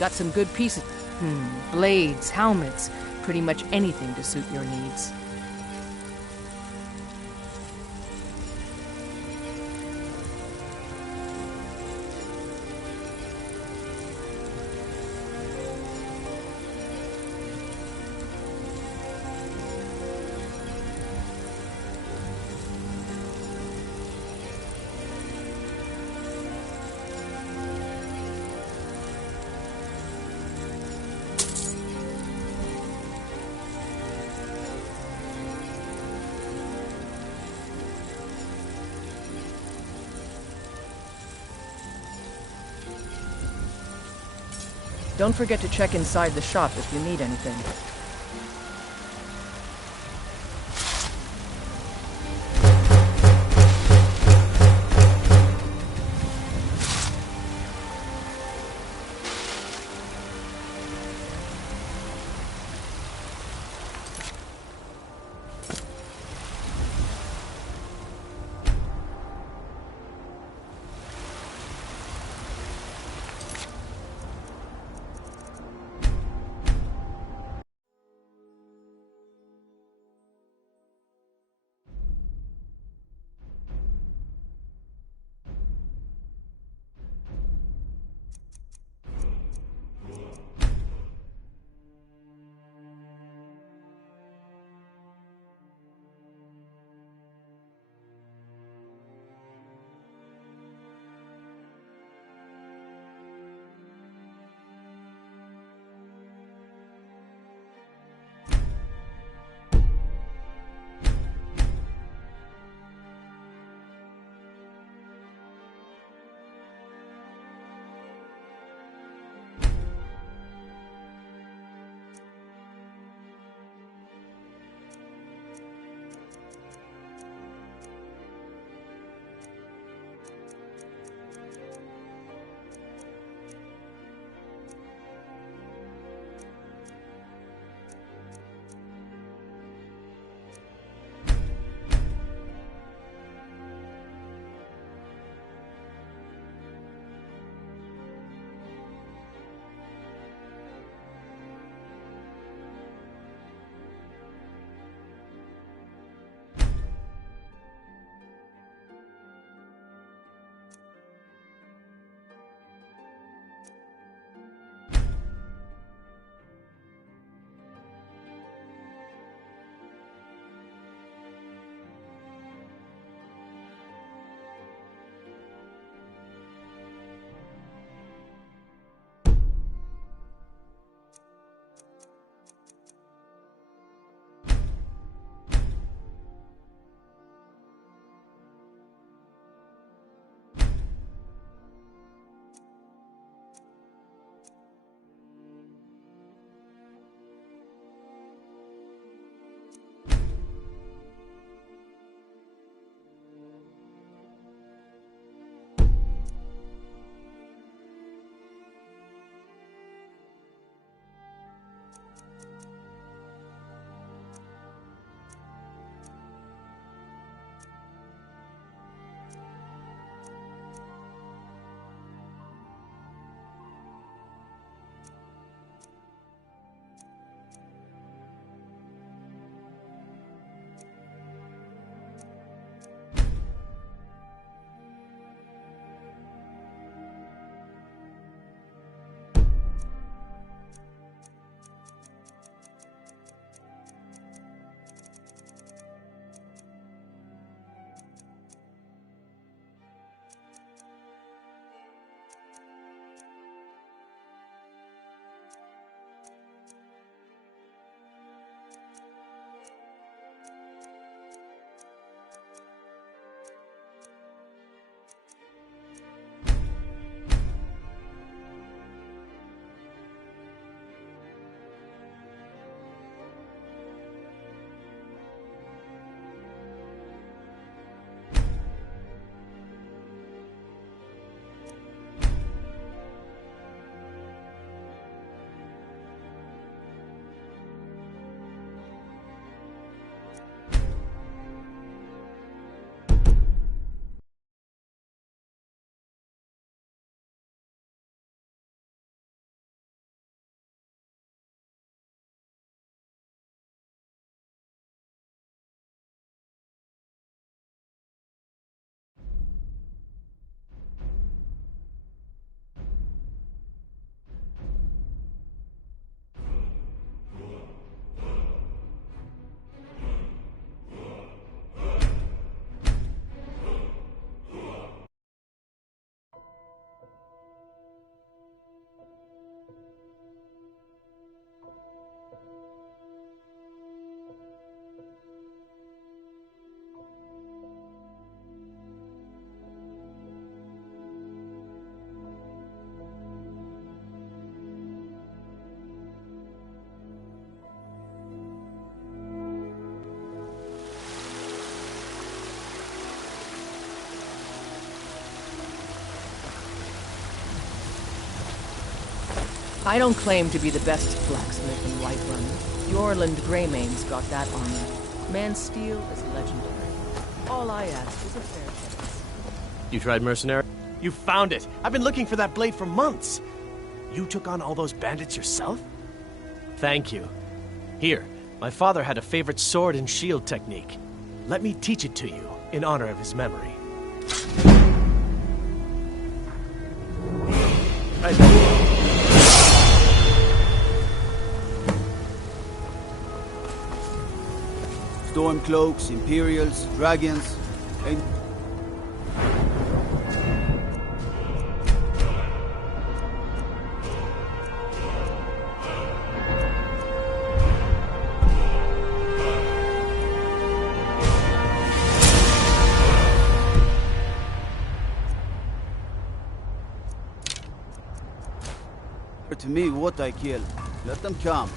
Got some good pieces. Blades, helmets, pretty much anything to suit your needs. Don't forget to check inside the shop if you need anything. I don't claim to be the best blacksmith in Whiterun. Yorland Greymane's got that armor. Man's steel is legendary. All I ask is a fair chance. You tried mercenary? You found it! I've been looking for that blade for months! You took on all those bandits yourself? Thank you. Here, my father had a favorite sword and shield technique. Let me teach it to you, in honor of his memory. Right there. Stormcloaks, Imperials, Dragons, and... To me, what I kill. Let them come.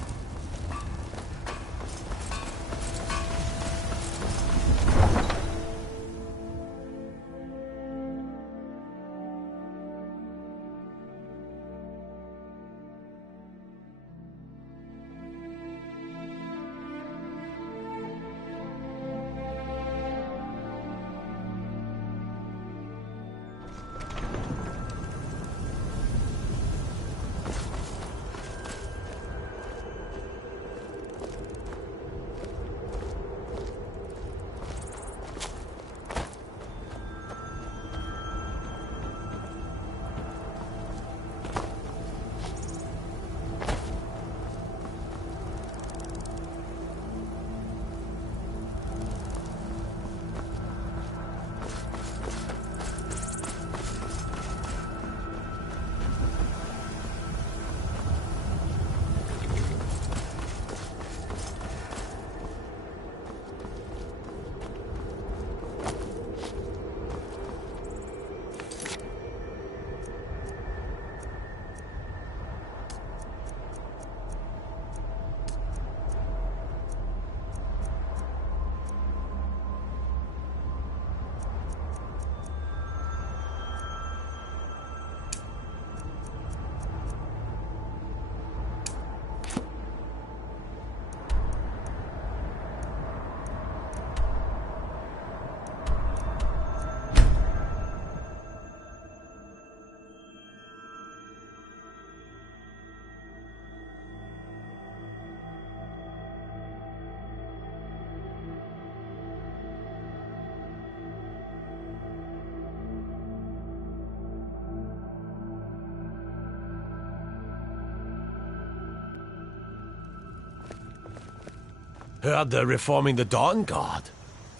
Heard they're reforming the Dawn Guard.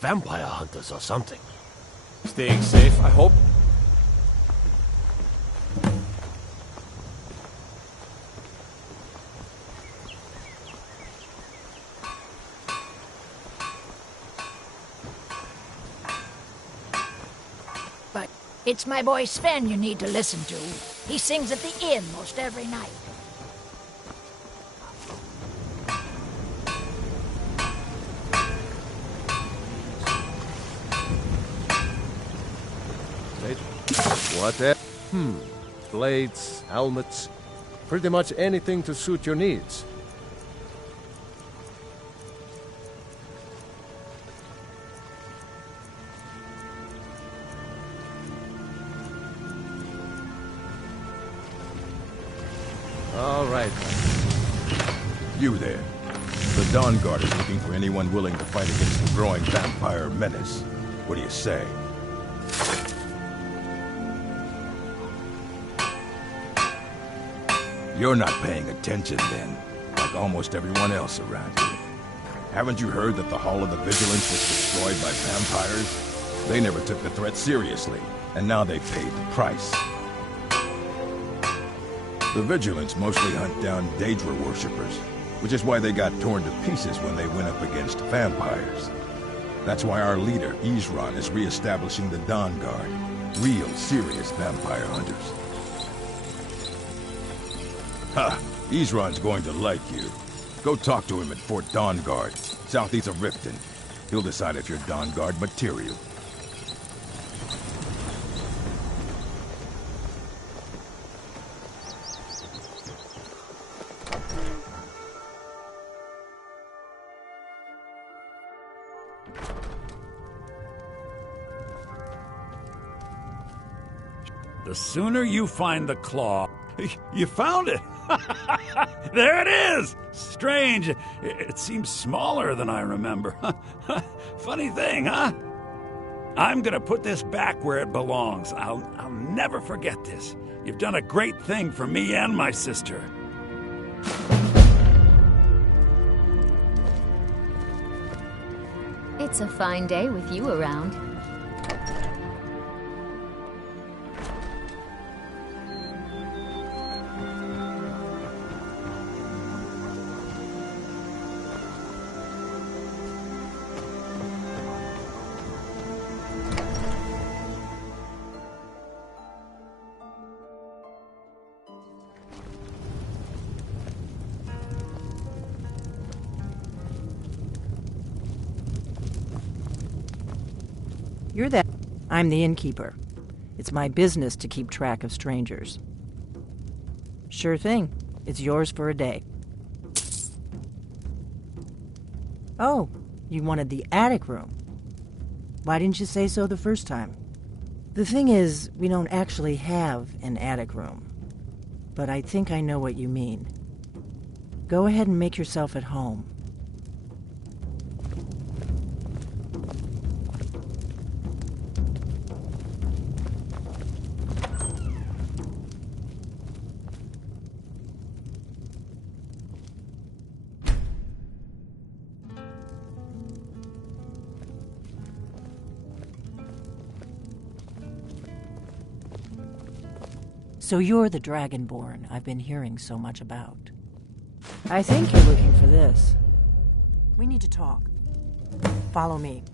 Vampire hunters or something. Staying safe, I hope. But it's my boy Sven you need to listen to. He sings at the inn most every night. What the? Blades, helmets, pretty much anything to suit your needs. All right. You there. The Dawn Guard is looking for anyone willing to fight against the growing vampire menace. What do you say? You're not paying attention then, like almost everyone else around here. Haven't you heard that the Hall of the Vigilance was destroyed by vampires? They never took the threat seriously, and now they've paid the price. The Vigilance mostly hunt down Daedra worshippers, which is why they got torn to pieces when they went up against vampires. That's why our leader, Isran, is re-establishing the Dawn Guard. Real, serious vampire hunters. Ha! Isran's going to like you. Go talk to him at Fort Dawn Guard, southeast of Riften. He'll decide if you're Dawn Guard material. The sooner you find the claw... You found it! There it is! Strange. It seems smaller than I remember. Funny thing, huh? I'm gonna put this back where it belongs. I'll never forget this. You've done a great thing for me and my sister. It's a fine day with you around. You're that. I'm the innkeeper. It's my business to keep track of strangers. Sure thing. It's yours for a day. Oh, you wanted the attic room. Why didn't you say so the first time? The thing is, we don't actually have an attic room. But I think I know what you mean. Go ahead and make yourself at home. So you're the Dragonborn I've been hearing so much about. I think you're looking for this. We need to talk. Follow me.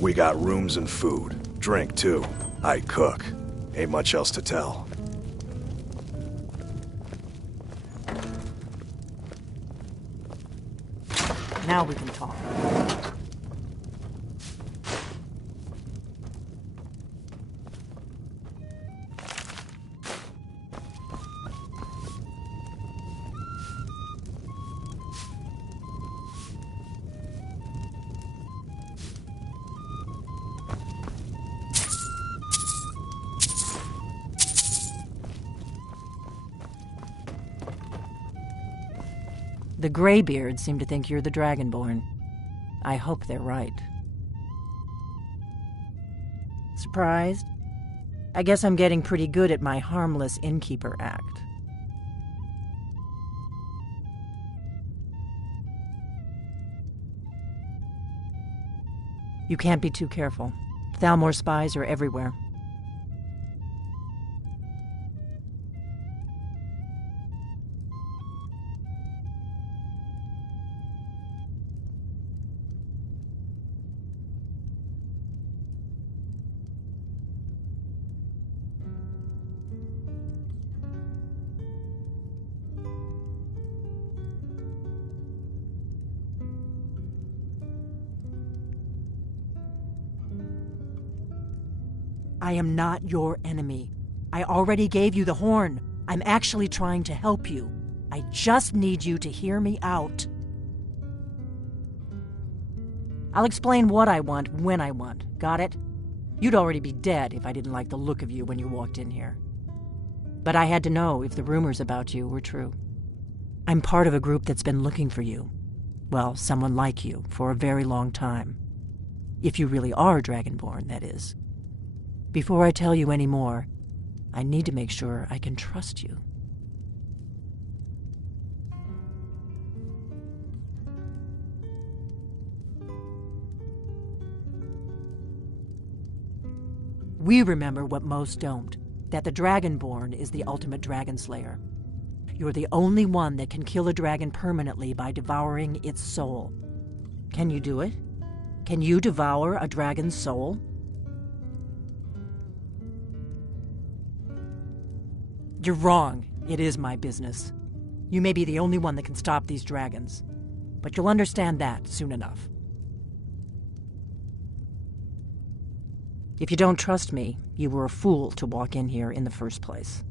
We got rooms and food. Drink, too. I cook. Ain't much else to tell. Now we can talk. The Greybeards seem to think you're the Dragonborn. I hope they're right. Surprised? I guess I'm getting pretty good at my harmless innkeeper act. You can't be too careful. Thalmor spies are everywhere. I am not your enemy. I already gave you the horn. I'm actually trying to help you. I just need you to hear me out. I'll explain what I want when I want. Got it? You'd already be dead if I didn't like the look of you when you walked in here. But I had to know if the rumors about you were true. I'm part of a group that's been looking for you. Well, someone like you, for a very long time. If you really are Dragonborn, that is. Before I tell you any more, I need to make sure I can trust you. We remember what most don't, that the Dragonborn is the ultimate dragon slayer. You're the only one that can kill a dragon permanently by devouring its soul. Can you do it? Can you devour a dragon's soul? You're wrong. It is my business. You may be the only one that can stop these dragons, but you'll understand that soon enough. If you don't trust me, you were a fool to walk in here in the first place.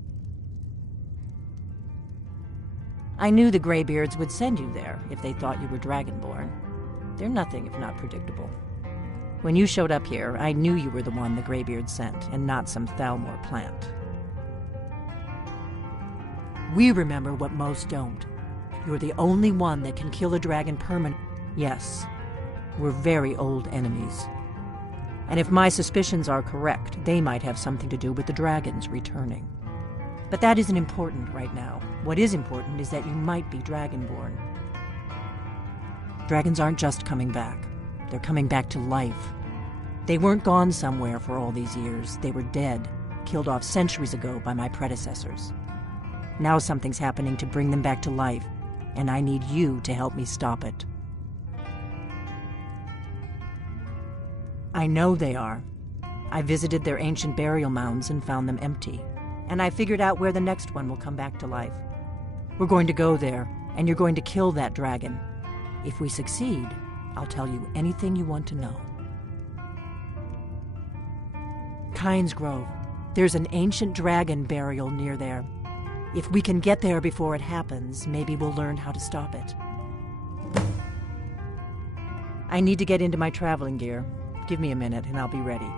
I knew the Greybeards would send you there if they thought you were Dragonborn. They're nothing if not predictable. When you showed up here, I knew you were the one the Greybeards sent, and not some Thalmor plant. We remember what most don't. You're the only one that can kill a dragon Yes, we're very old enemies. And if my suspicions are correct, they might have something to do with the dragons returning. But that isn't important right now. What is important is that you might be Dragonborn. Dragons aren't just coming back. They're coming back to life. They weren't gone somewhere for all these years. They were dead, killed off centuries ago by my predecessors. Now something's happening to bring them back to life, and I need you to help me stop it. I know they are. I visited their ancient burial mounds and found them empty, and I figured out where the next one will come back to life. We're going to go there, and you're going to kill that dragon. If we succeed, I'll tell you anything you want to know. Kynes Grove. There's an ancient dragon burial near there. If we can get there before it happens, maybe we'll learn how to stop it. I need to get into my traveling gear. Give me a minute and I'll be ready.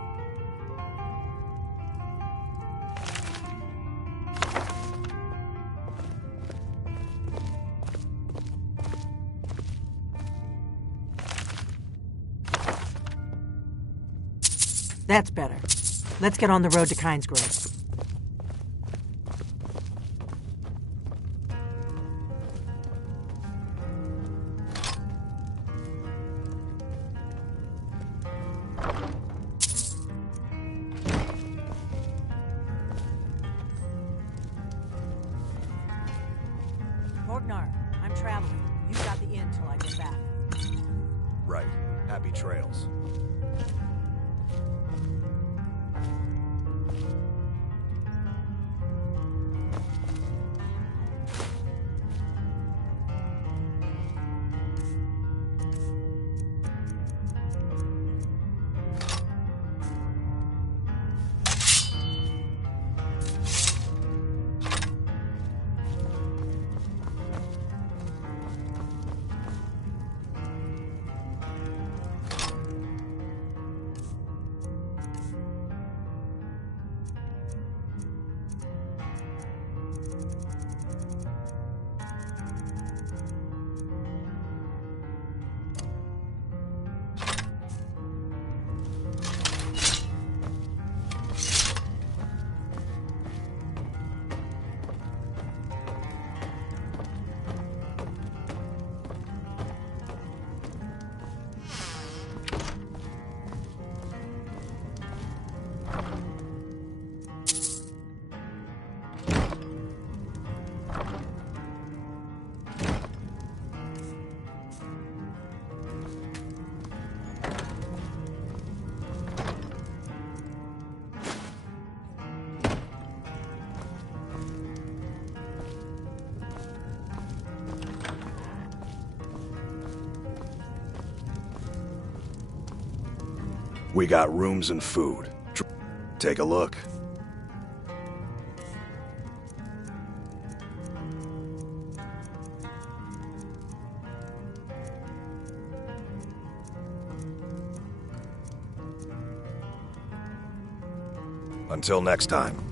That's better. Let's get on the road to Kynes Grove. Morgnar, I'm traveling. You got the inn till I get back. Right. Happy trails. We got rooms and food. Take a look. Until next time.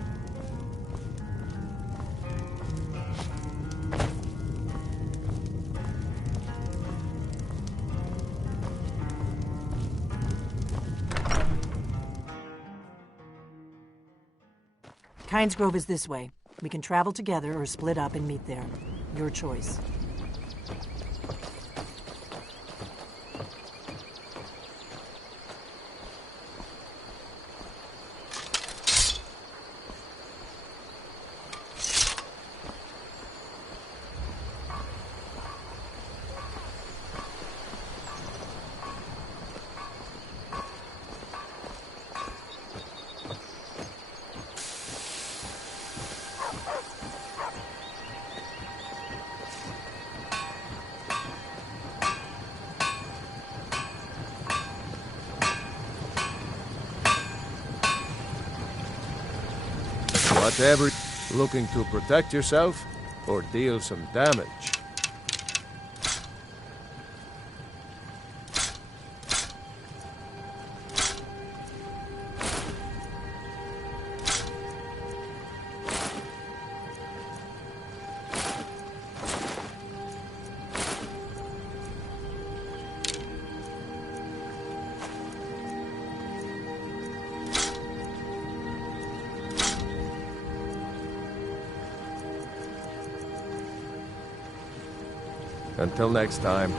Kynes Grove is this way. We can travel together or split up and meet there. Your choice. Whatever. Looking to protect yourself? or deal some damage. Until next time.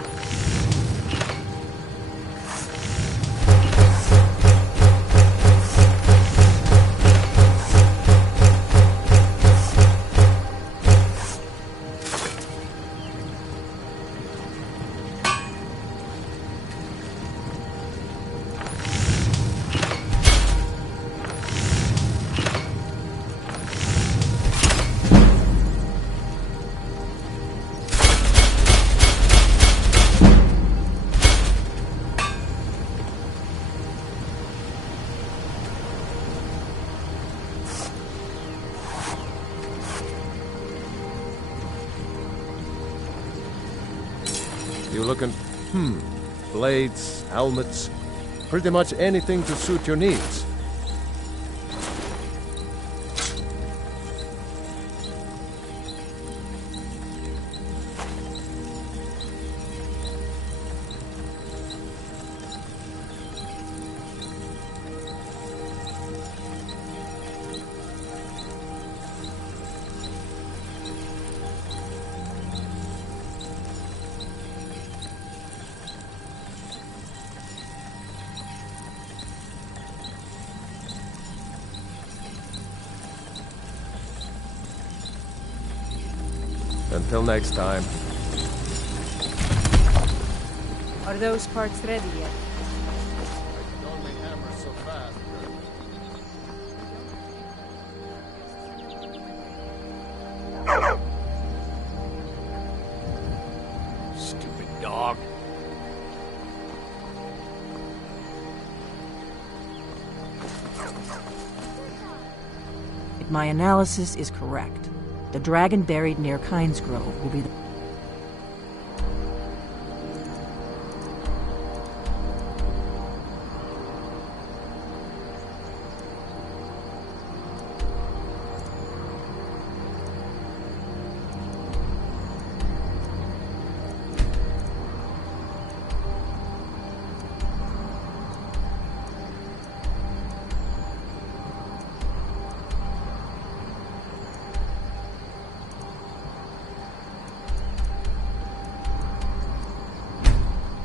You looking? Blades, helmets, pretty much anything to suit your needs. Until next time. Are those parts ready yet? I can only hammer so fast. Stupid dog. If my analysis is correct, the dragon buried near Kynes Grove will be the...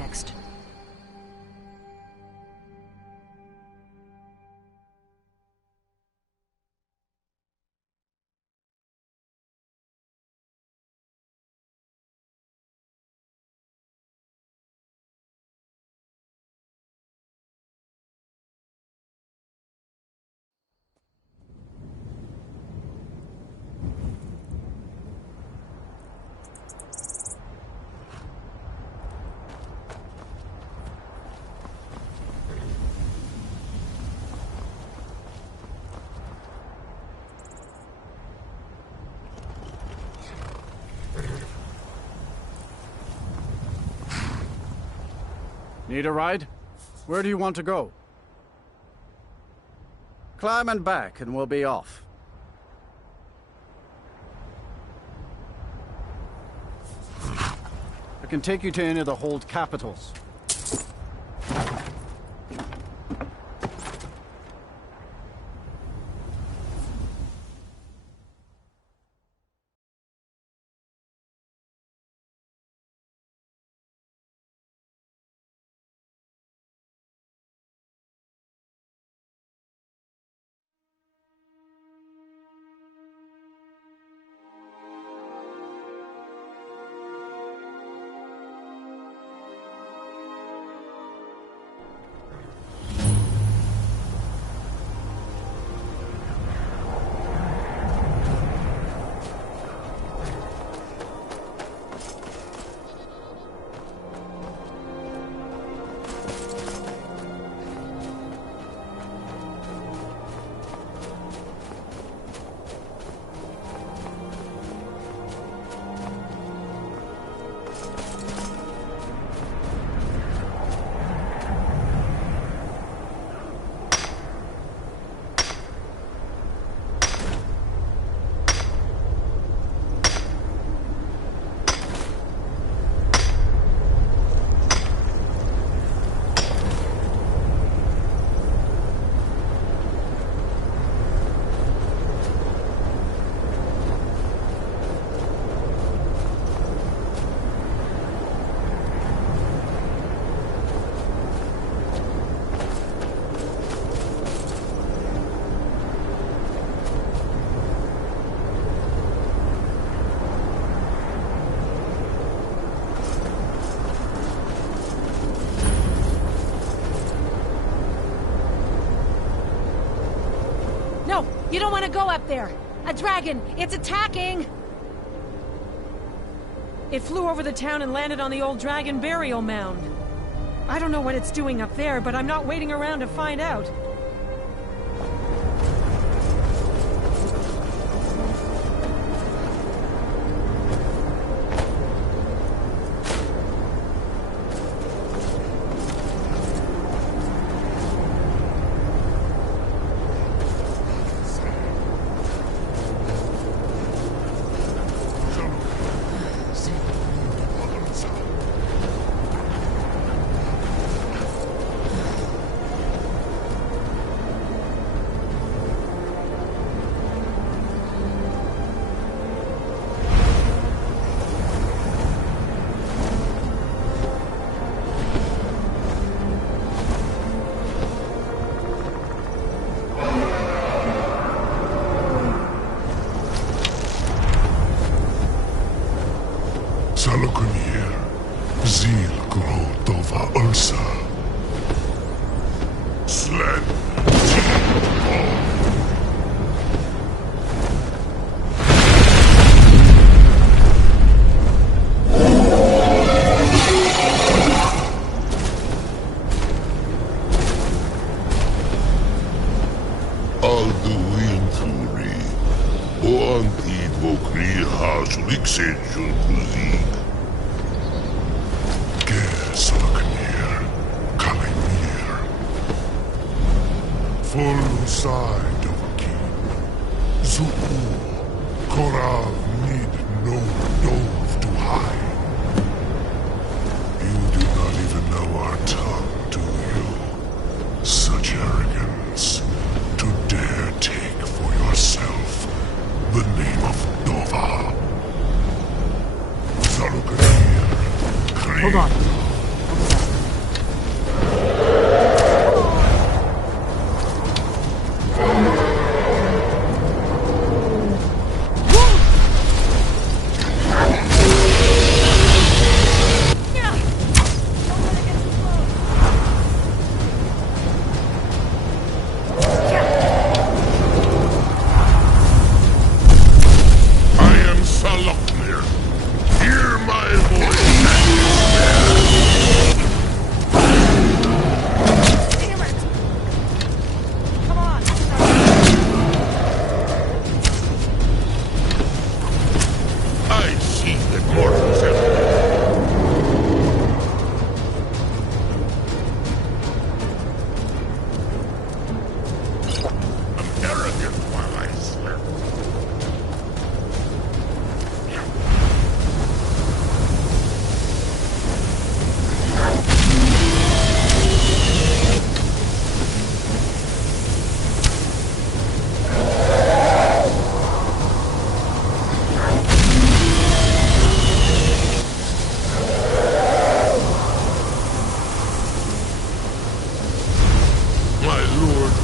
next. Need a ride? Where do you want to go? Climb and back and we'll be off. I can take you to any of the hold capitals. You don't want to go up there! A dragon! It's attacking! It flew over the town and landed on the old dragon burial mound. I don't know what it's doing up there, but I'm not waiting around to find out. Salokunir, Zil Gro Dova Ursa. Sled Alduinturi, Oantid Vokri Hasuliksenjun Kuzik. Full side of a king. Zu'u, Korav need no dove to hide. You do not even know our tongue, do you? Such arrogance, to dare take for yourself the name of Dova. Zalukanir, Hold on.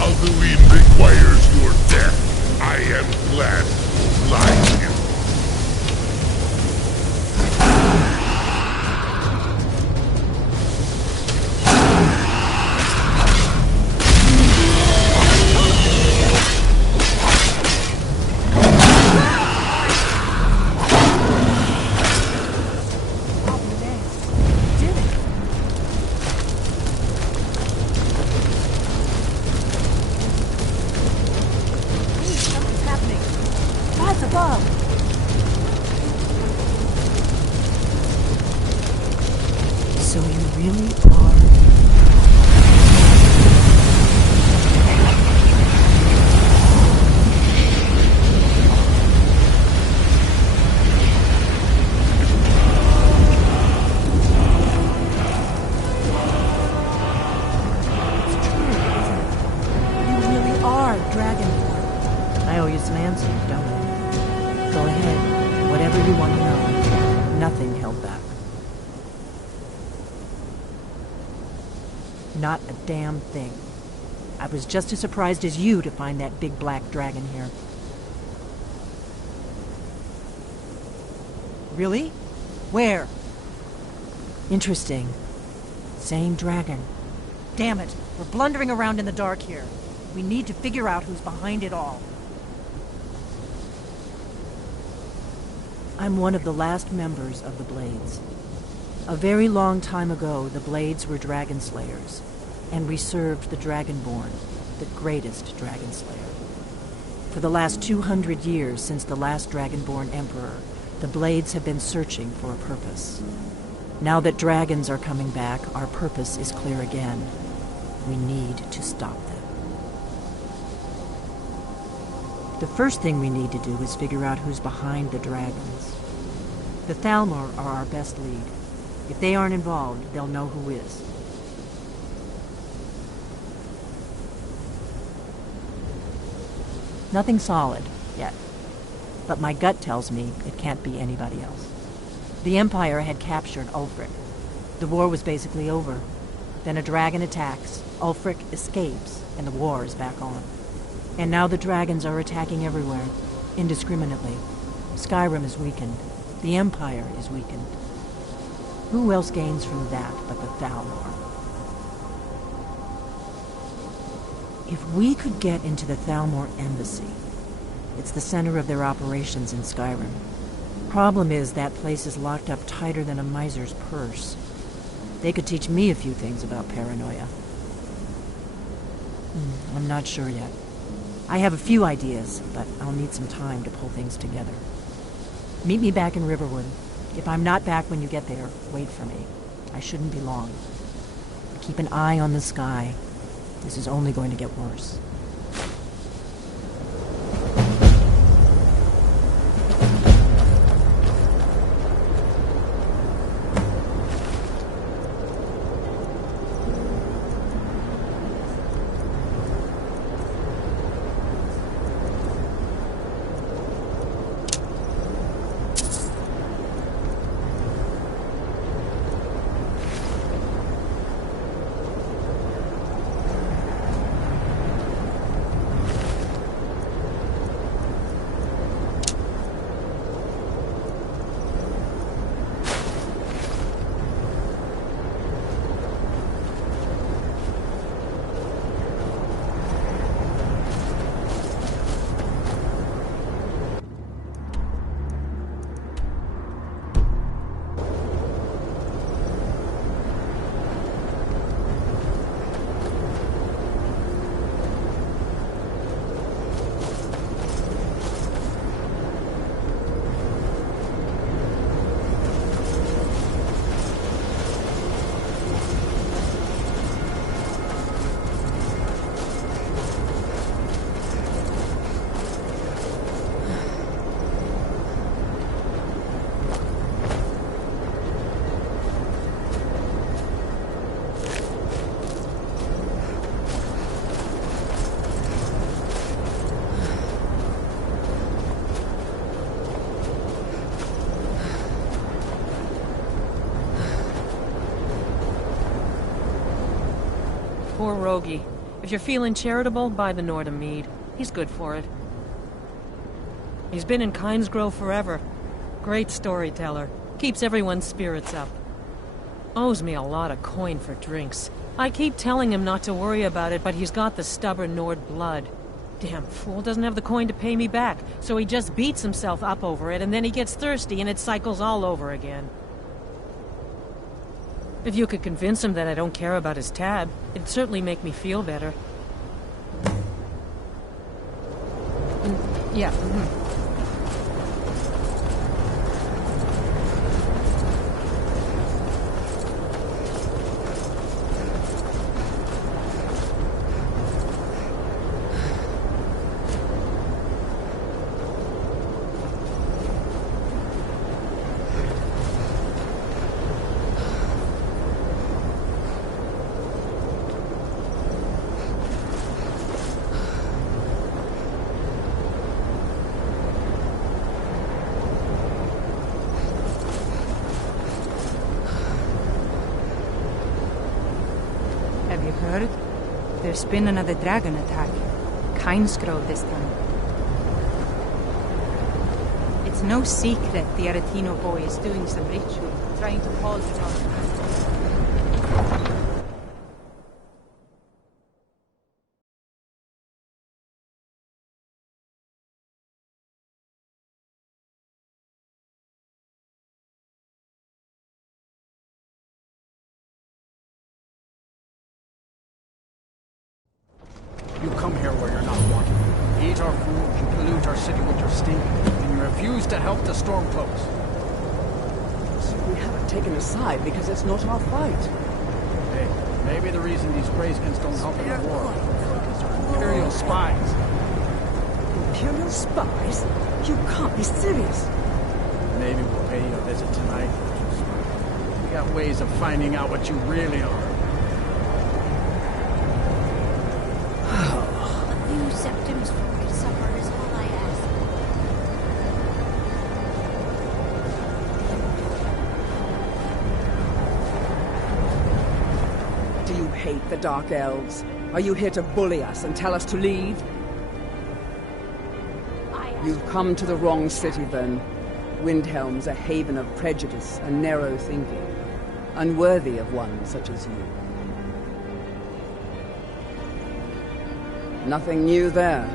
Alduin requires your death. I am glad to oblige him. So you really are... Dragonborn. I owe you some answers, don't I? Go ahead. Whatever you want to know. Nothing held back. Not a damn thing. I was just as surprised as you to find that big black dragon here. Really? Where? Interesting. Same dragon. Damn it. We're blundering around in the dark here. We need to figure out who's behind it all. I'm one of the last members of the Blades. A very long time ago, the Blades were dragon slayers, and we served the Dragonborn, the greatest dragon slayer. For the last 200 years since the last Dragonborn Emperor, the Blades have been searching for a purpose. Now that dragons are coming back, our purpose is clear again. We need to stop them. The first thing we need to do is figure out who's behind the dragons. The Thalmor are our best lead. If they aren't involved, they'll know who is. Nothing solid, yet. But my gut tells me it can't be anybody else. The Empire had captured Ulfric. The war was basically over. Then a dragon attacks, Ulfric escapes, and the war is back on. And now the dragons are attacking everywhere, indiscriminately. Skyrim is weakened. The Empire is weakened. Who else gains from that but the Thalmor? If we could get into the Thalmor embassy, it's the center of their operations in Skyrim. Problem is, that place is locked up tighter than a miser's purse. They could teach me a few things about paranoia. I'm not sure yet. I have a few ideas, but I'll need some time to pull things together. Meet me back in Riverwood. If I'm not back when you get there, wait for me. I shouldn't be long. Keep an eye on the sky. This is only going to get worse. Poor Rogi. If you're feeling charitable, buy the Nordham mead. He's good for it. He's been in Kynesgrove forever. Great storyteller. Keeps everyone's spirits up. Owes me a lot of coin for drinks. I keep telling him not to worry about it, but he's got the stubborn Nord blood. Damn fool doesn't have the coin to pay me back, so he just beats himself up over it, and then he gets thirsty and it cycles all over again. If you could convince him that I don't care about his tab, it'd certainly make me feel better. Yeah. Have you heard? There's been another dragon attack. Kynesgrove this time. It's no secret the Aretino boy is doing some ritual, trying to call the gods. You come here where you're not wanted. You eat our food, you pollute our city with your stink, and you refuse to help the Stormcloaks. We haven't taken a side because it's not our fight. Hey, maybe the reason these Greyskins don't help in the war is because they're Imperial spies. Imperial spies? You can't be serious. Maybe we'll pay you a visit tonight. We got ways of finding out what you really are. A few septims for my supper is all I ask. Do you hate the Dark Elves? Are you here to bully us and tell us to leave? You've come to the wrong city, then. Windhelm's a haven of prejudice and narrow thinking, unworthy of one such as you. Nothing new there.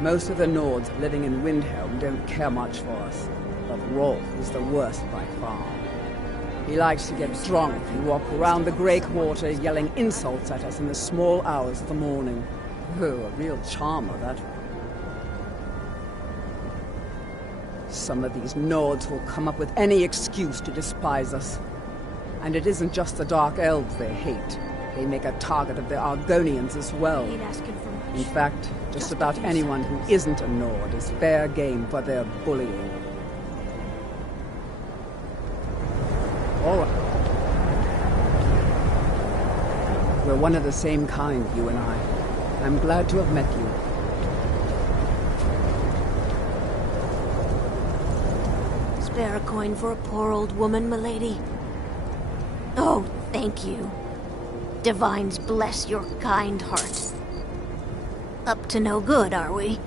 Most of the Nords living in Windhelm don't care much for us, but Rolf is the worst by far. He likes to get drunk and walk around the Grey Quarter yelling insults at us in the small hours of the morning. Oh, a real charmer, that one. Some of these Nords will come up with any excuse to despise us. And it isn't just the Dark Elves they hate. They make a target of the Argonians as well. In fact, just about anyone who isn't a Nord is fair game for their bullying. All right. We're one of the same kind, you and I. I'm glad to have met you. Spare a coin for a poor old woman, milady? Oh, thank you. Divines bless your kind heart. Up to no good, are we?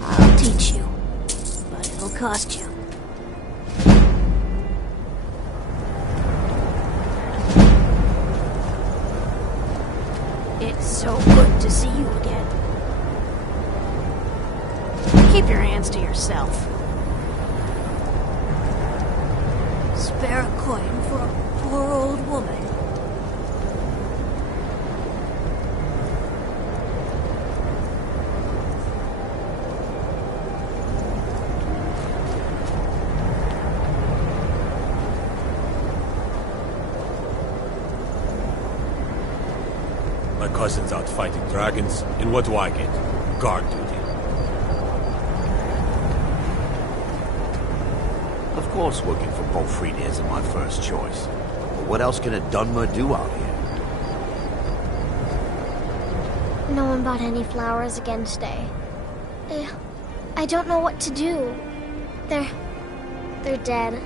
I'll teach you, but it'll cost you. It's so good to see you again. Keep your hands to yourself. Spare a coin for a poor old woman. My cousin's out fighting dragons, and what do I get? Guard duty. Of course working for Bolfrida isn't my first choice. But what else can a Dunmer do out here? No one bought any flowers again today. I don't know what to do. They're dead.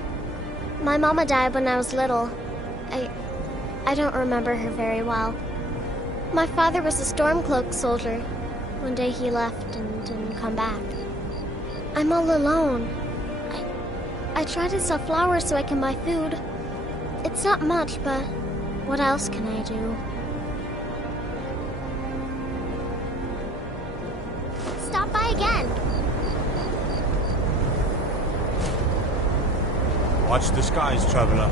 My mama died when I was little. I don't remember her very well. My father was a Stormcloak soldier. One day he left and didn't come back. I'm all alone. I try to sell flowers so I can buy food. It's not much, but what else can I do? Stop by again. Watch the skies, traveler.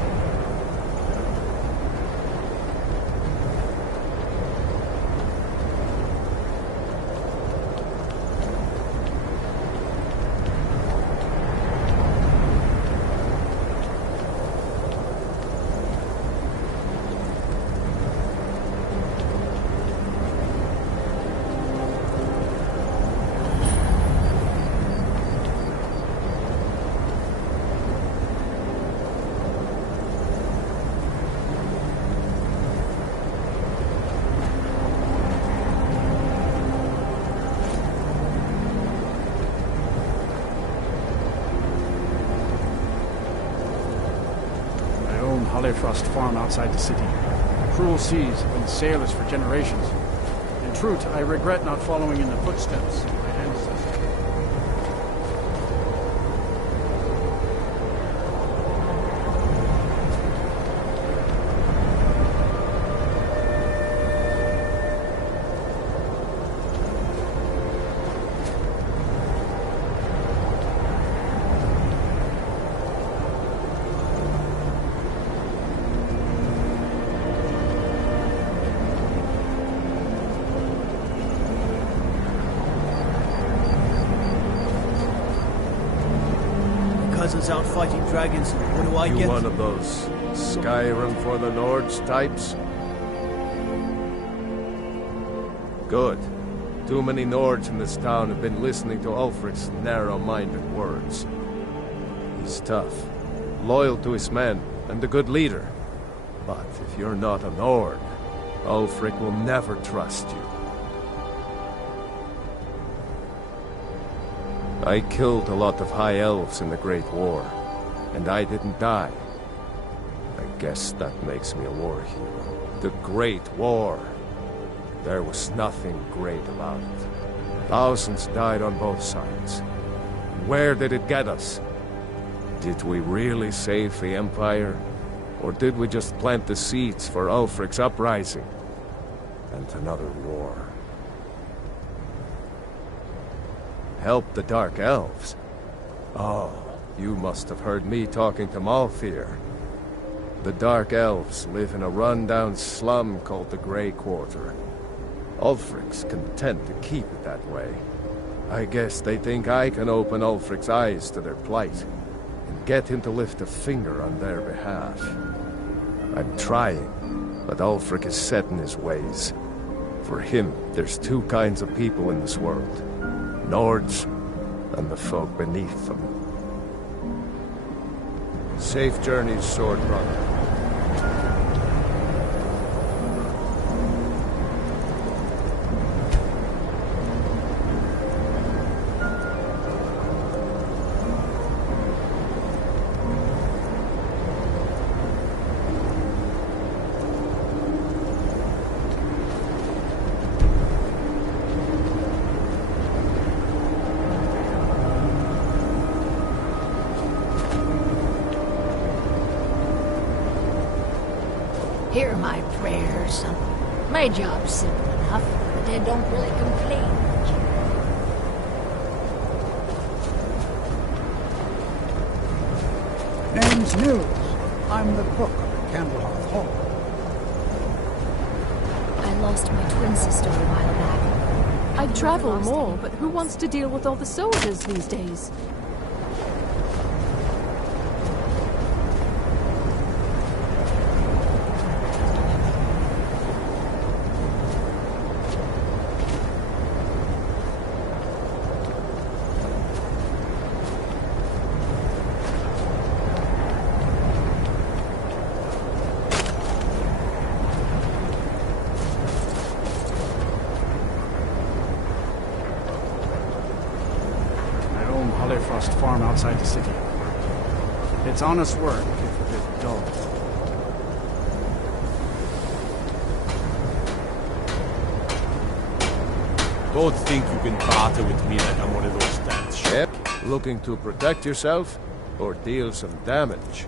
Frost farm outside the city. Cruel seas have been sailors for generations. In truth, I regret not following in the footsteps of my ancestors. Everyone's out fighting dragons. What do I You get? one of those Skyrim for the Nords types? Good. Too many Nords in this town have been listening to Ulfric's narrow-minded words. He's tough, loyal to his men, and a good leader. But if you're not a Nord, Ulfric will never trust you. I killed a lot of High Elves in the Great War, and I didn't die. I guess that makes me a war hero. The Great War. There was nothing great about it. Thousands died on both sides. Where did it get us? Did we really save the Empire? Or did we just plant the seeds for Ulfric's uprising? And another war. Help the Dark Elves? Oh, you must have heard me talking to Malfir. The Dark Elves live in a run-down slum called the Grey Quarter. Ulfric's content to keep it that way. I guess they think I can open Ulfric's eyes to their plight, and get him to lift a finger on their behalf. I'm trying, but Ulfric is set in his ways. For him, there's two kinds of people in this world. Nords, and the folk beneath them. Safe journeys, sword brother. Hear my prayers. My job's simple enough, but they don't really complain. Name's Nils. I'm the cook at Candlehearth Hall. I lost my twin sister a while back. I'd travel more, but who wants to deal with all the soldiers these days? Farm outside the city. It's honest work, if a bit dull. Don't think you can barter with me like I'm one of those stats. Yep. Looking to protect yourself or deal some damage?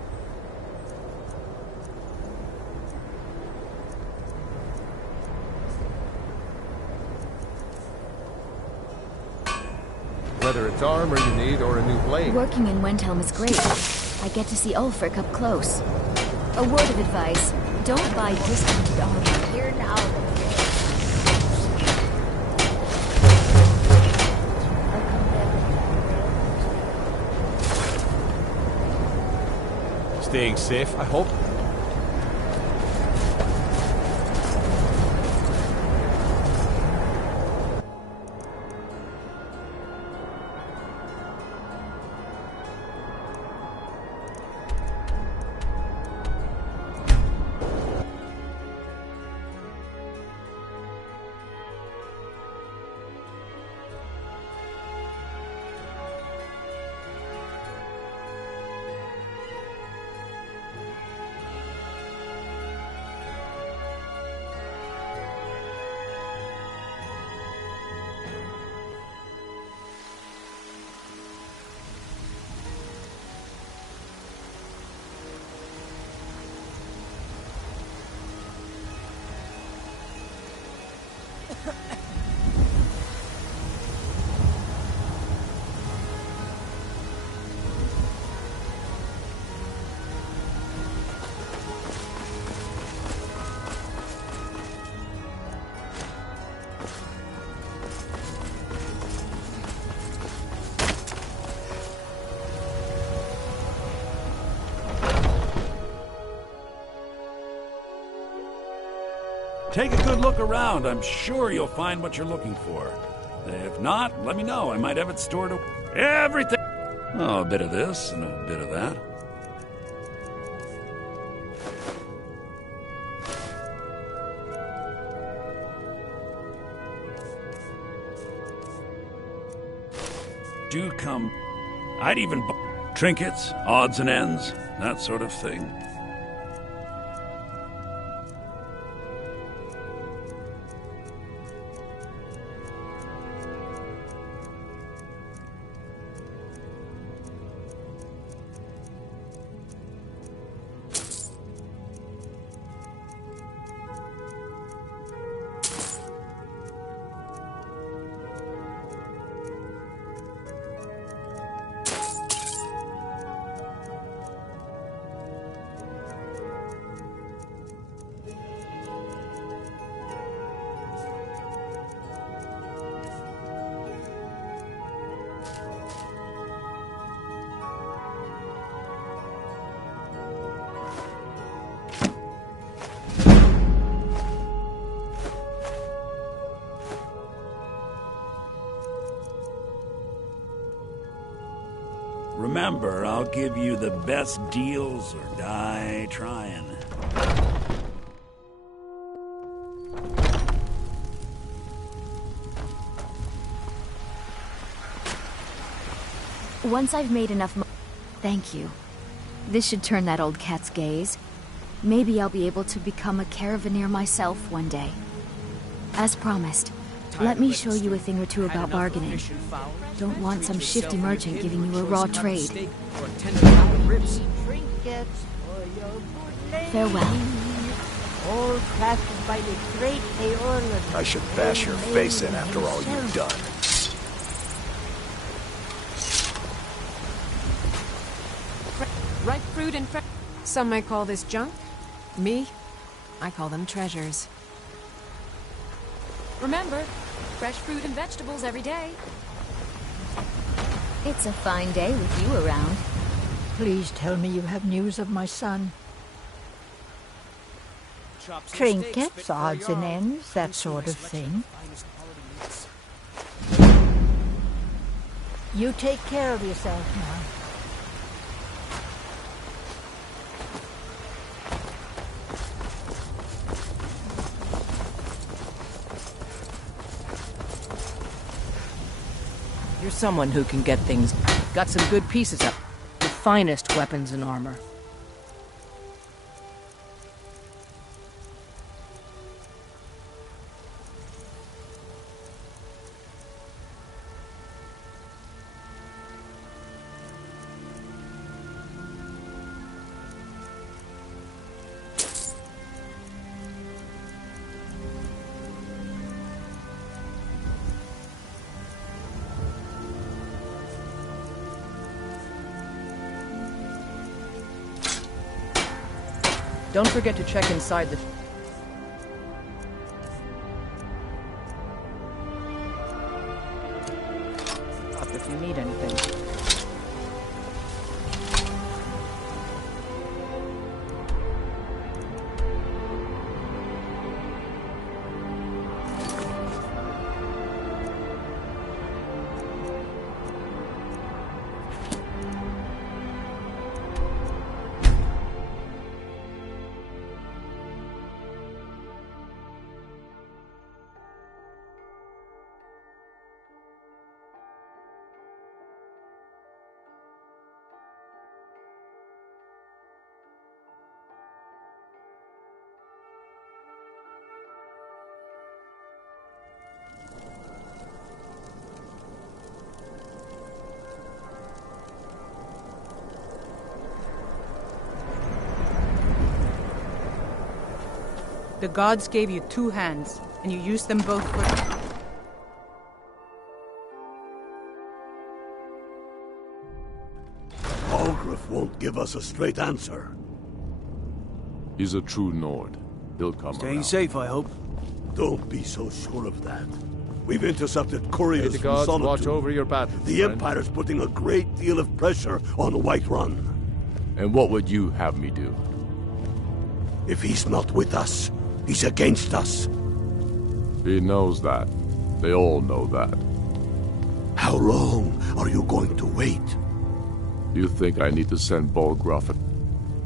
Whether it's armor you need or a new blade. Working in Wendhelm is great. I get to see Ulfric up close. A word of advice. Don't buy discounted armor. Here now. Staying safe, I hope. Take a good look around. I'm sure you'll find what you're looking for. If not, let me know. I might have it stored away. Everything. Oh, a bit of this and a bit of that. Do come. I'd even trinkets, odds and ends, that sort of thing. Remember, I'll give you the best deals or die trying. Once I've made enough money... Thank you. This should turn that old cat's gaze. Maybe I'll be able to become a caravaneer myself one day. As promised, let me show you a thing or two about bargaining. Don't want some shifty merchant giving you a raw trade. Farewell. All crafted by the great Aorlan. I should bash your face in after all you've done. Ripe fruit and some may call this junk. Me, I call them treasures. Remember, fresh fruit and vegetables every day. It's a fine day with you around. Please tell me you have news of my son. Trinkets, odds and ends, that sort of thing. You take care of yourself now. You're someone who can get things. Got some good pieces up. The finest weapons and armor. Don't forget to check inside the... if you need anything. The gods gave you 2 hands, and you used them both for... Algrif won't give us a straight answer. He's a true Nord. He'll come Staying around. safe, I hope. Don't be so sure of that. We've intercepted couriers May the from gods Solitude. watch over your battles, The friend. Empire's putting a great deal of pressure on Whiterun. And what would you have me do? If he's not with us, He's against us. He knows that. They all know that. How long are you going to wait? You think I need to send Bolgraf?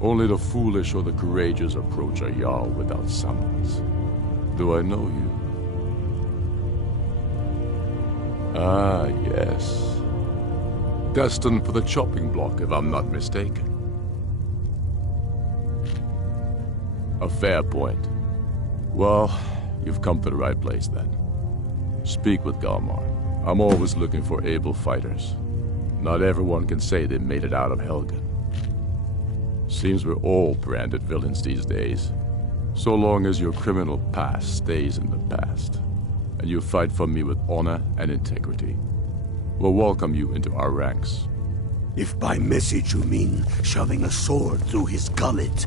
Only the foolish or the courageous approach a Jarl without summons. Do I know you? Ah, yes. Destined for the chopping block, if I'm not mistaken. A fair point. Well, you've come to the right place then. Speak with Galmar. I'm always looking for able fighters. Not everyone can say they made it out of Helgen. Seems we're all branded villains these days. So long as your criminal past stays in the past, and you fight for me with honor and integrity, we'll welcome you into our ranks. If by message you mean shoving a sword through his gullet.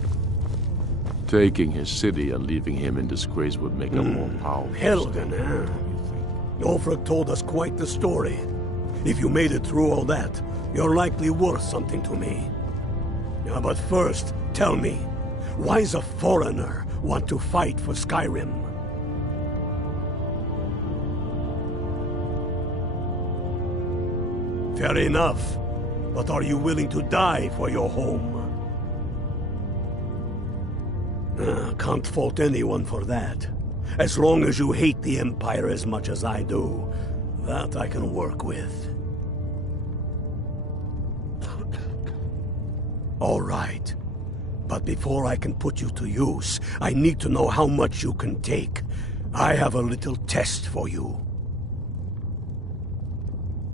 Taking his city and leaving him in disgrace would make him more powerful. Helgen, huh? Ulfric told us quite the story. If you made it through all that, you're likely worth something to me. Yeah, but first, tell me, why's a foreigner want to fight for Skyrim? Fair enough, but are you willing to die for your home? Can't fault anyone for that. As long as you hate the Empire as much as I do, that I can work with. All right. But before I can put you to use, I need to know how much you can take. I have a little test for you.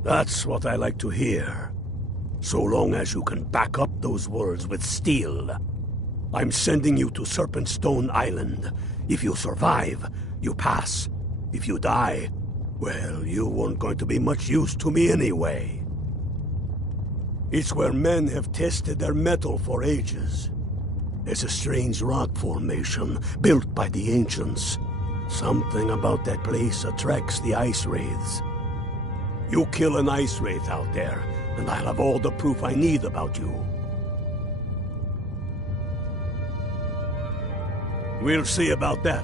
That's what I like to hear. So long as you can back up those words with steel. I'm sending you to Serpentstone Island. If you survive, you pass. If you die, well, you weren't going to be much use to me anyway. It's where men have tested their metal for ages. There's a strange rock formation built by the ancients. Something about that place attracts the ice wraiths. You kill an ice wraith out there, and I'll have all the proof I need about you. We'll see about that.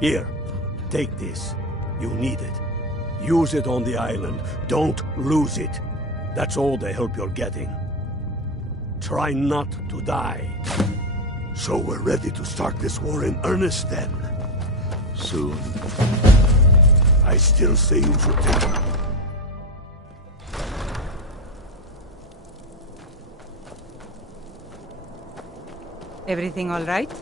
Here, take this. You need it. Use it on the island. Don't lose it. That's all the help you're getting. Try not to die. So we're ready to start this war in earnest then? Soon. I still say you should take it. Everything all right?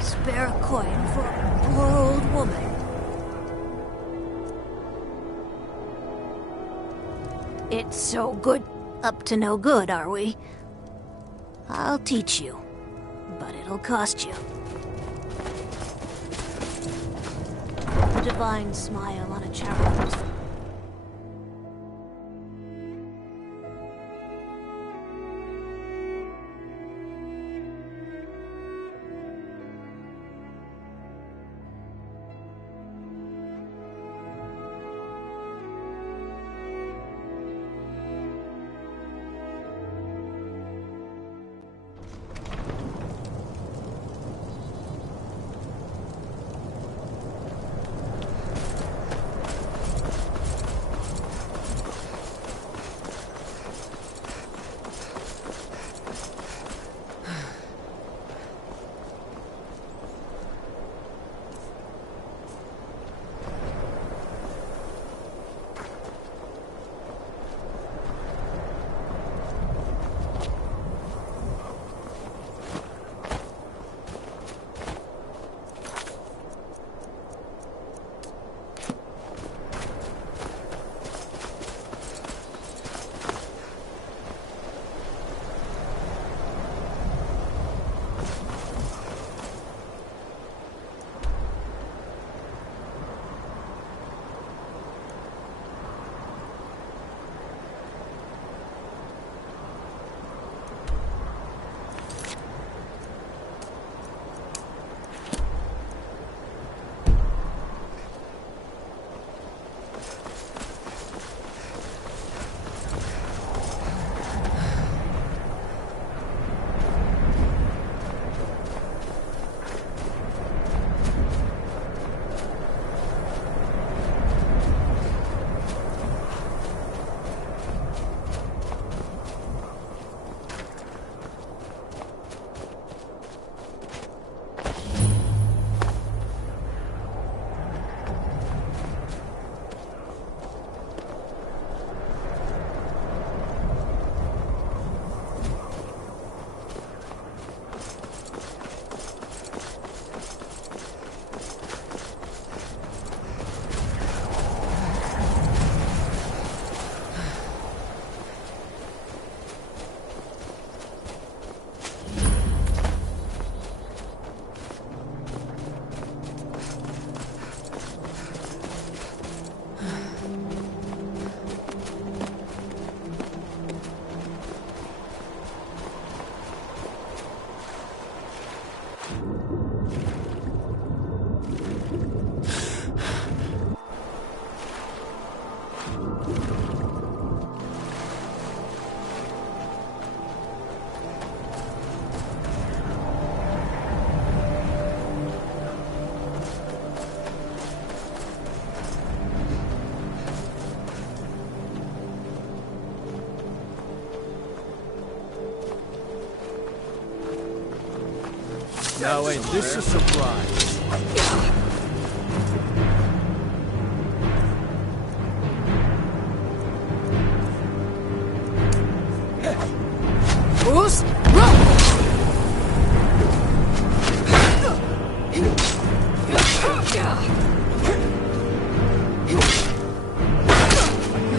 Spare a coin for a poor old woman. It's so good. Up to no good, are we? I'll teach you, but it'll cost you. A divine smile on a charitable face. Now ain't this a surprise? Who's wrong?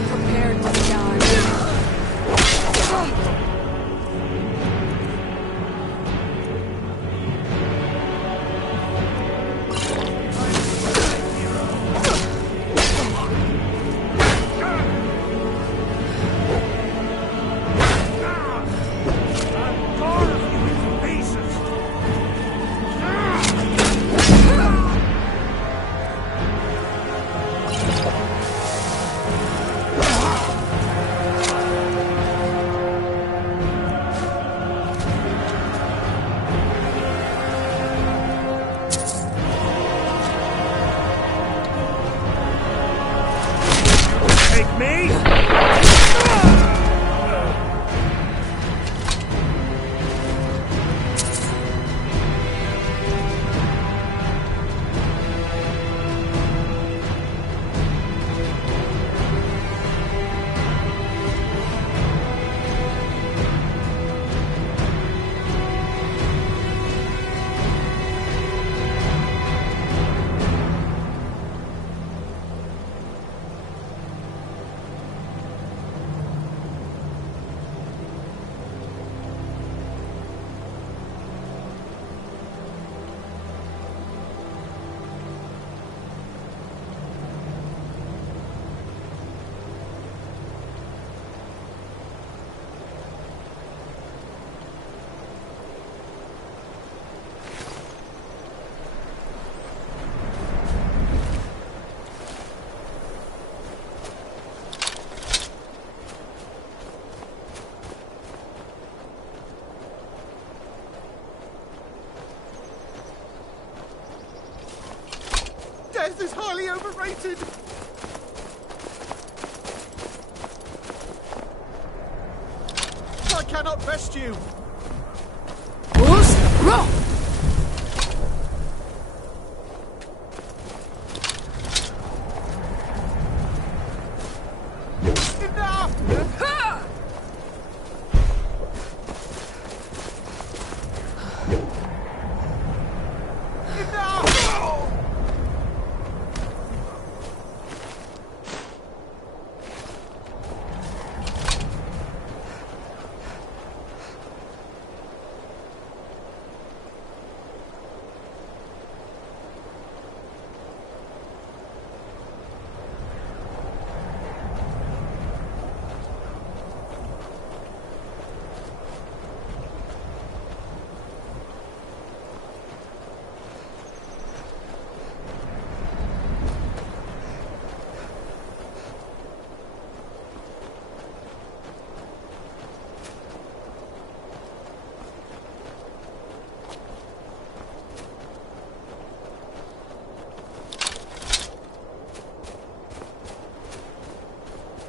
Prepared to die. Death is highly overrated! I cannot rest you! Who's wrong?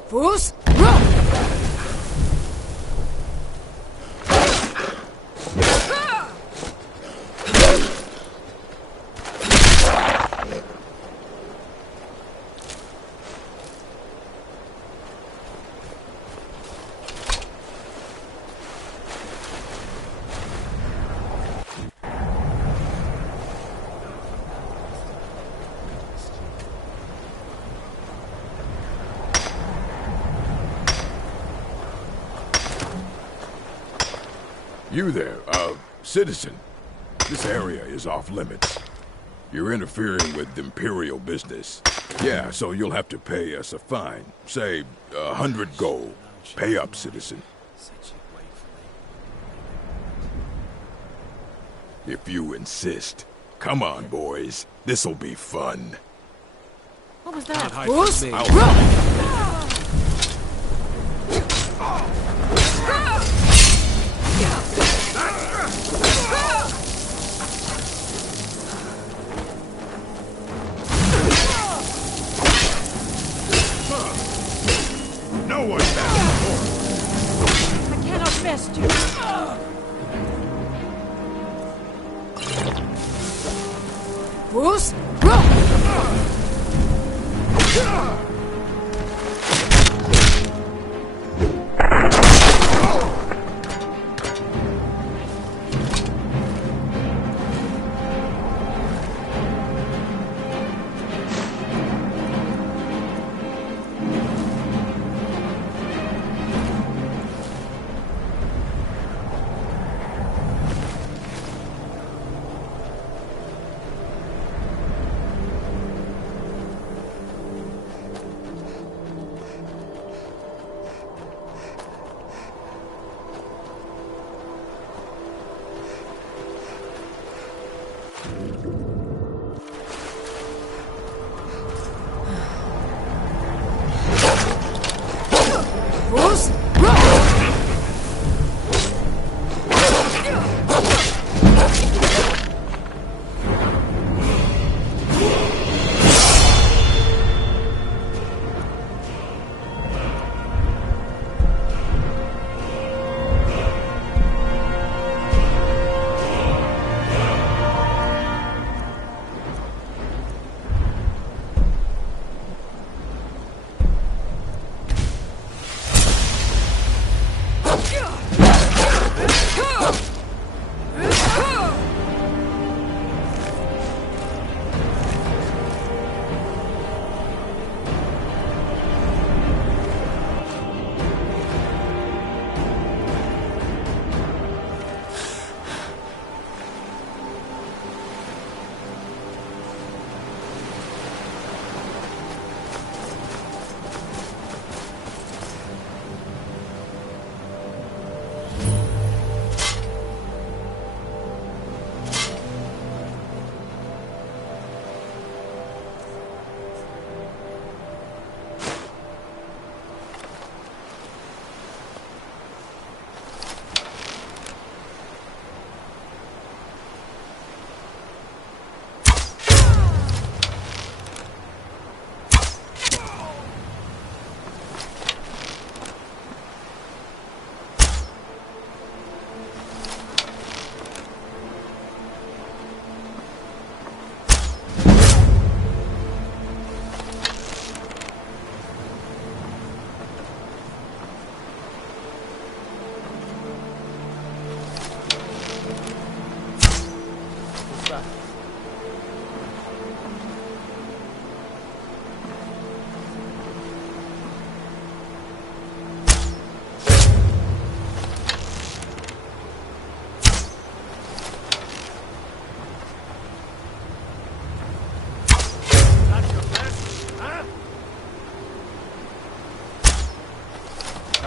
Who's wrong? You there, citizen. This area is off limits. You're interfering with Imperial business. Yeah, so you'll have to pay us a fine. Say, 100 gold. Pay up, citizen. If you insist. Come on, boys. This'll be fun. What was that? Who's No one's before. I cannot rest you.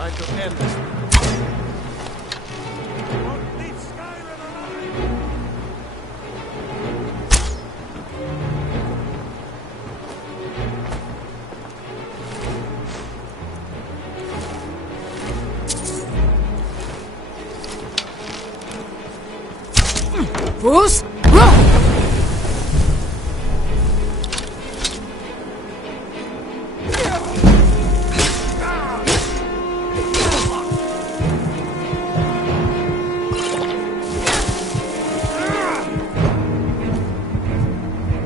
Time to end this. Don't leave Skyrim alive! Bruce?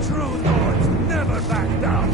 True Nords never back down!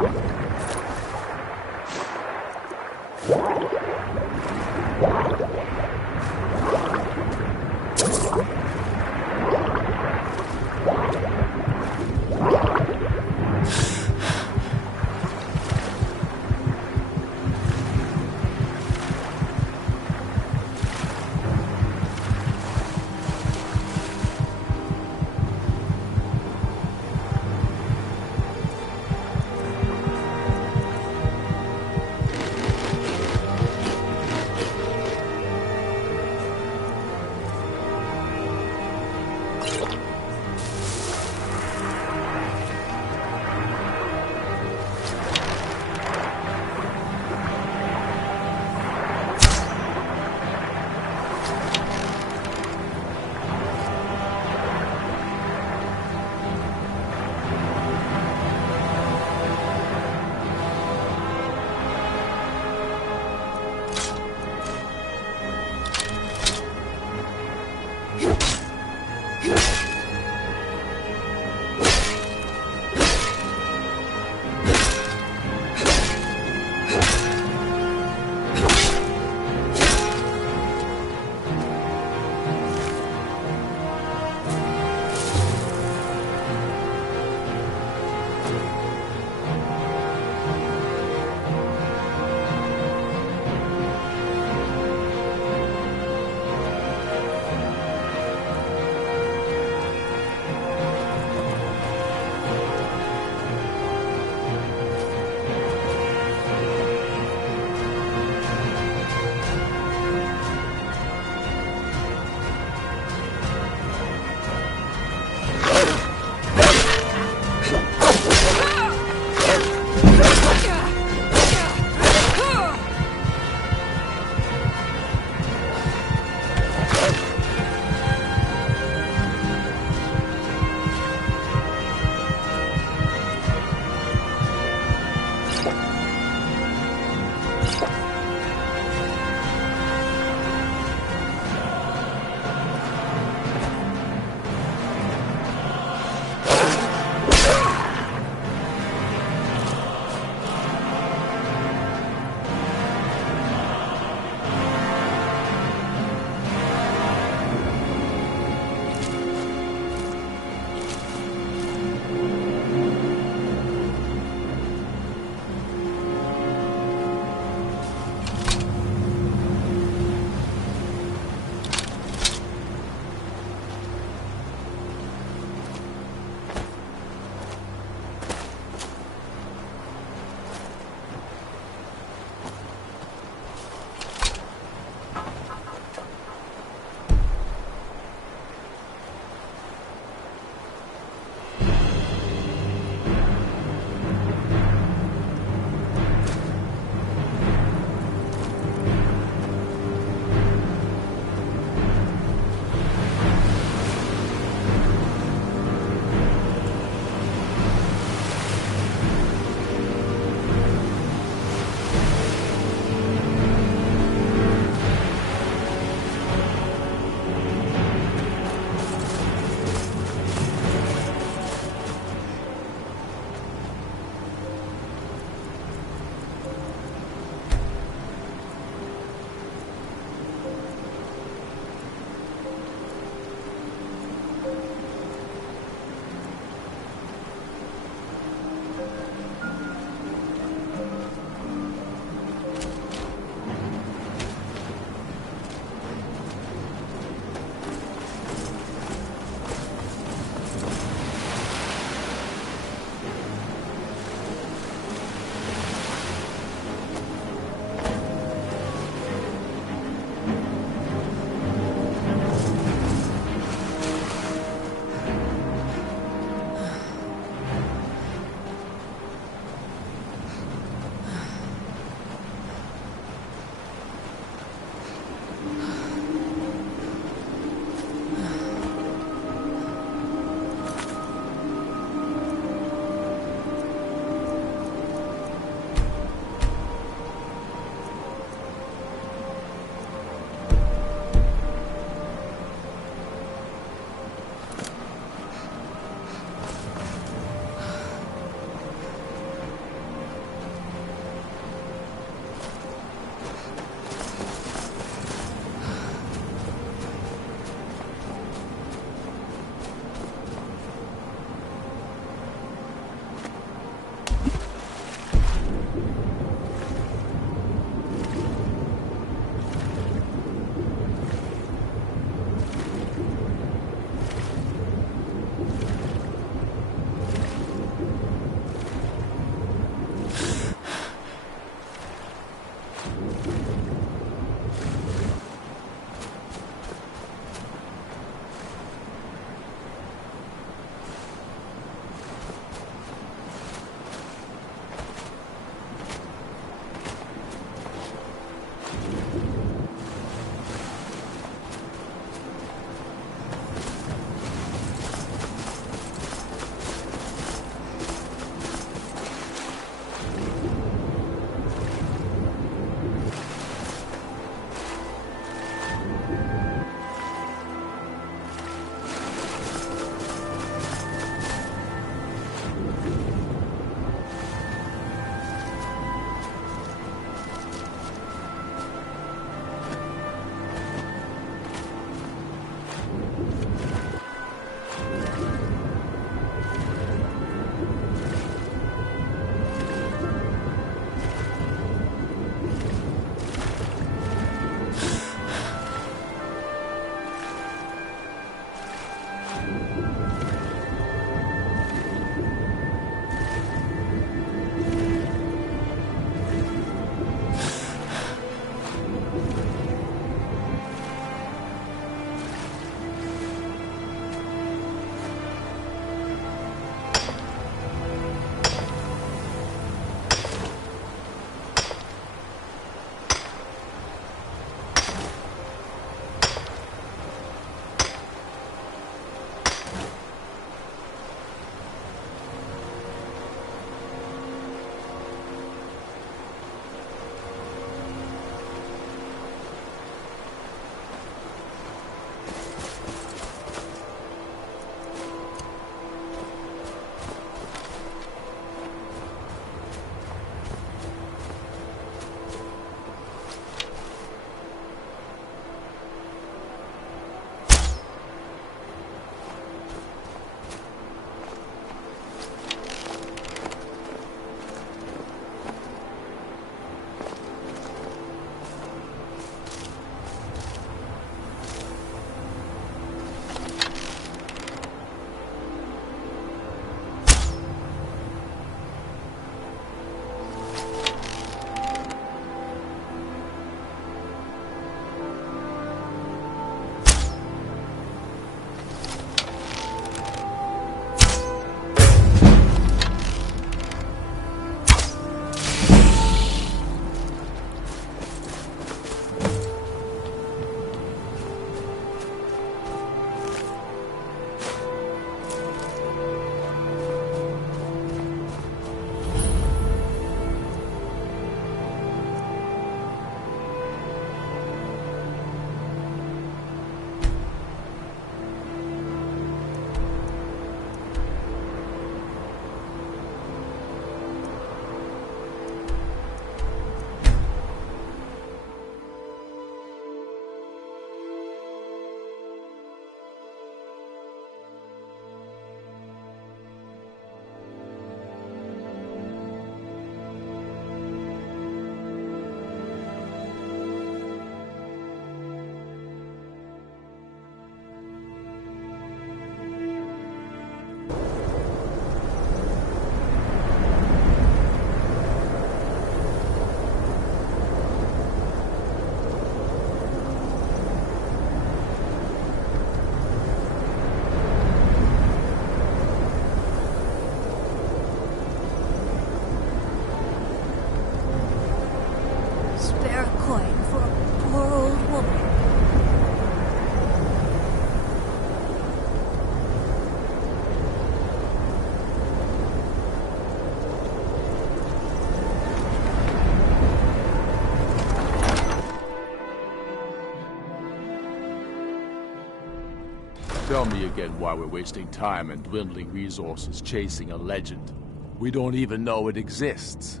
Tell me again why we're wasting time and dwindling resources chasing a legend. We don't even know it exists.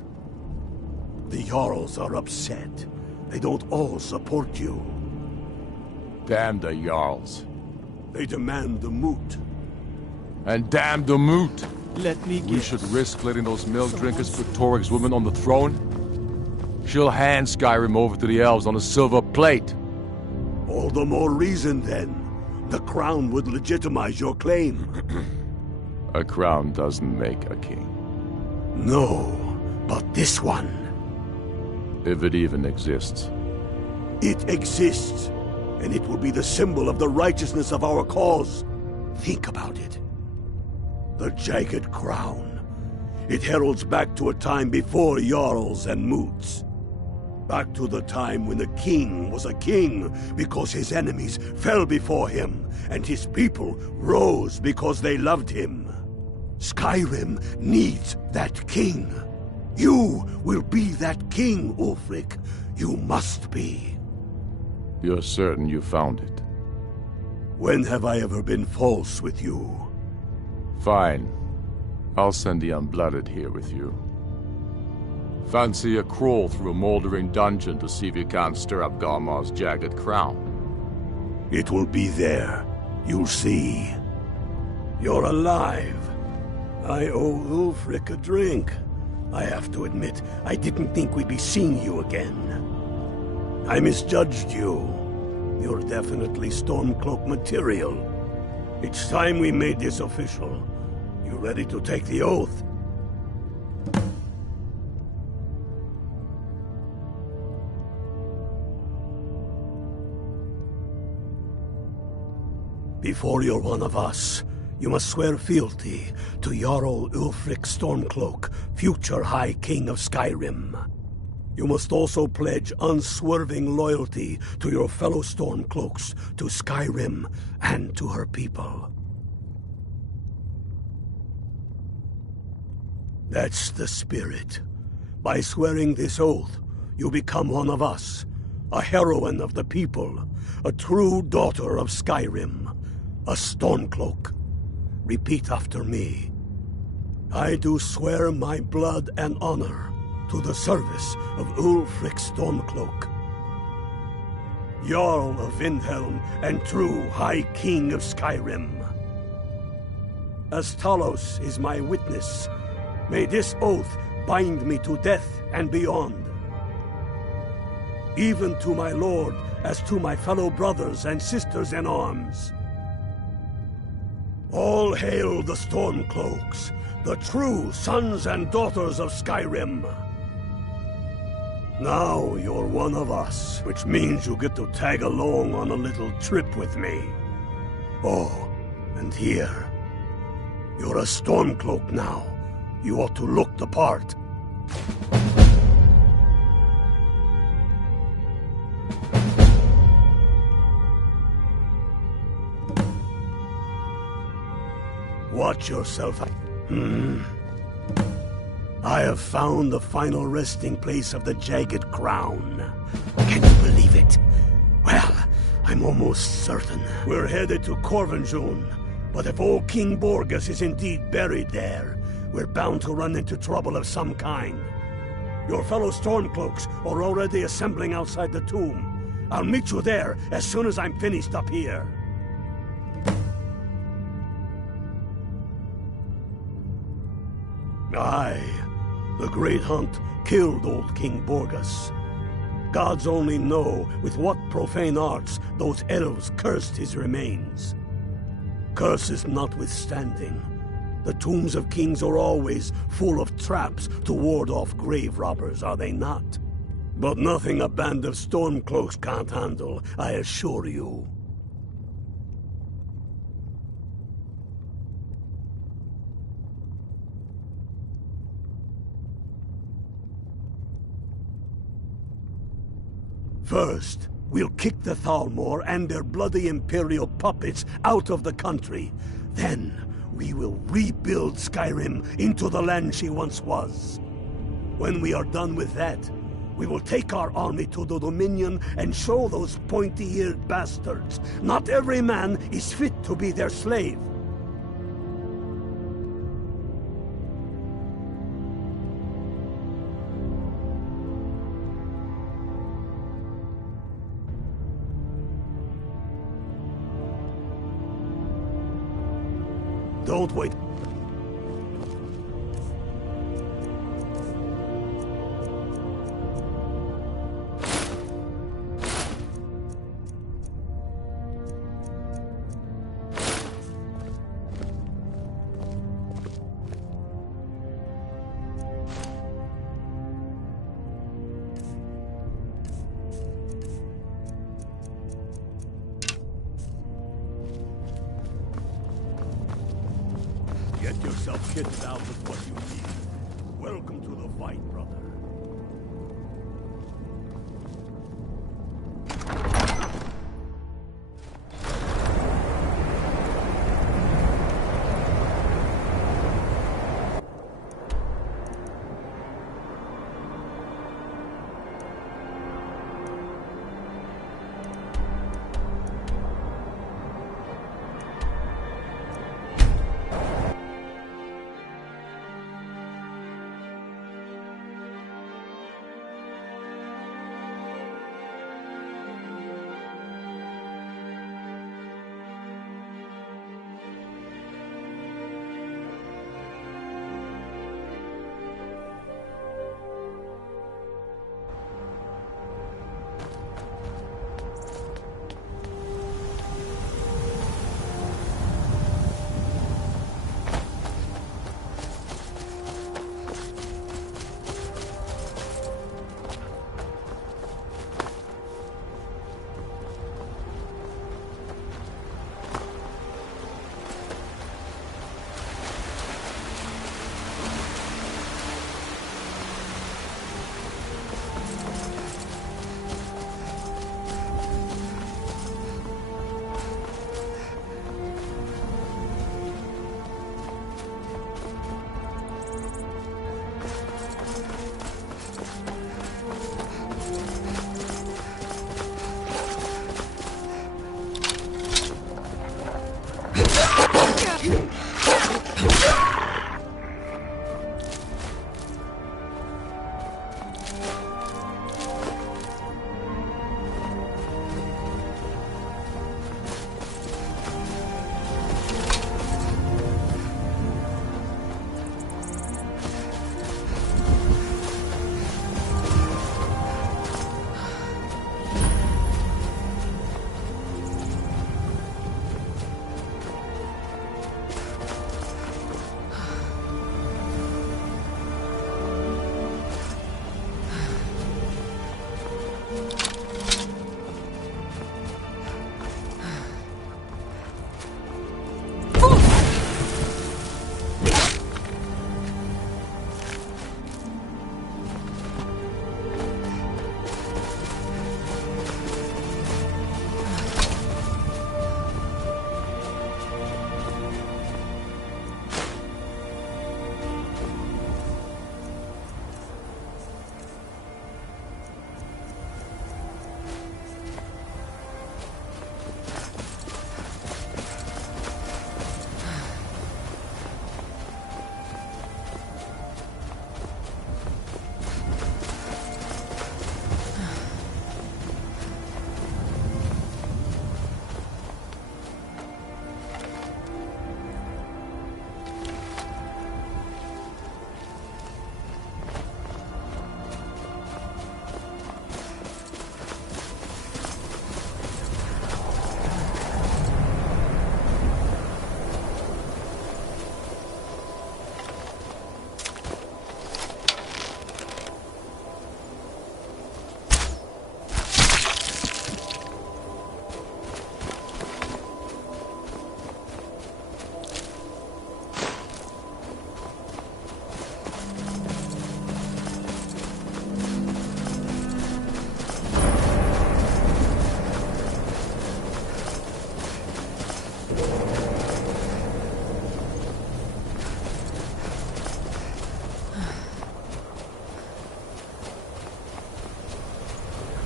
The Jarls are upset. They don't all support you. Damn the Jarls. They demand the moot. And damn the moot! Let me guess. We should risk letting those milk drinkers put Toryg's woman on the throne? She'll hand Skyrim over to the elves on a silver plate. All the more reason, then. The crown would legitimize your claim. A crown doesn't make a king. No, but this one. If it even exists. It exists, and it will be the symbol of the righteousness of our cause. Think about it. The jagged crown. It heralds back to a time before Jarls and moots. Back to the time when the king was a king because his enemies fell before him, and his people rose because they loved him. Skyrim needs that king. You will be that king, Ulfric. You must be. You're certain you found it? When have I ever been false with you? Fine. I'll send the Unblooded here with you. Fancy a crawl through a moldering dungeon to see if you can't stir up Garmar's jagged crown. It will be there. You'll see. You're alive. I owe Ulfric a drink. I have to admit, I didn't think we'd be seeing you again. I misjudged you. You're definitely Stormcloak material. It's time we made this official. You ready to take the oath? Before you're one of us, you must swear fealty to Jarl Ulfric Stormcloak, future High King of Skyrim. You must also pledge unswerving loyalty to your fellow Stormcloaks, to Skyrim, and to her people. That's the spirit. By swearing this oath, you become one of us, a heroine of the people, a true daughter of Skyrim, a Stormcloak. Repeat after me. I do swear my blood and honor to the service of Ulfric Stormcloak, Jarl of Windhelm and true High King of Skyrim. As Talos is my witness, may this oath bind me to death and beyond. Even to my lord, as to my fellow brothers and sisters in arms. All hail the Stormcloaks, the true sons and daughters of Skyrim. Now you're one of us, which means you get to tag along on a little trip with me. Oh, and here. You're a Stormcloak now. You ought to look the part. Watch yourself. I have found the final resting place of the Jagged Crown. Can you believe it? Well, I'm almost certain. We're headed to Corvinjun, but if old King Borgus is indeed buried there, we're bound to run into trouble of some kind. Your fellow Stormcloaks are already assembling outside the tomb. I'll meet you there as soon as I'm finished up here. Aye, the Great Hunt killed old King Borgus. Gods only know with what profane arts those elves cursed his remains. Curses notwithstanding, the tombs of kings are always full of traps to ward off grave robbers, are they not? But nothing a band of Stormcloaks can't handle, I assure you. First, we'll kick the Thalmor and their bloody Imperial puppets out of the country. Then, we will rebuild Skyrim into the land she once was. When we are done with that, We will take our army to the Dominion and show those pointy-eared bastards. Not every man is fit to be their slave. Don't wait. Get yourself kitted out with what you need. Welcome to the fight, brother.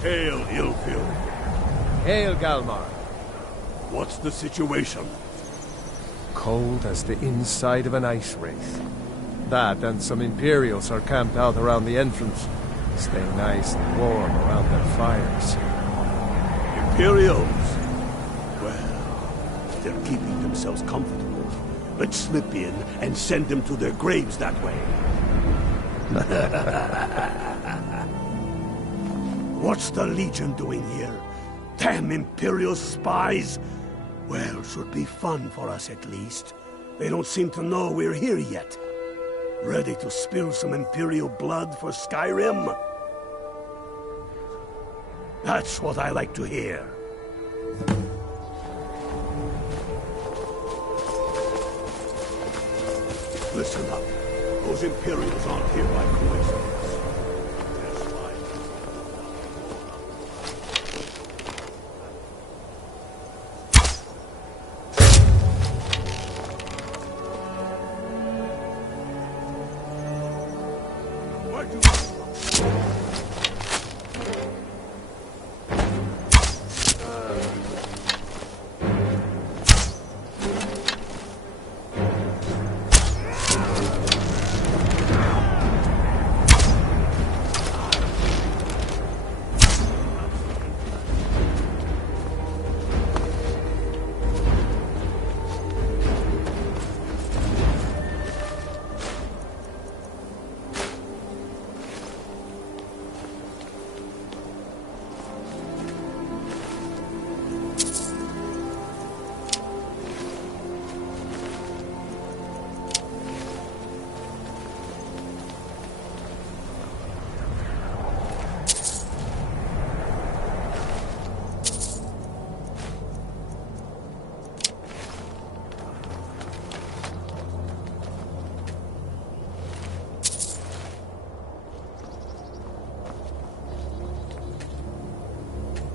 Hail, Ilfield. Hail, Galmar. What's the situation? Cold as the inside of an ice wraith. That and some Imperials are camped out around the entrance. Stay nice and warm around their fires. Imperials? Well, they're keeping themselves comfortable. Let's slip in and send them to their graves that way. What's the Legion doing here? Damn Imperial spies! Well, should be fun for us at least. They don't seem to know we're here yet. Ready to spill some Imperial blood for Skyrim? That's what I like to hear. Listen up. Those Imperials aren't here by coincidence.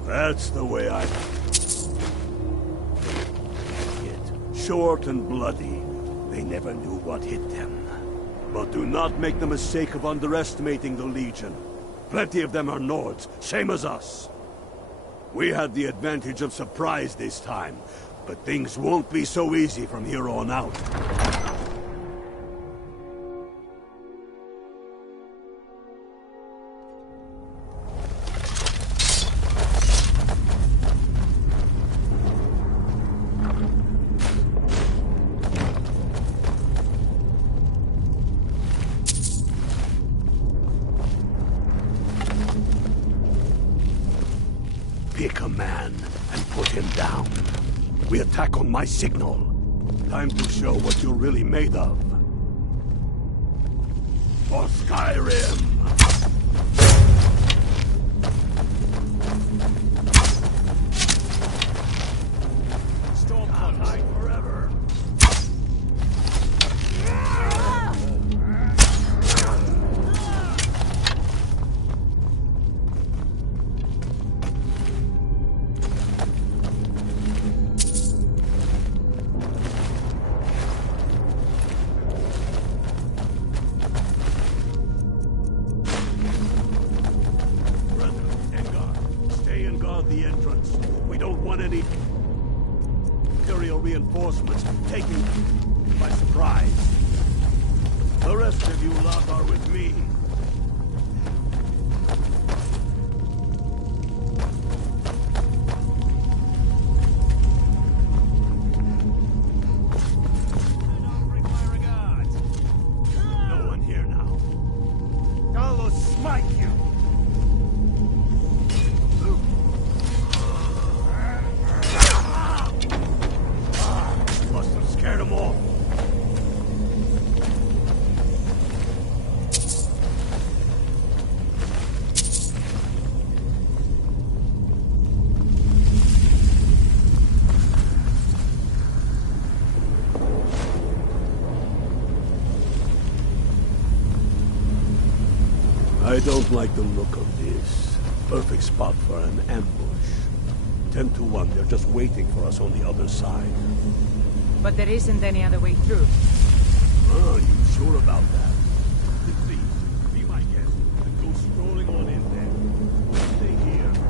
That's the way I... Short and bloody. They never knew what hit them. But do not make the mistake of underestimating the Legion. Plenty of them are Nords, same as us. We had the advantage of surprise this time, but things won't be so easy from here on out. Pick a man and put him down. We attack on my signal. Time to show what you're really made of. For Skyrim! Storm hide forever. The entrance. We don't want any Imperial reinforcements taken by surprise. The rest of you lot are with me. No one here now. I'll smite you. Scared them off. I don't like the look of this. Perfect spot for an ambush. 10 to 1, they're just waiting for us on the other side. But there isn't any other way through. Oh, you sure about that? Please, be my guest and go strolling on in there. Stay here.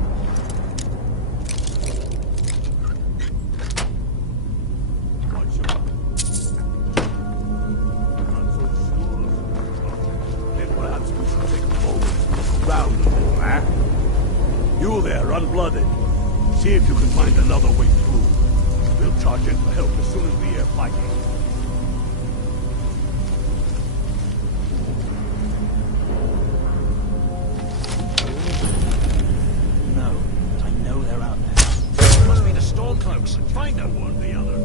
You there, unblooded. See if you can find another way through. We'll charge in for help as soon as we hear fighting. No, but I know they're out there. Must be the Stormcloaks. Find them. One or the other.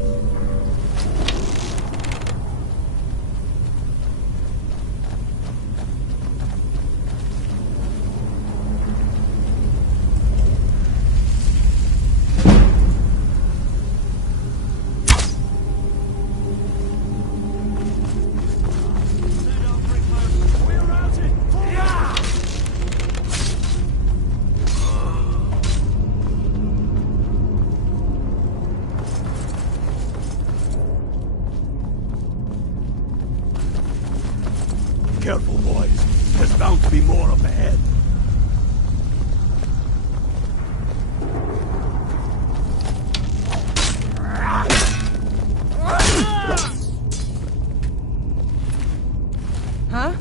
Careful, boys. There's bound to be more up ahead. Huh?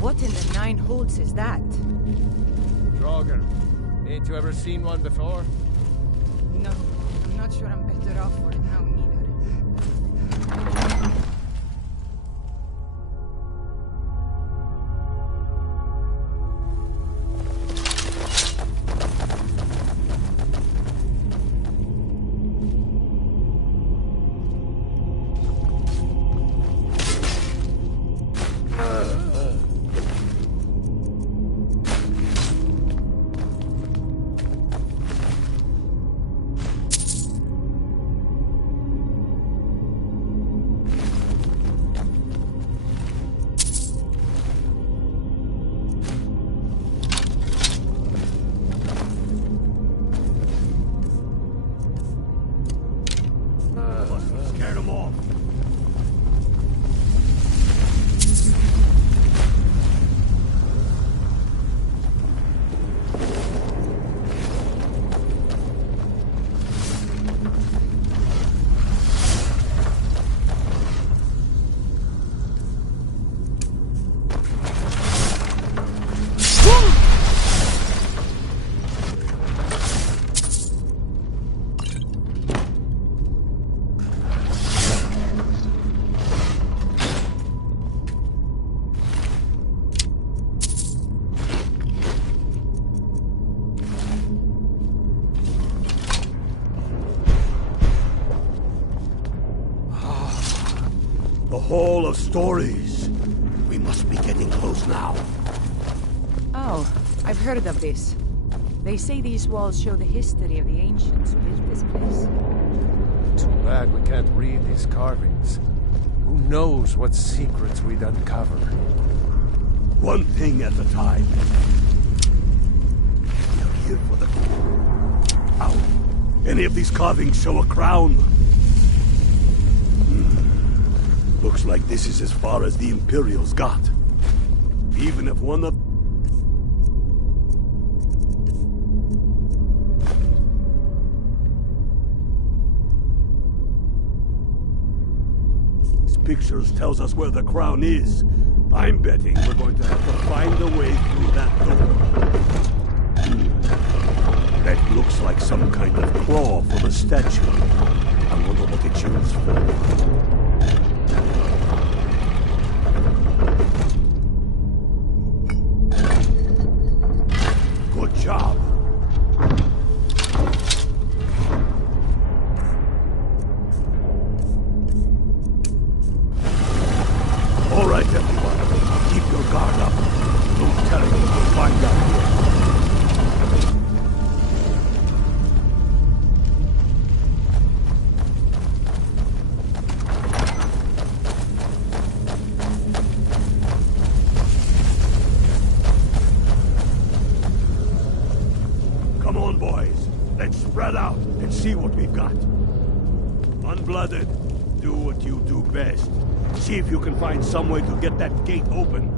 What in the nine holes is that? Draugr. Ain't you ever seen one before? No, I'm not sure I'm better off for it now, neither. Scared them off. The Hall of Stories. We must be getting close now. Oh, I've heard of this. They say these walls show the history of the ancients who lived this place. Too bad we can't read these carvings. Who knows what secrets we'd uncover? One thing at a time. We are here for the... Ow. Any of these carvings show a crown? Looks like this is as far as the Imperials got. Even if one of... These pictures tells us where the crown is. I'm betting we're going to have to find a way through that door. That looks like some kind of claw from a statue. I wonder what it's used for. Good job. All right, everyone. Keep your guard up. Those terrorists will find out here. Come on, boys. Let's spread out and see what we've got. Unblooded, do what you do best. See if you can find some way to get that gate open.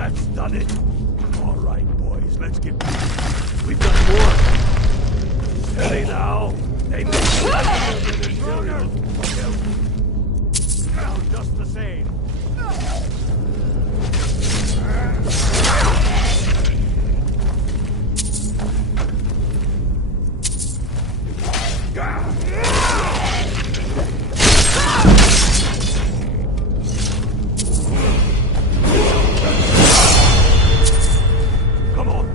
That's done it. All right, boys, let's get moving. We've got more. Steady now. They may be down just the same. Come on.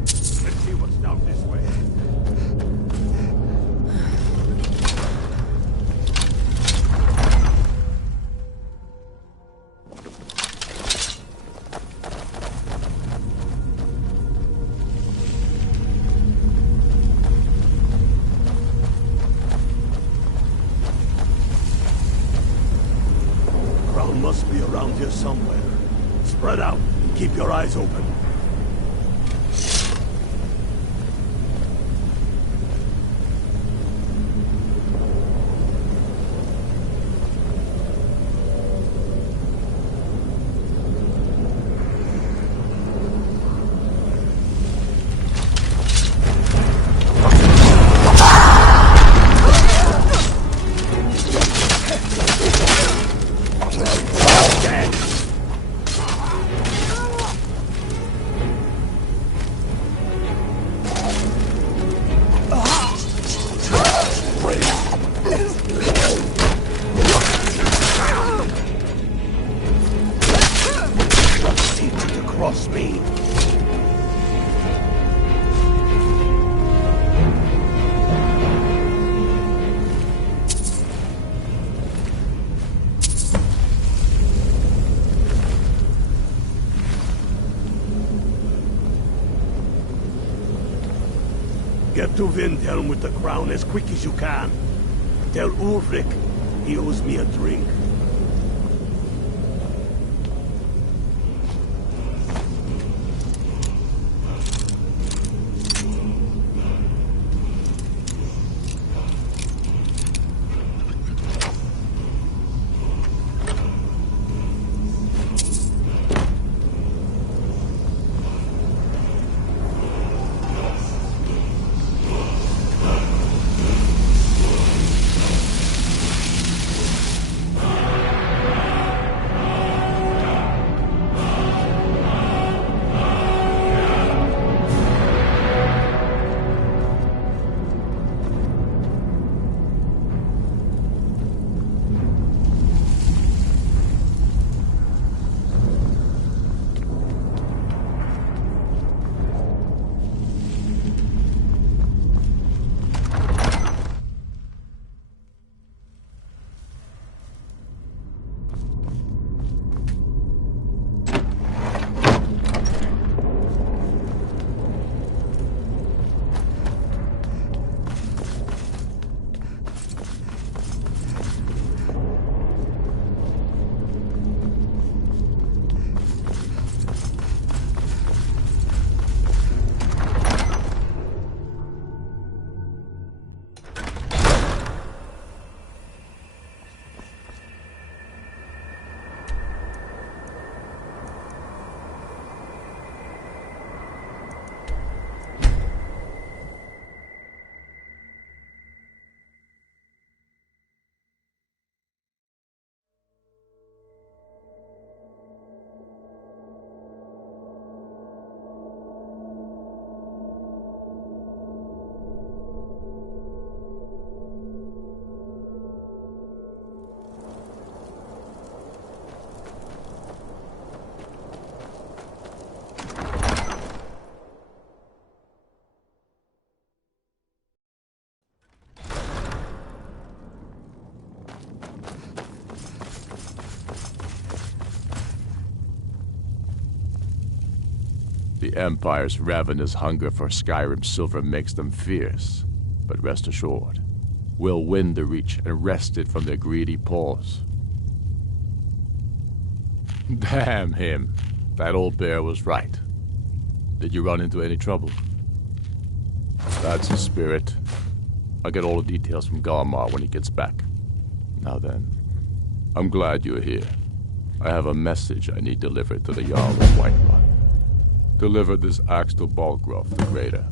Let's see what's down this way. Crown must be around here somewhere. Spread out. Keep your eyes open. Cross me. Get to Windhelm with the crown as quick as you can. Tell Ulrich he owes me a drink. The Empire's ravenous hunger for Skyrim silver makes them fierce. But rest assured, we'll win the Reach and wrest it from their greedy paws. Damn him. That old bear was right. Did you run into any trouble? That's his spirit. I'll get all the details from Galmar when he gets back. Now then, I'm glad you're here. I have a message I need delivered to the Jarl of Whiterun. Deliver this axe to Balgruf the Greater.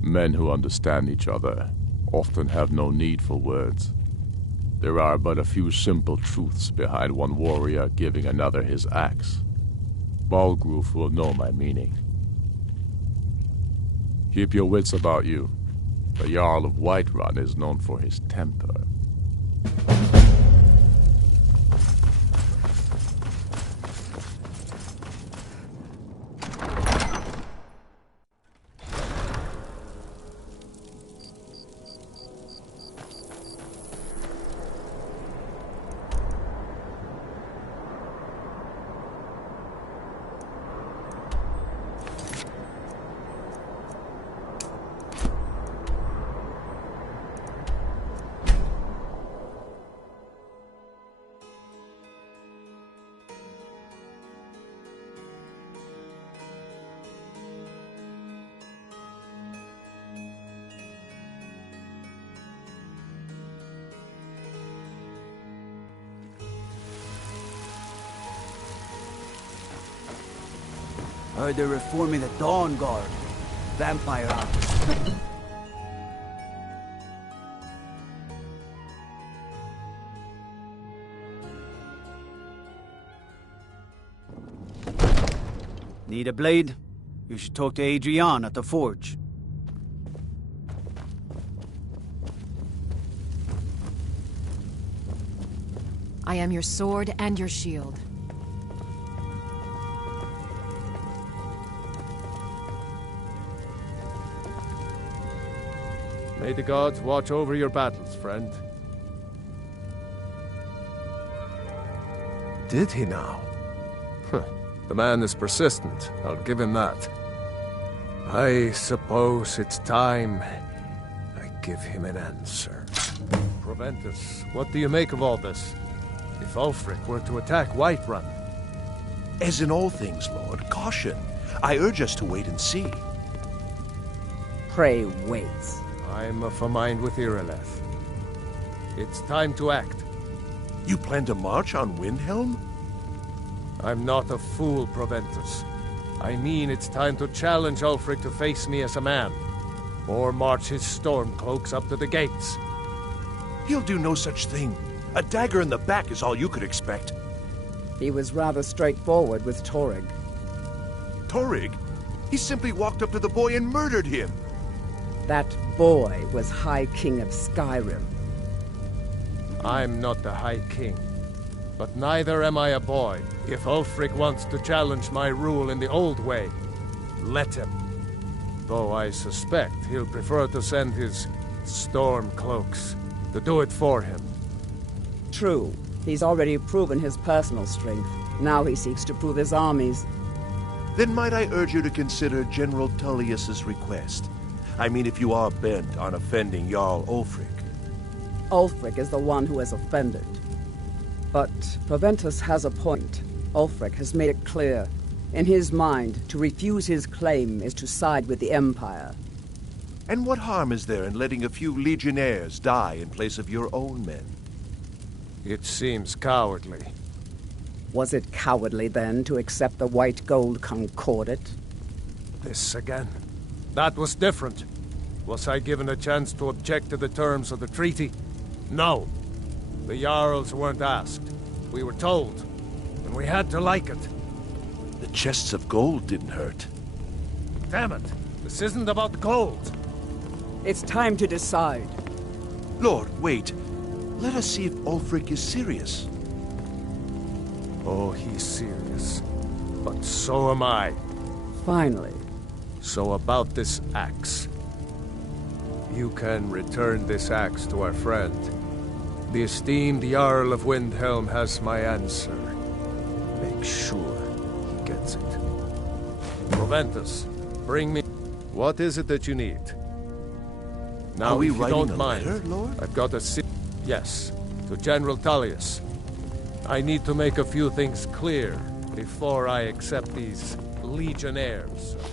Men who understand each other often have no need for words. There are but a few simple truths behind one warrior giving another his axe. Balgruf will know my meaning. Keep your wits about you. The Jarl of Whiterun is known for his temper. Heard they're reforming the Dawn Guard. Vampire outfit. Need a blade? You should talk to Adrian at the forge. I am your sword and your shield. May the gods watch over your battles, friend. Did he now? The man is persistent, I'll give him that. I suppose it's time I give him an answer. Proventus, what do you make of all this? If Ulfric were to attack Whiterun? As in all things, Lord, caution. I urge us to wait and see. Pray wait. I'm of a mind with Irileth. It's time to act. You plan to march on Windhelm? I'm not a fool, Proventus. I mean it's time to challenge Ulfric to face me as a man. Or march his stormcloaks up to the gates. He'll do no such thing. A dagger in the back is all you could expect. He was rather straightforward with Torrig. Torrig? He simply walked up to the boy and murdered him. That boy was High King of Skyrim. I'm not the High King. But neither am I a boy. If Ulfric wants to challenge my rule in the old way, let him. Though I suspect he'll prefer to send his stormcloaks to do it for him. True. He's already proven his personal strength. Now he seeks to prove his armies. Then might I urge you to consider General Tullius's request? I mean, if you are bent on offending Jarl Ulfric. Ulfric is the one who has offended. But Proventus has a point. Ulfric has made it clear. In his mind, to refuse his claim is to side with the Empire. And what harm is there in letting a few legionnaires die in place of your own men? It seems cowardly. Was it cowardly, then, to accept the white gold concordat? This again. That was different. Was I given a chance to object to the terms of the treaty? No. The Jarls weren't asked. We were told. And we had to like it. The chests of gold didn't hurt. Damn it! This isn't about gold! It's time to decide. Lord, wait. Let us see if Ulfric is serious. Oh, he's serious. But so am I. Finally. So about this axe. You can return this axe to our friend. The esteemed Jarl of Windhelm has my answer. Make sure he gets it. Proventus, bring me... What is it that you need? Now, Are we if you writing don't a mind, letter, Lord? I've got a... Yes, to General Tullius. I need to make a few things clear before I accept these legionnaires of his.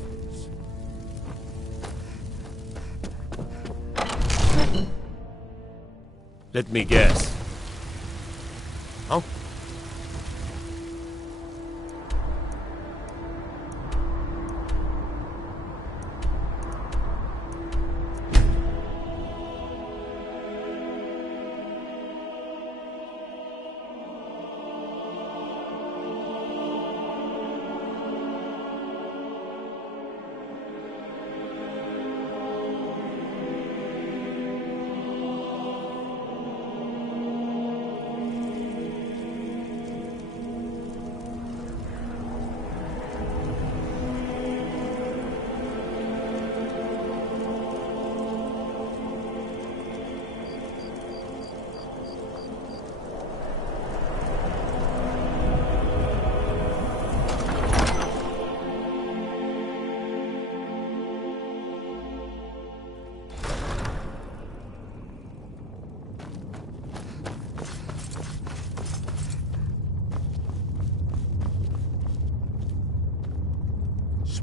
Let me guess. Huh?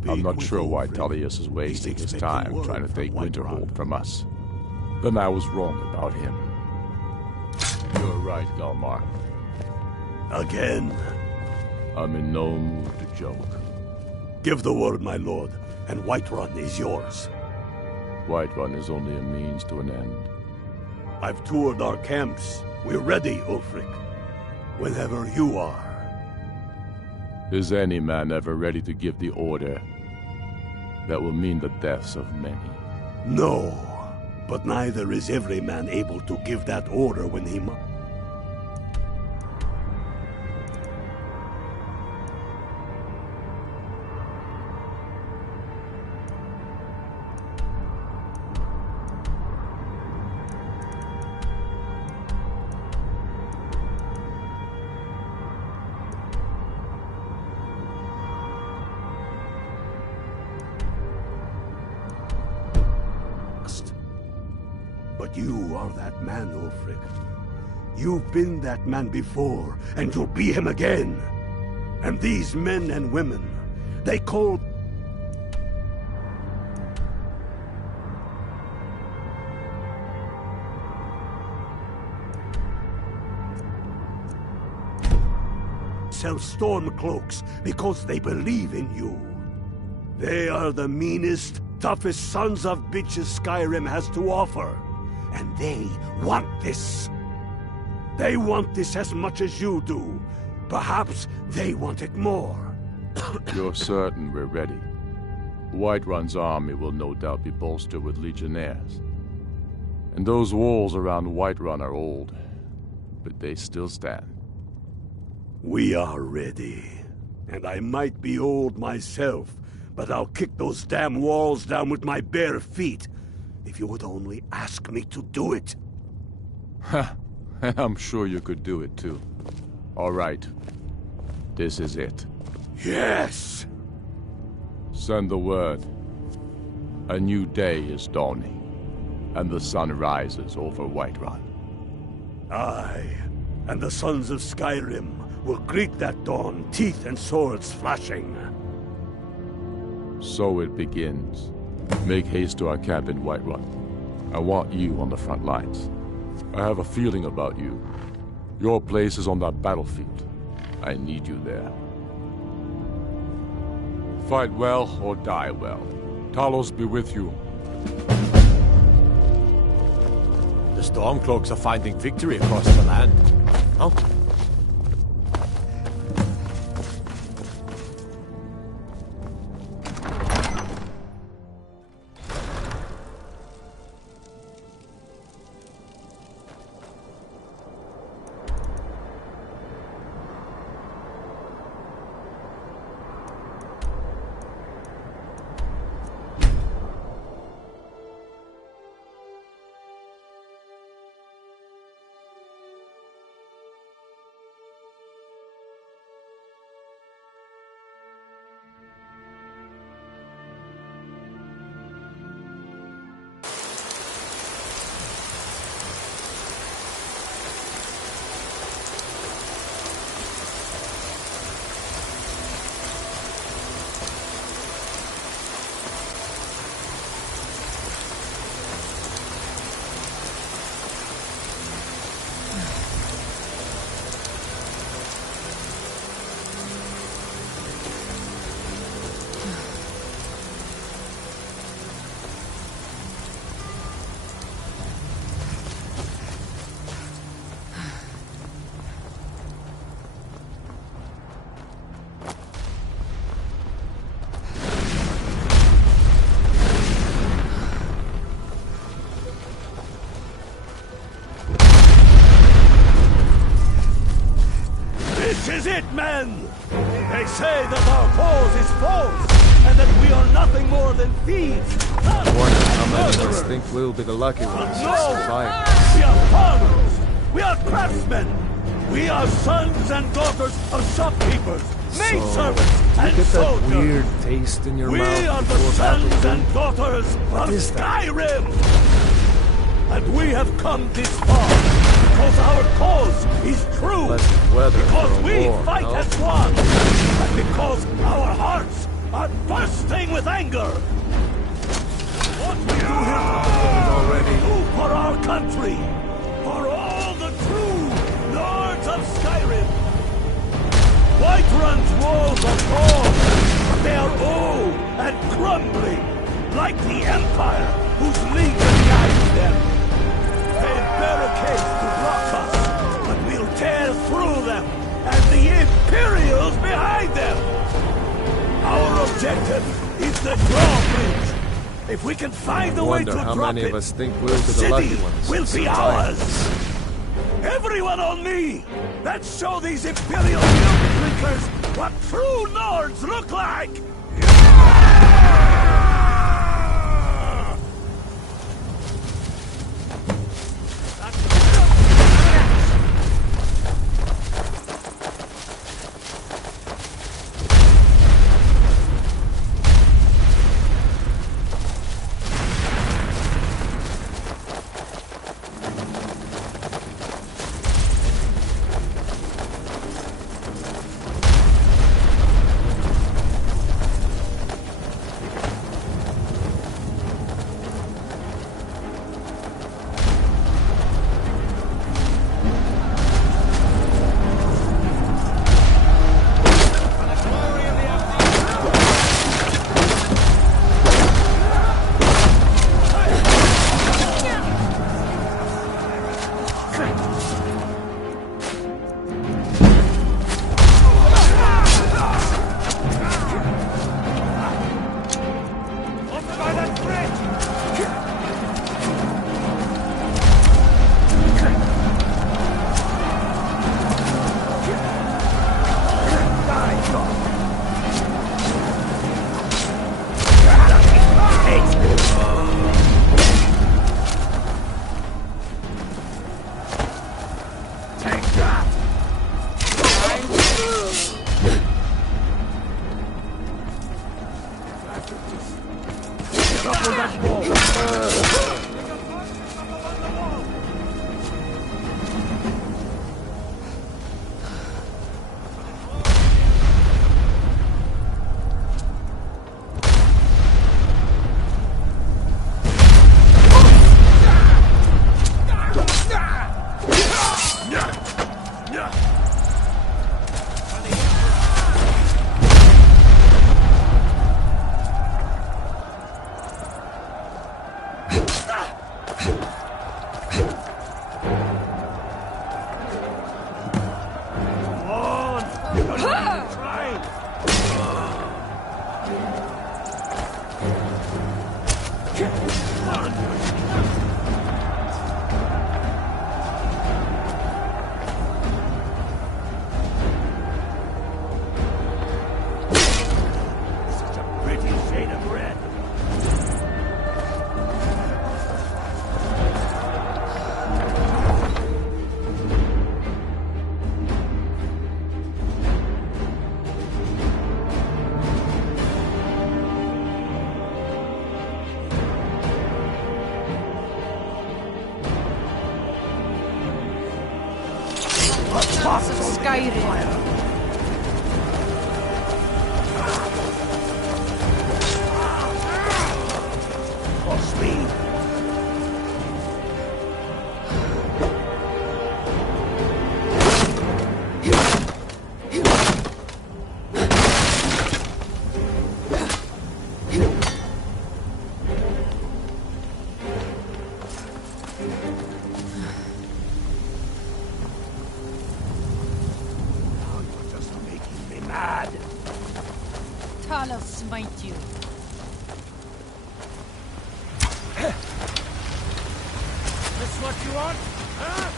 I'm not sure why Tullius is wasting his time trying to take Winterhold from us. Then I was wrong about him. You're right, Galmar. Again? I'm in no mood to joke. Give the word, my lord, and Whiterun is yours. Whiterun is only a means to an end. I've toured our camps. We're ready, Ulfric. Whenever you are. Is any man ever ready to give the order that will mean the deaths of many? No, but neither is every man able to give that order when he must. But you are that man, Ulfric. You've been that man before, and you'll be him again. And these men and women, they call... self storm cloaks because they believe in you. They are the meanest, toughest sons of bitches Skyrim has to offer. And they want this. They want this as much as you do. Perhaps they want it more. You're certain we're ready? Whiterun's army will no doubt be bolstered with legionnaires. And those walls around Whiterun are old, but they still stand. We are ready. And I might be old myself, but I'll kick those damn walls down with my bare feet. If you would only ask me to do it. Ha! I'm sure you could do it too. All right. This is it. Yes! Send the word. A new day is dawning, and the sun rises over Whiterun. Aye, and the sons of Skyrim will greet that dawn, teeth and swords flashing. So it begins. Make haste to our camp in Whiterun. I want you on the front lines. I have a feeling about you. Your place is on that battlefield. I need you there. Fight well or die well. Talos be with you. The Stormcloaks are finding victory across the land. Huh? They say that our cause is false, and that we are nothing more than thieves. I wonder how many of us think we'll be the lucky ones to survive. We are farmers. We are craftsmen. We are sons and daughters of shopkeepers, maidservants, you and get that soldiers. weird taste in your We mouth are the before sons battle? and daughters What of is that? Skyrim. And we have come this far because our cause is true. Pleasant weather Because for a we war, fight no? as one. And because our hearts are bursting with anger. What we do here already. do for our country. For all the true lords of Skyrim. Whiterun's walls are tall, but they are old and crumbling, like the Empire whose legion guides them. They barricades to block us, but we'll tear through them, and the Imperials behind them. Our objective is the drawbridge. If we can find a way to Wonder how drop many it, of us think we'll be the city lucky ones will to be survive. ours. Everyone on me! Let's show these Imperial milk drinkers what true Nords look like! Lots of Skyrim. For speed. I'll smite you. This what you want? Huh?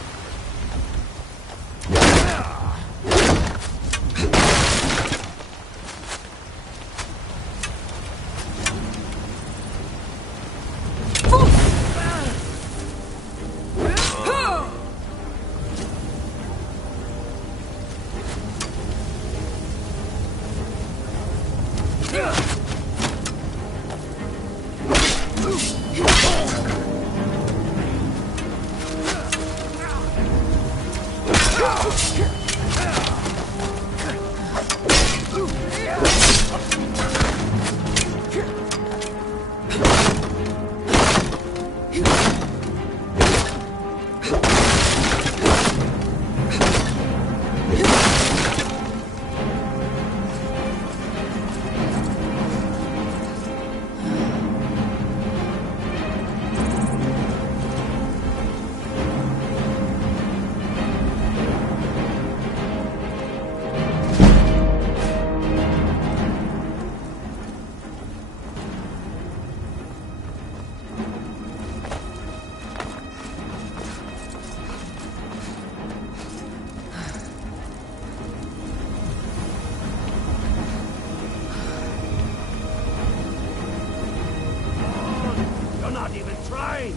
You're not even trying!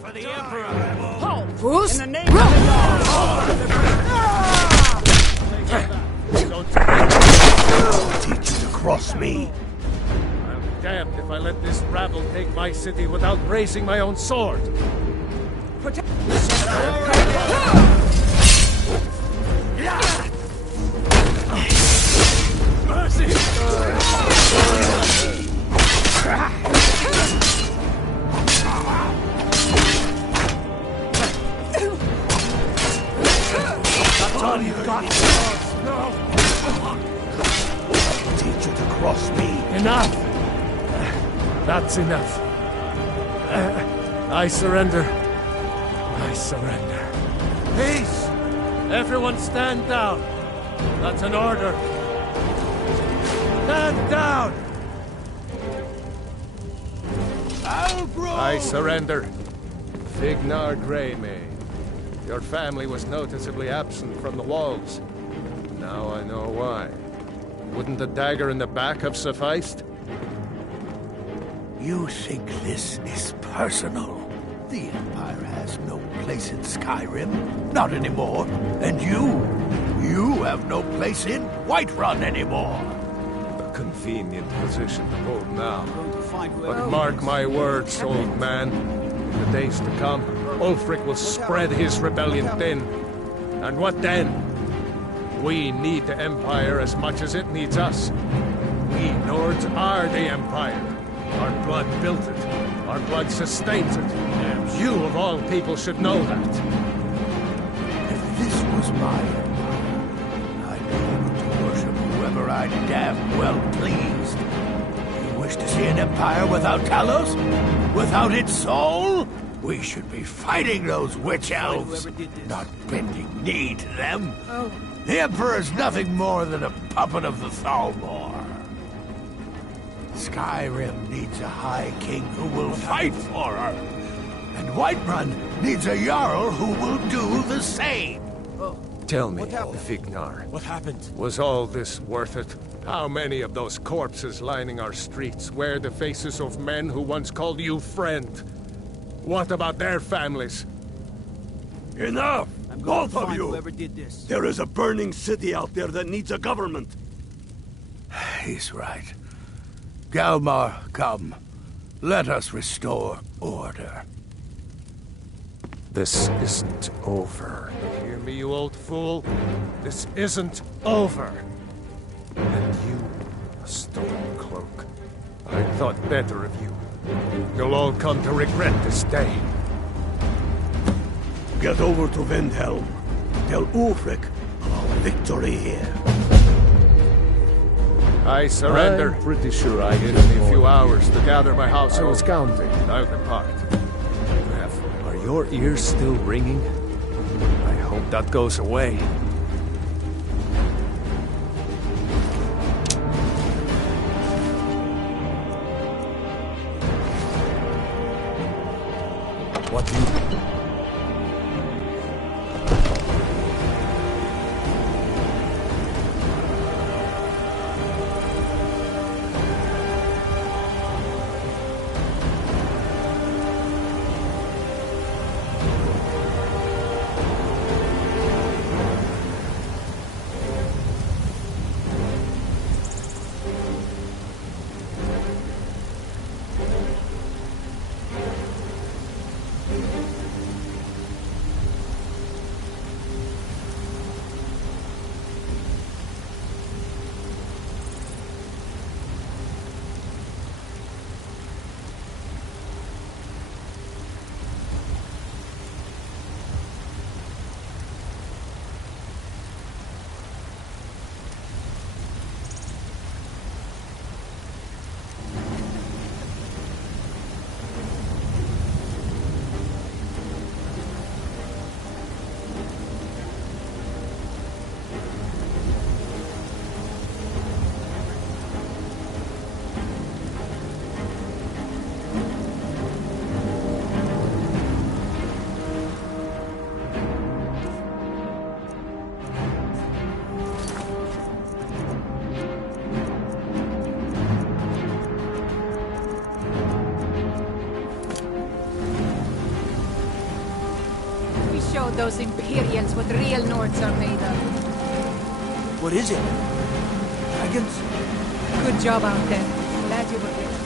For the Emperor! Halt! Bruce? In the name of the Teach you to cross me. I'll be damned if I let this rabble take my city without raising my own sword. That's all you've got. No. Teach you to cross me. Enough! That's enough. I surrender. I surrender. Peace! Everyone stand down. That's an order. Stand down! I surrender. Fignar Greymane. Your family was noticeably absent from the walls. Now I know why. Wouldn't the dagger in the back have sufficed? You think this is personal? The Empire has no place in Skyrim. Not anymore. And you have no place in Whiterun anymore. A convenient position to hold now. But mark my words, old man. In the days to come, Ulfric will spread his rebellion thin. And what then? We need the Empire as much as it needs us. We Nords are the Empire. Our blood built it. Our blood sustains it. You, of all people, should know that. If this was my empire, I'd be able to worship whoever I damn well pleased. You wish to see an empire without Talos? Without its soul? We should be fighting those witch elves, not bending knee to them. The Emperor's nothing more than a puppet of the Thalmor. Skyrim needs a High King who will fight for her. And Whiterun needs a Jarl who will do the same. Tell me, Fignar. What happened? Was all this worth it? How many of those corpses lining our streets wear the faces of men who once called you friend? What about their families? Enough! Both of you! Whoever did this. There is a burning city out there that needs a government. He's right. Galmar, come. Let us restore order. This isn't over. Hear me, you old fool? This isn't over. And you, a stolen cloak. I thought better of you. You'll all come to regret this day. Get over to Windhelm. Tell Ulfric of our victory here. I surrender. I'm pretty sure I Give me a few hours to gather my household. I was counting. I'll depart. Are your ears still ringing? I hope that goes away. What do you... showed those Imperials what real Nords are made of. What is it? Dragons? Good job out there. Glad you were with us.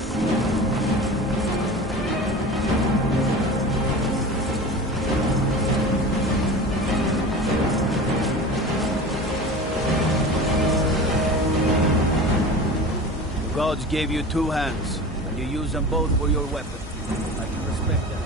Gods gave you two hands, and you use them both for your weapon. I can respect that.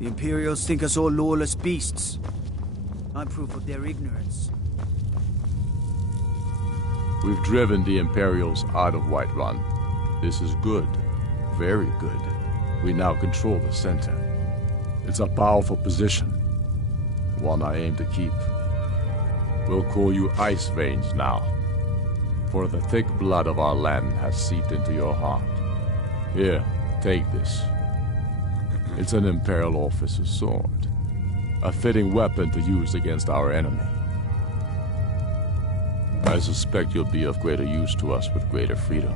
The Imperials think us all lawless beasts. I'm proof of their ignorance. We've driven the Imperials out of Whiterun. This is good. Very good. We now control the center. It's a powerful position. One I aim to keep. We'll call you Ice Veins now. For the thick blood of our land has seeped into your heart. Here, take this. It's an Imperial officer's sword. A fitting weapon to use against our enemy. I suspect you'll be of greater use to us with greater freedom.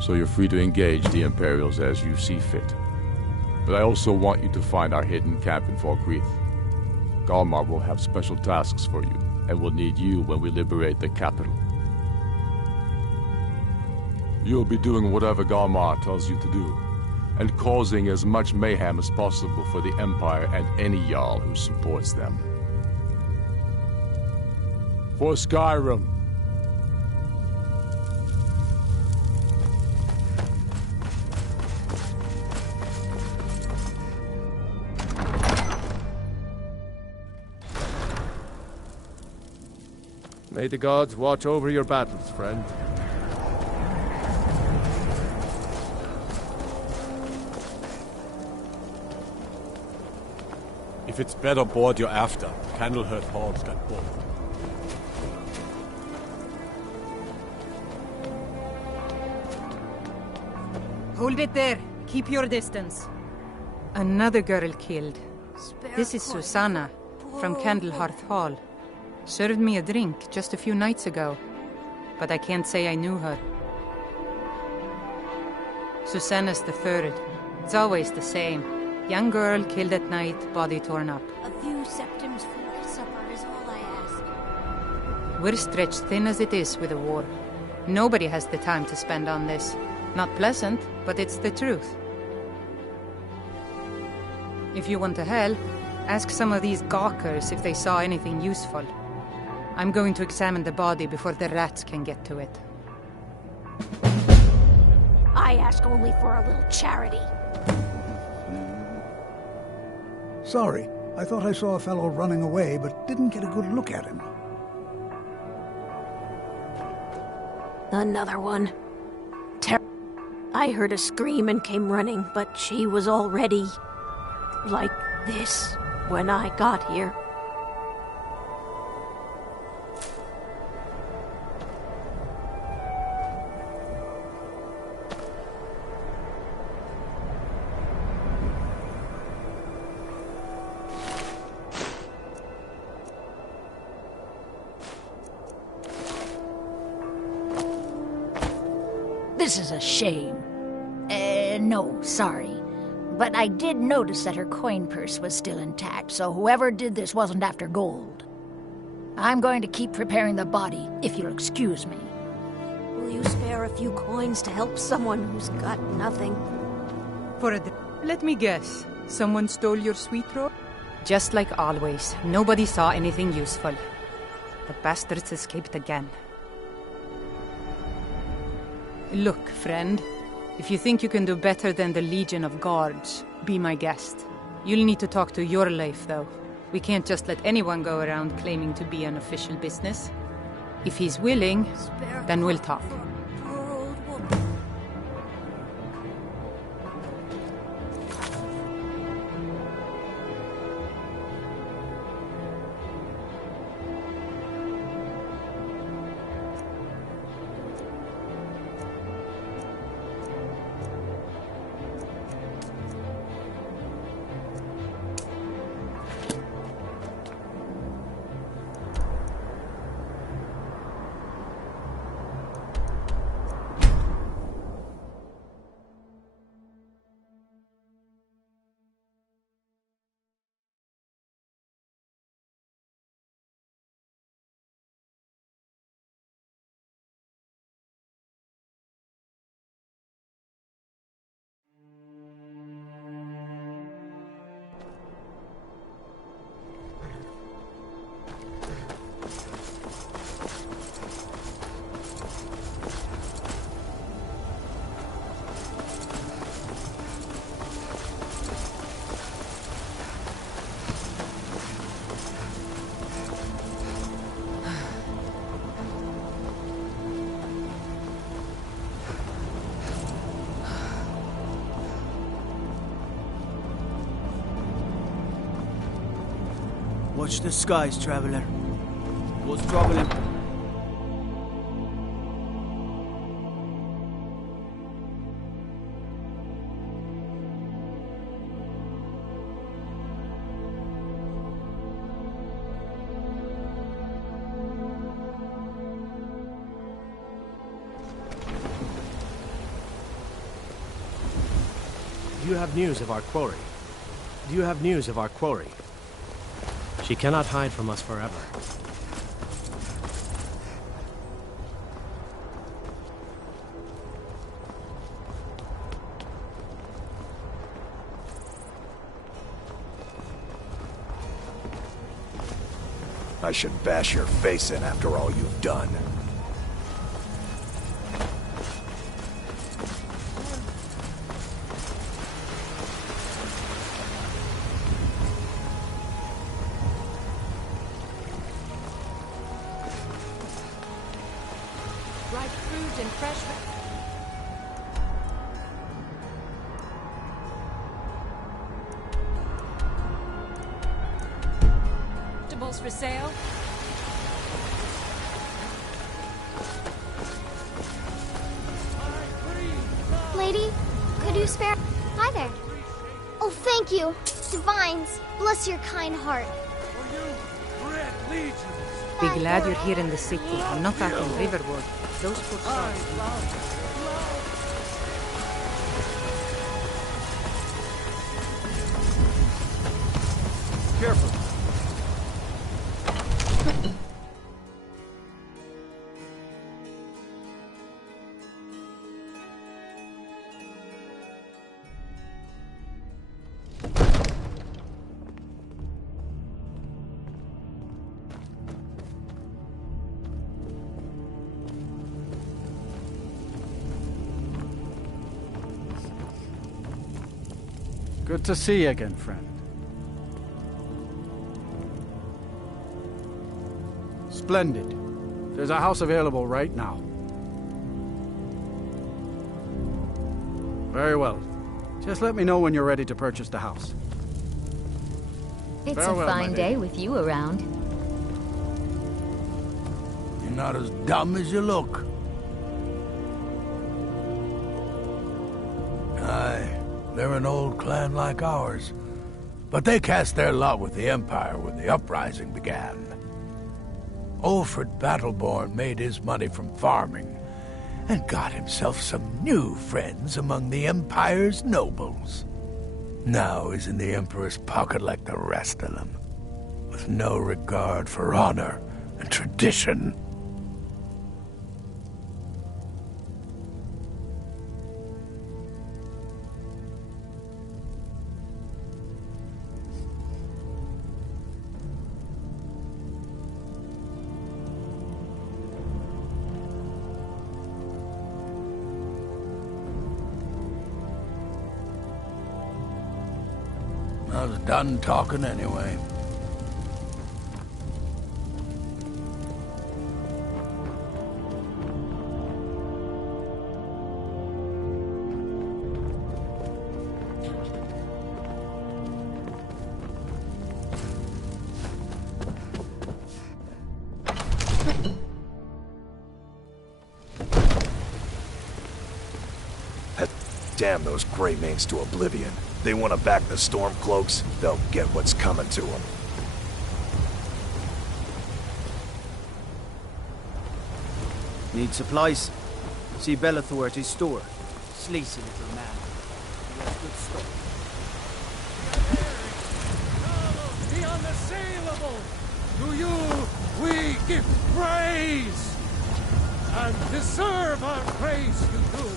So you're free to engage the Imperials as you see fit. But I also want you to find our hidden camp in Falkreath. Galmar will have special tasks for you, and will need you when we liberate the capital. You'll be doing whatever Galmar tells you to do, and causing as much mayhem as possible for the Empire and any Jarl who supports them. For Skyrim. May the gods watch over your battles, friend. If it's better board you're after, Candlehearth Hall's got both. Hold it there. Keep your distance. Another girl killed. This is Susanna, from Candlehearth Hall. Served me a drink just a few nights ago, but I can't say I knew her. Susanna's the third. It's always the same. Young girl killed at night, body torn up. A few septims for my supper is all I ask. We're stretched thin as it is with the war. Nobody has the time to spend on this. Not pleasant, but it's the truth. If you want to hell, ask some of these gawkers if they saw anything useful. I'm going to examine the body before the rats can get to it. I ask only for a little charity. Sorry, I thought I saw a fellow running away, but didn't get a good look at him. Another one. I heard a scream and came running, but she was already... like this. when I got here. This is a shame. No, sorry. But I did notice that her coin purse was still intact, so whoever did this wasn't after gold. I'm going to keep preparing the body, if you'll excuse me. Will you spare a few coins to help someone who's got nothing? Let me guess. Someone stole your sweet roll? Just like always, nobody saw anything useful. The bastards escaped again. Look, friend. If you think you can do better than the Legion of Guards, be my guest. You'll need to talk to your life, though. We can't just let anyone go around claiming to be an official business. If he's willing, then we'll talk. Watch the skies, traveler. What's troubling? Do you have news of our quarry? Do you have news of our quarry? She cannot hide from us forever. I should bash your face in after all you've done. Ripe fruit and fresh... Vegetables for sale? Lady, could you spare... Hi there. Oh, thank you. Divines, bless your kind heart. Be glad you're here in the city and not out in Riverwood. Those poor souls. Careful. Good to see you again, friend. Splendid. There's a house available right now. Very well. Just let me know when you're ready to purchase the house. It's Farewell, a my fine lady. day with you around. You're not as dumb as you look. Aye, they're an old clan like ours. But they cast their lot with the Empire when the uprising began. Ulfred Battleborn made his money from farming, and got himself some new friends among the Empire's nobles. Now he's in the Emperor's pocket like the rest of them, with no regard for honor and tradition. I was done talking anyway. Damn those Greymanes to oblivion. They want to back the Stormcloaks, they'll get what's coming to them. Need supplies? See Bellathor at his store. Sleazy little man. He has good stuff. The unassailable! To you we give praise! And deserve our praise you do!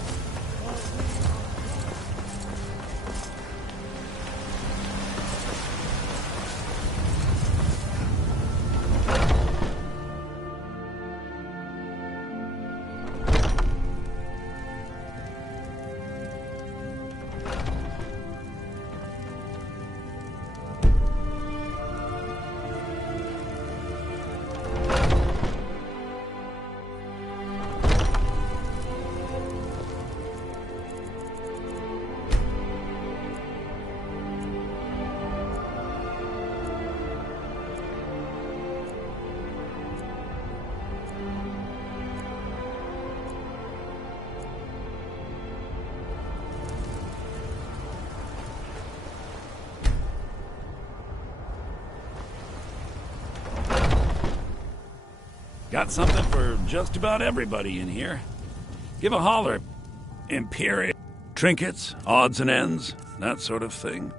Got something for just about everybody in here. Give a holler. Imperial trinkets, odds and ends, that sort of thing.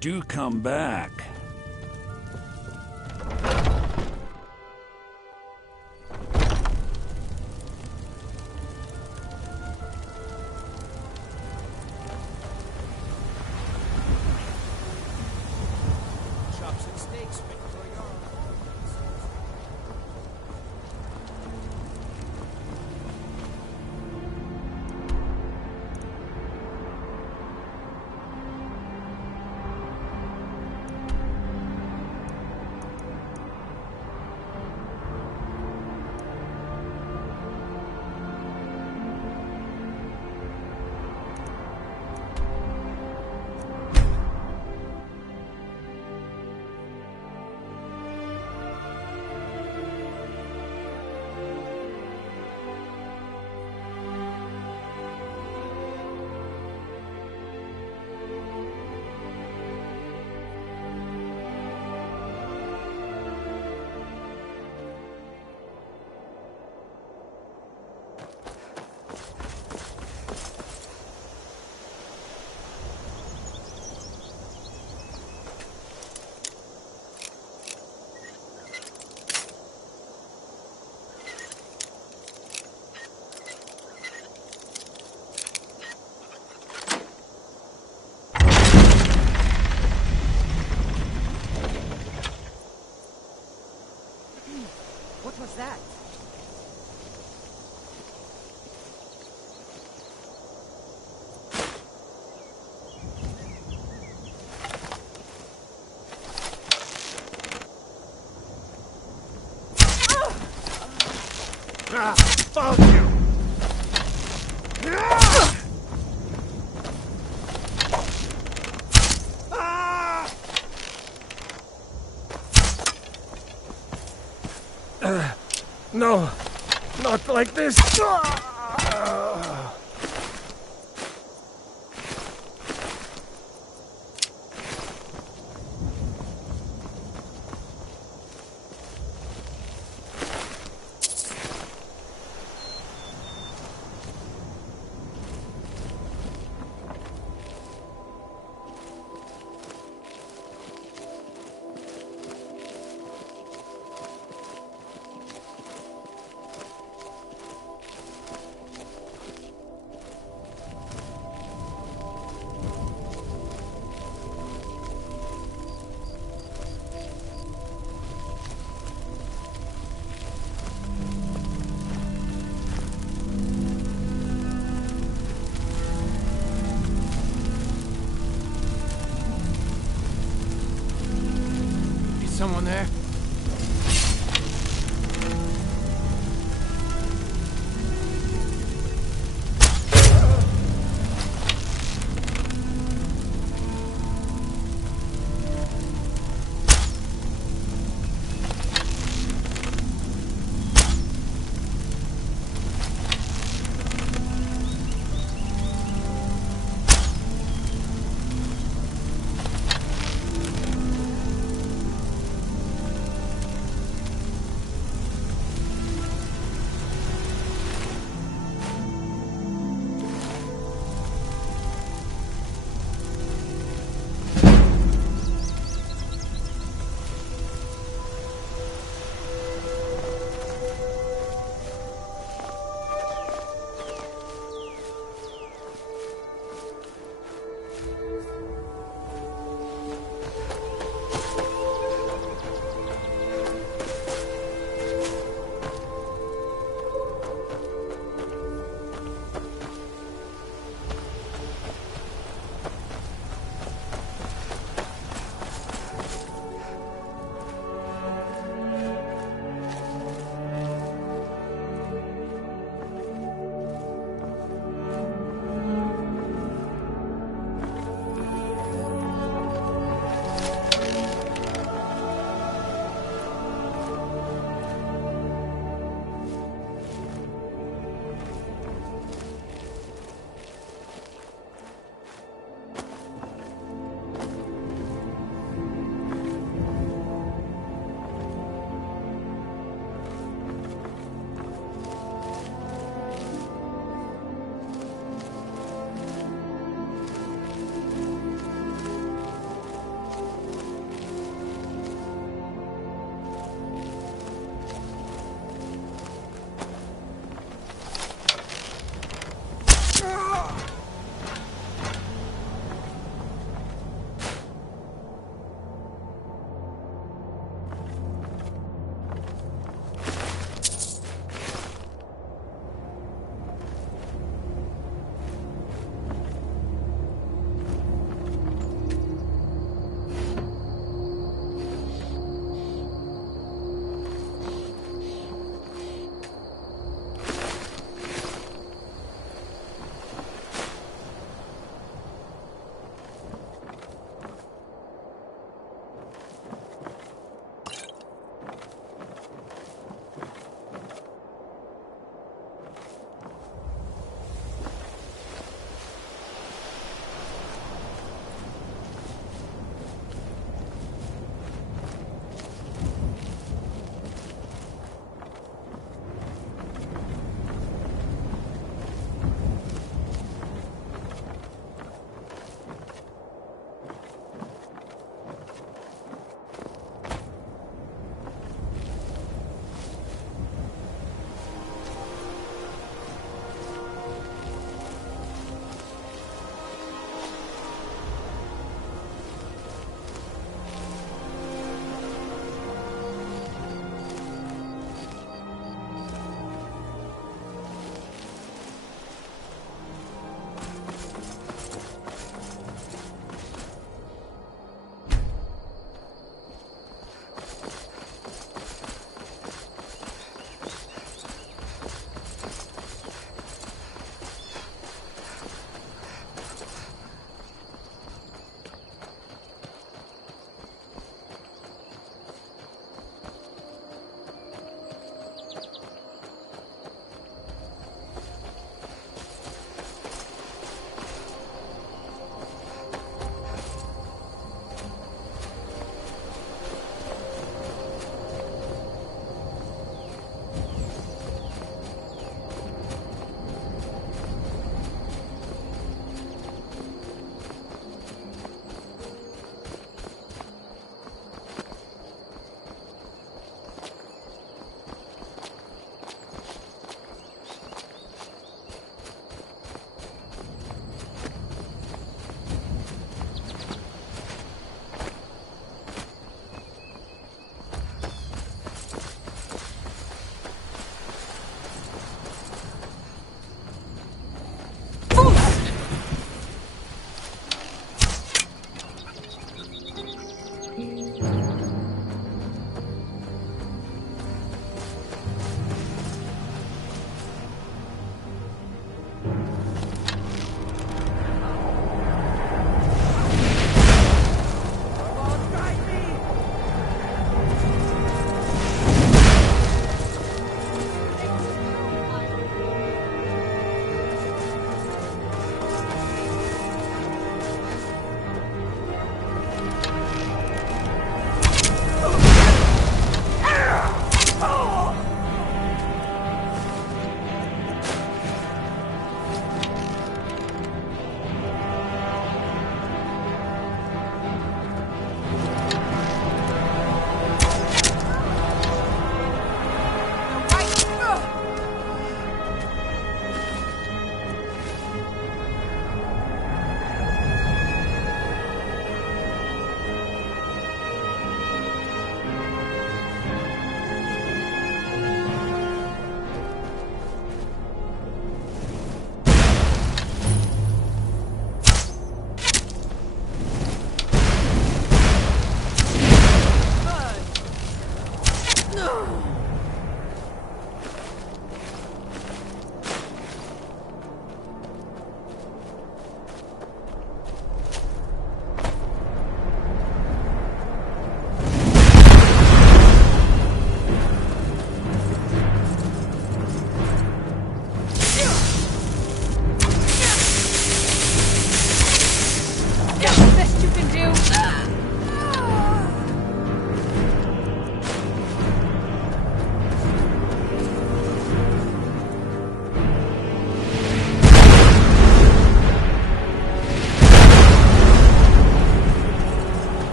Do come back. Chops and steaks fit for your... What was that? Ah, fuck you! No, not like this.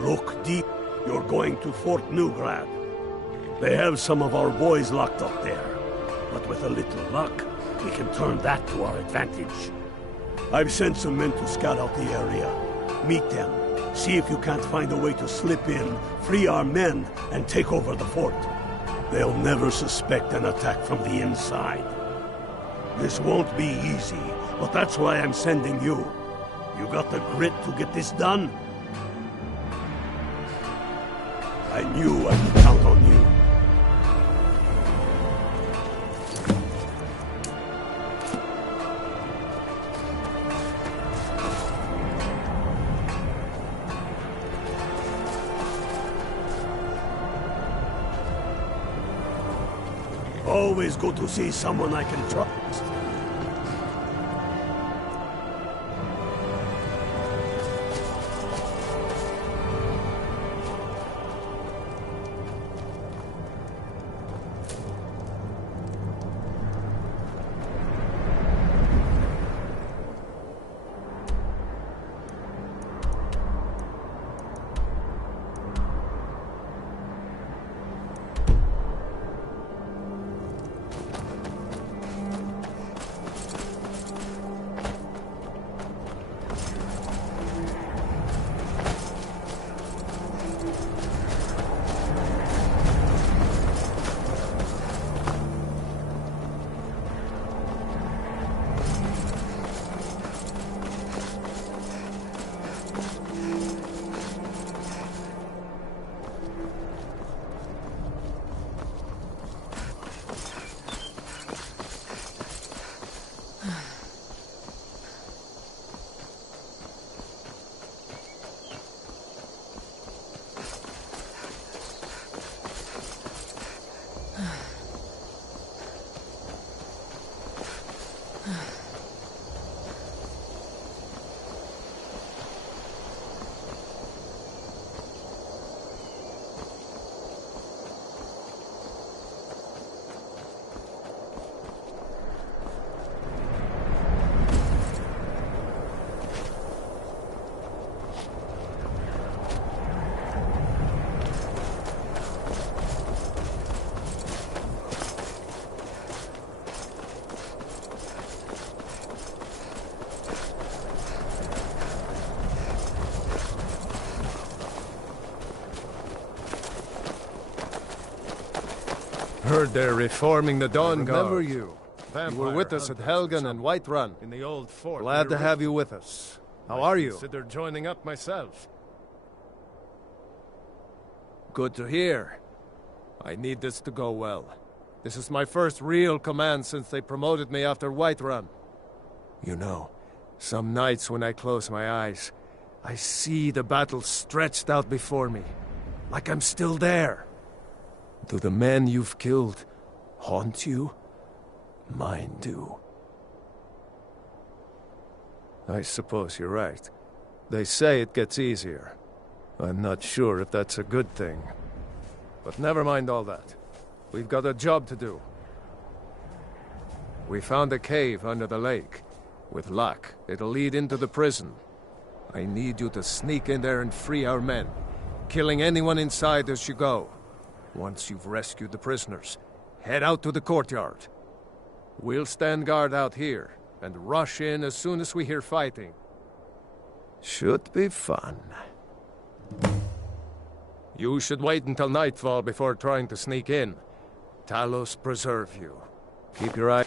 Look deep. You're going to Fort Newgrad. They have some of our boys locked up there. But with a little luck, we can turn that to our advantage. I've sent some men to scout out the area. Meet them. See if you can't find a way to slip in, free our men, and take over the fort. They'll never suspect an attack from the inside. This won't be easy, but that's why I'm sending you. You got the grit to get this done? I knew I could count on you. Always good to see someone I can trust. Heard they're reforming the Dawn Guard. Remember you. You were with us at Helgen and Whiterun. In the old fort. Glad to have you with us. How are you? Consider joining up myself. Good to hear. I need this to go well. This is my first real command since they promoted me after Whiterun. You know, some nights when I close my eyes, I see the battle stretched out before me, like I'm still there. Do the men you've killed haunt you? Mine do. I suppose you're right. They say it gets easier. I'm not sure if that's a good thing. But never mind all that. We've got a job to do. We found a cave under the lake. With luck, it'll lead into the prison. I need you to sneak in there and free our men, killing anyone inside as you go. Once you've rescued the prisoners, head out to the courtyard. We'll stand guard out here, and rush in as soon as we hear fighting. Should be fun. You should wait until nightfall before trying to sneak in. Talos preserve you. Keep your eye...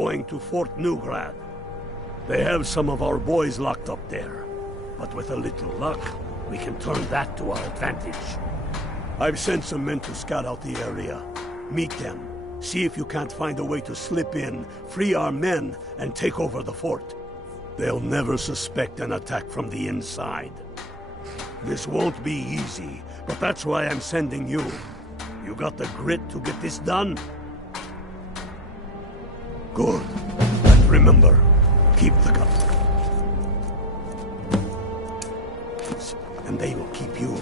going to Fort Newgrad. They have some of our boys locked up there. But with a little luck, we can turn that to our advantage. I've sent some men to scout out the area. Meet them. See if you can't find a way to slip in, free our men, and take over the fort. They'll never suspect an attack from the inside. This won't be easy, but that's why I'm sending you. You got the grit to get this done? Good. And remember, keep the gun. And they will keep you.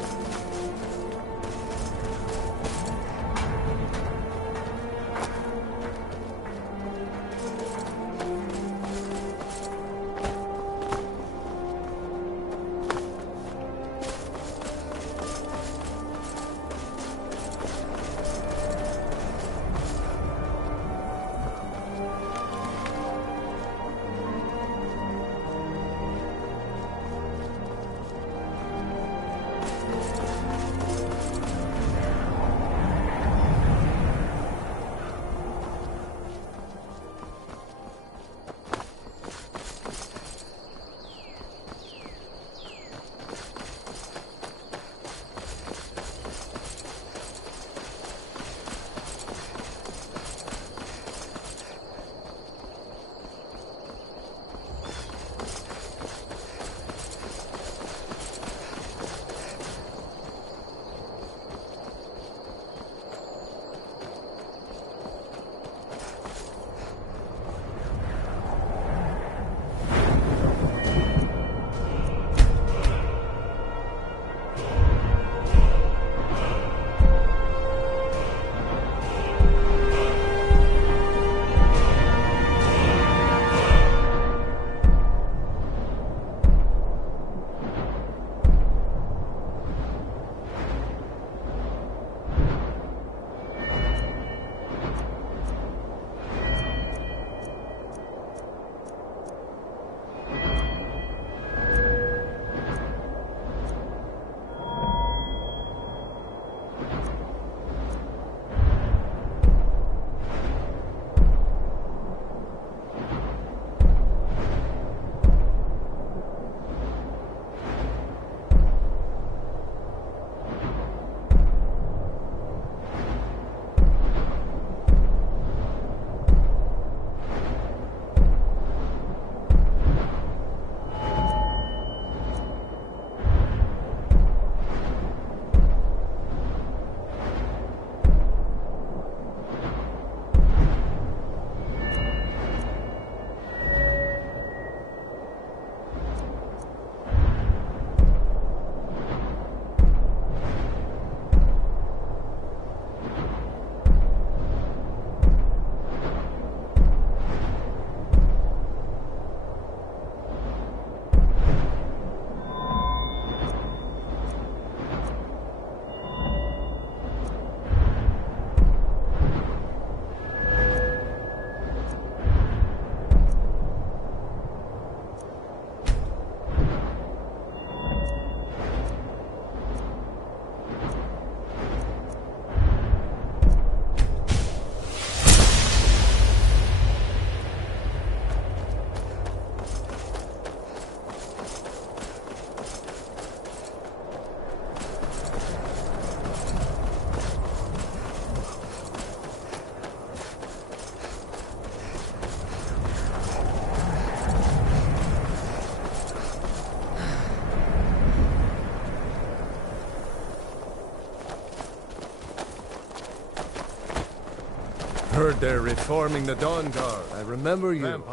Heard they're reforming the Dawn Guard. I remember you.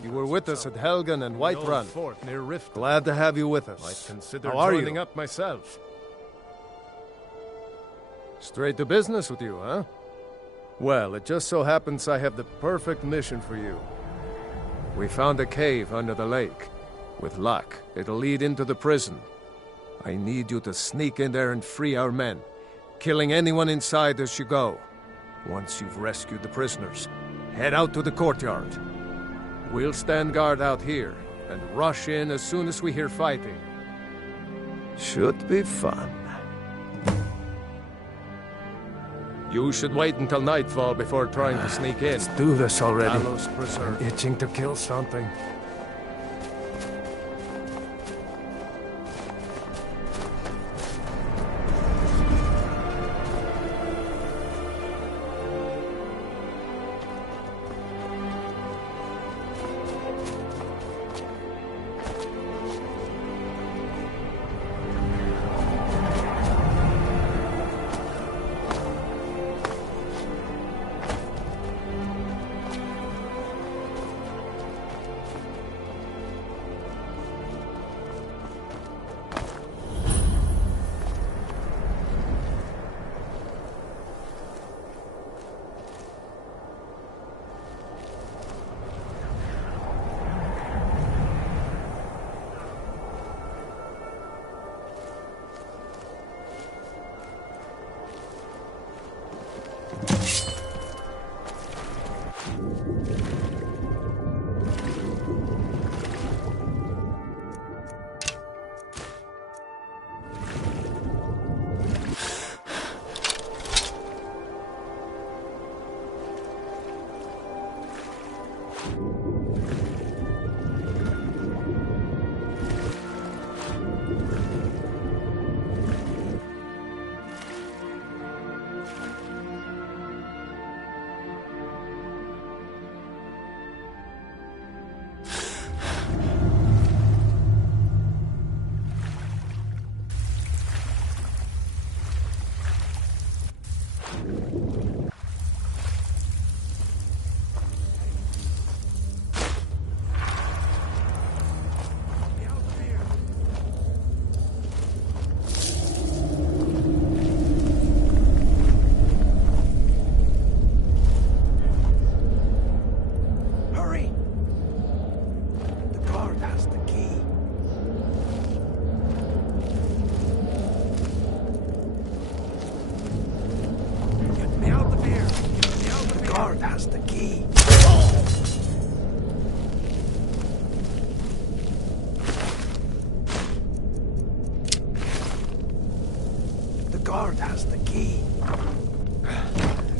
You were with us at Helgen and Whiterun. Fort near Rift. Glad to have you with us. Might consider How are joining you? up myself. Straight to business with you, huh? Well, it just so happens I have the perfect mission for you. We found a cave under the lake. With luck, it'll lead into the prison. I need you to sneak in there and free our men, killing anyone inside as you go. Once you've rescued the prisoners, head out to the courtyard. We'll stand guard out here and rush in as soon as we hear fighting. Should be fun. You should wait until nightfall before trying to sneak in. Let's do this already. Talos Preserve. I'm itching to kill something.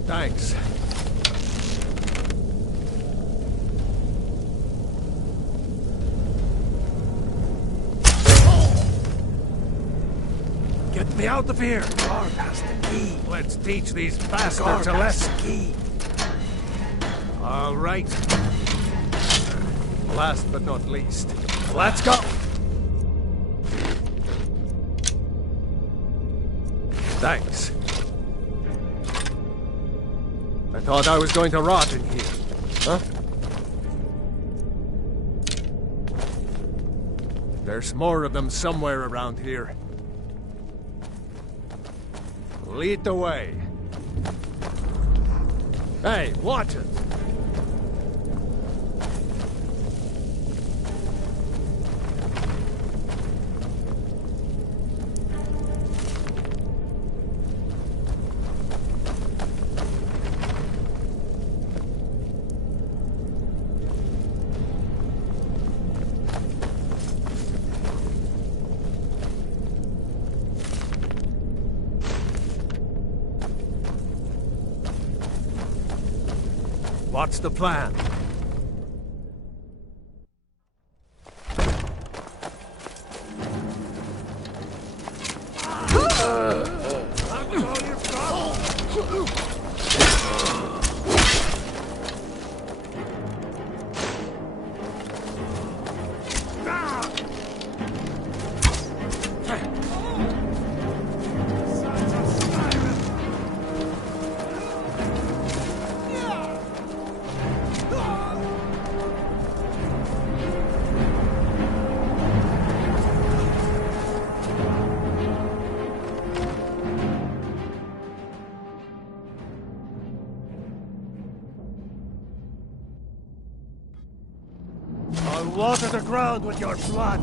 Thanks. Get me out of here! The guard has the key. Let's teach these bastards a lesson. Key. All right. Last but not least, let's go! Thanks. I thought I was going to rot in here. Huh? There's more of them somewhere around here. Lead the way. Hey, watch it! What's the plan? I'll water the ground with your blood.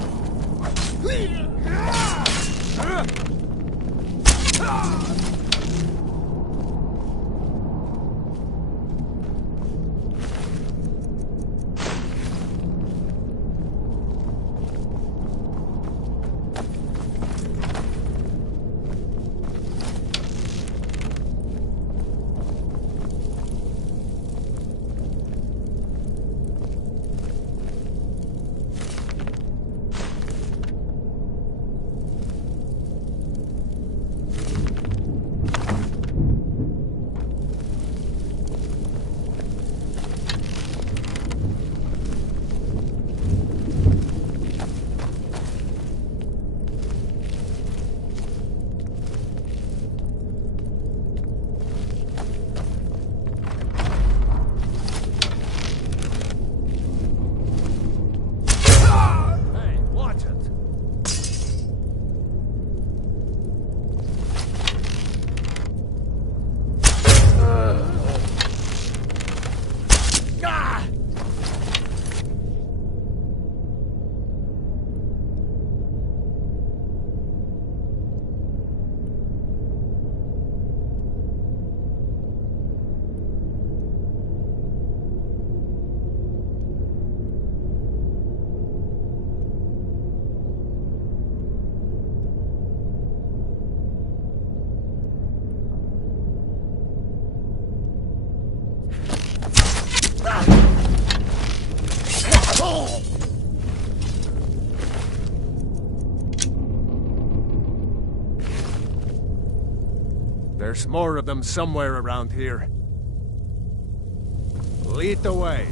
There's more of them somewhere around here. Lead the way.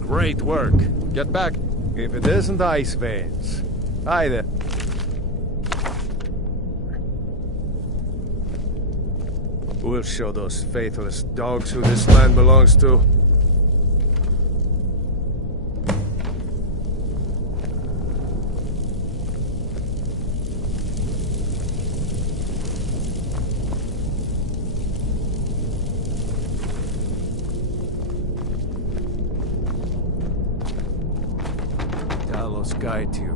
Great work. Get back. If it isn't ice veins. Hi there. We'll show those faithless dogs who this land belongs to. Talos guide you.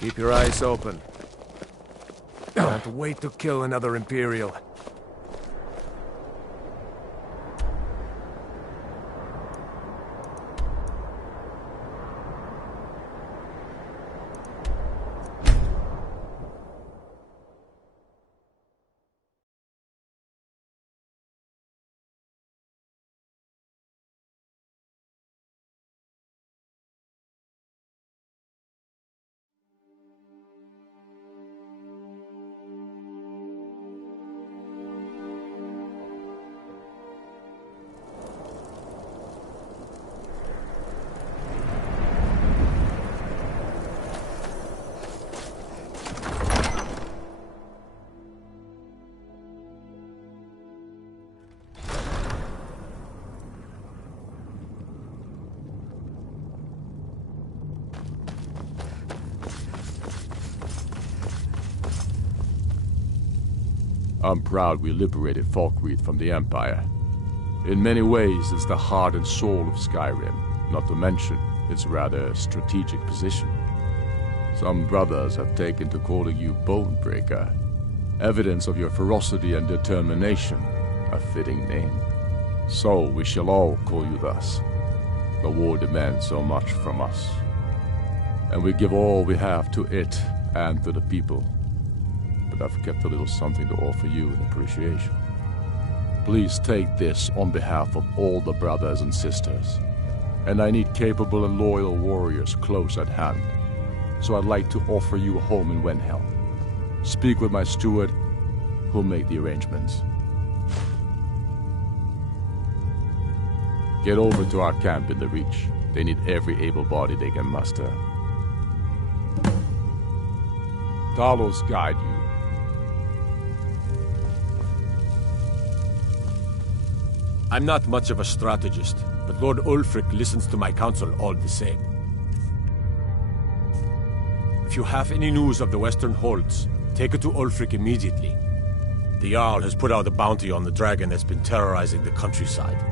Keep your eyes open. Can't wait to kill another Imperial. I'm proud we liberated Falkreath from the Empire. In many ways, it's the heart and soul of Skyrim, not to mention its rather strategic position. Some brothers have taken to calling you Bonebreaker, evidence of your ferocity and determination, a fitting name. So we shall all call you thus. The war demands so much from us, and we give all we have to it and to the people. But I've kept a little something to offer you in appreciation. Please take this on behalf of all the brothers and sisters. And I need capable and loyal warriors close at hand. So I'd like to offer you a home in Wenhelm. Speak with my steward, who'll make the arrangements. Get over to our camp in the Reach. They need every able body they can muster. Talos guide you. I'm not much of a strategist, but Lord Ulfric listens to my counsel all the same. If you have any news of the Western Holds, take it to Ulfric immediately. The Jarl has put out a bounty on the dragon that's been terrorizing the countryside.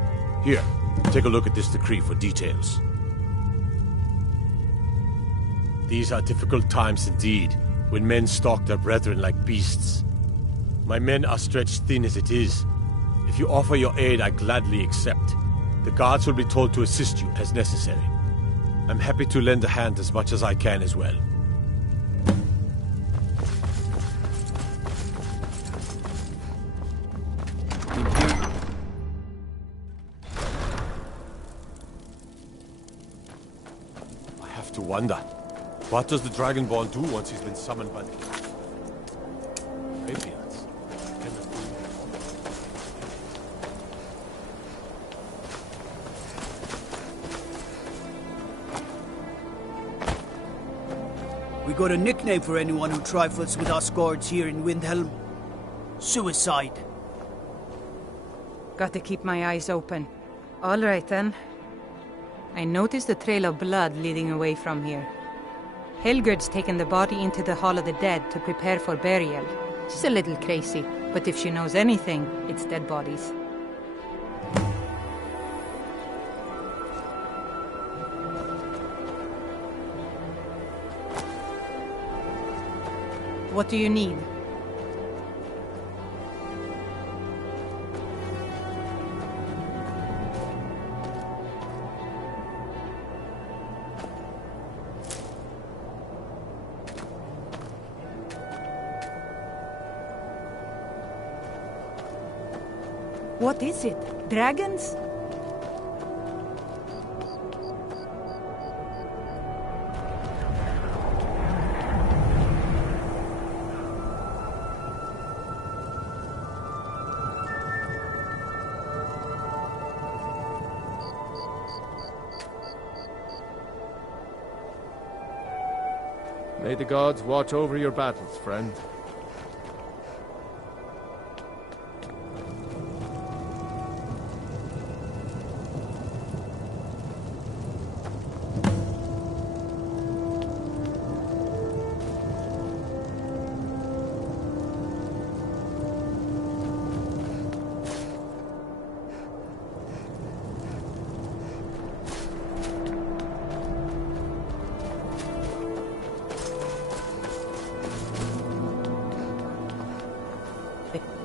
Here, take a look at this decree for details. These are difficult times indeed, when men stalk their brethren like beasts. My men are stretched thin as it is. If you offer your aid, I gladly accept. The guards will be told to assist you as necessary. I'm happy to lend a hand as much as I can as well. I have to wonder, what does the Dragonborn do once he's been summoned by the... Maybe that's... We got a nickname for anyone who trifles with our guards here in Windhelm. Suicide. Got to keep my eyes open. All right, then. I noticed a trail of blood leading away from here. Helgerd's taken the body into the Hall of the Dead to prepare for burial. She's a little crazy, but if she knows anything, it's dead bodies. What do you need? What is it? Dragons? May the gods watch over your battles, friend.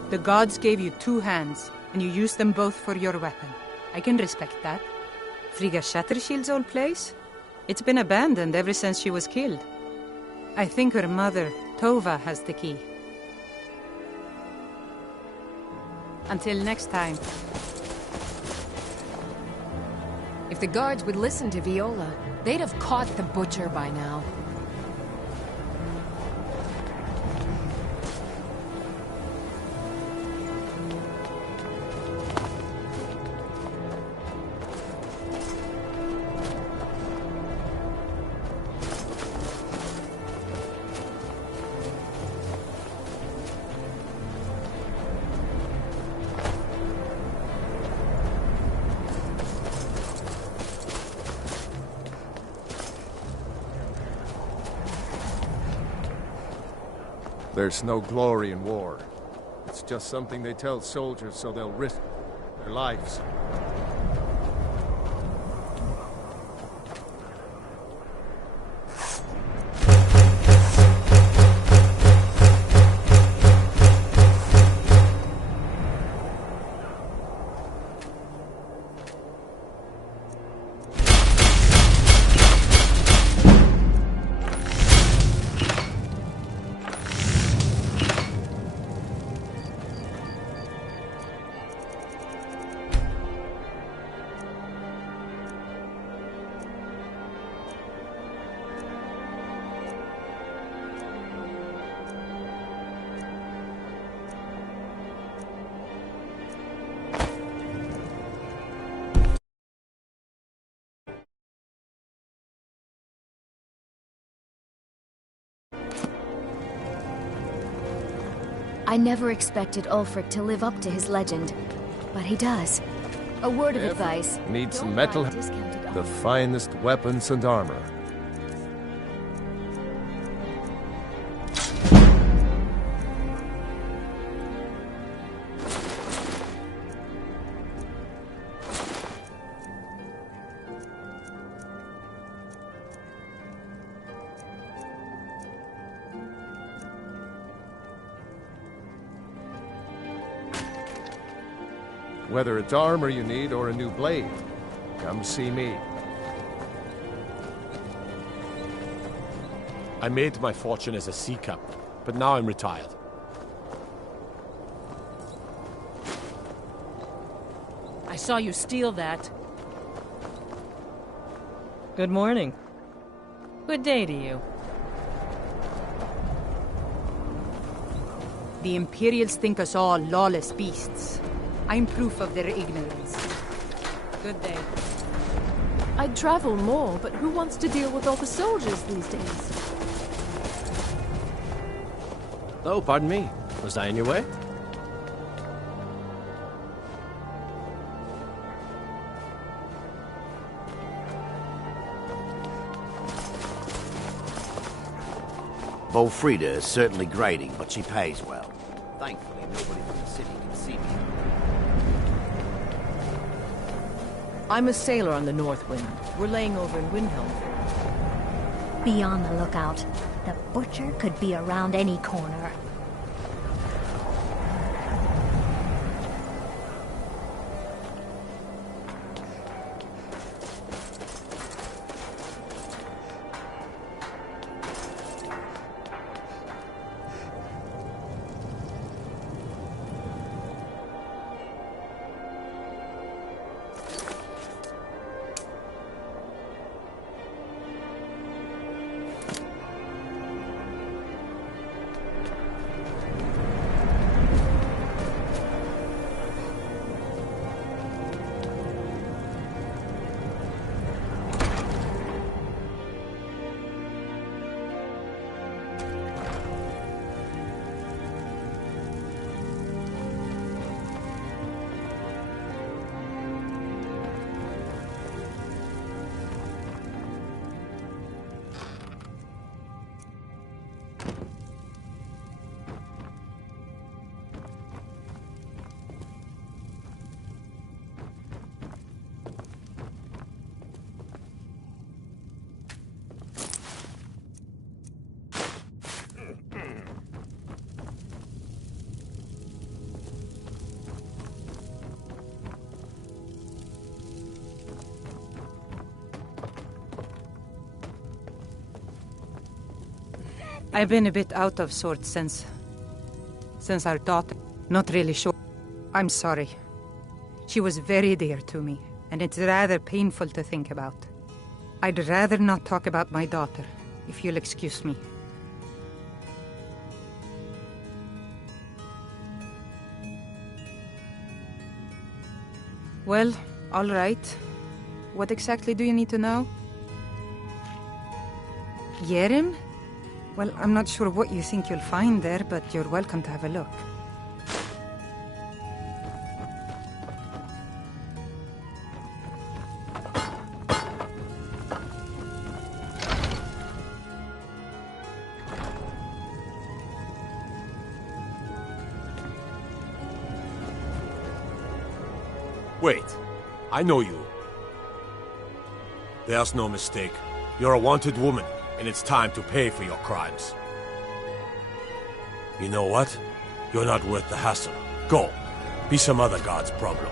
The gods gave you 2 hands, and you used them both for your weapon. I can respect that. Frigga Shattershield's old place? It's been abandoned ever since she was killed. I think her mother, Tova, has the key. Until next time. If the guards would listen to Viola, they'd have caught the butcher by now. There's no glory in war. It's It's just something they tell soldiers so they'll risk their lives. I never expected Ulfric to live up to his legend, but he does. A word of advice. Need some don't metal, buy discounted the armor. finest weapons and armor. Whether it's armor you need or a new blade, come see me. I made my fortune as a sea captain, but now I'm retired. I saw you steal that. Good morning. Good day to you. The Imperials think us all lawless beasts. I'm proof of their ignorance. Good day. I'd travel more, but who wants to deal with all the soldiers these days? Oh, pardon me. Was I in your way? Volfrida is certainly grating, but she pays well. Thankfully, nobody from the city can see me. I'm a sailor on the North Wind. We're laying over in Windhelm. Be on the lookout. The butcher could be around any corner. I've been a bit out of sorts since our daughter. Not really sure. I'm sorry. She was very dear to me, and it's rather painful to think about. I'd rather not talk about my daughter, if you'll excuse me. Well, all right. What exactly do you need to know? Yerim? Well, I'm not sure what you think you'll find there, but you're welcome to have a look. Wait, I know you. There's no mistake. You're a wanted woman, and it's time to pay for your crimes. You know what? You're not worth the hassle. Go. Be some other god's problem.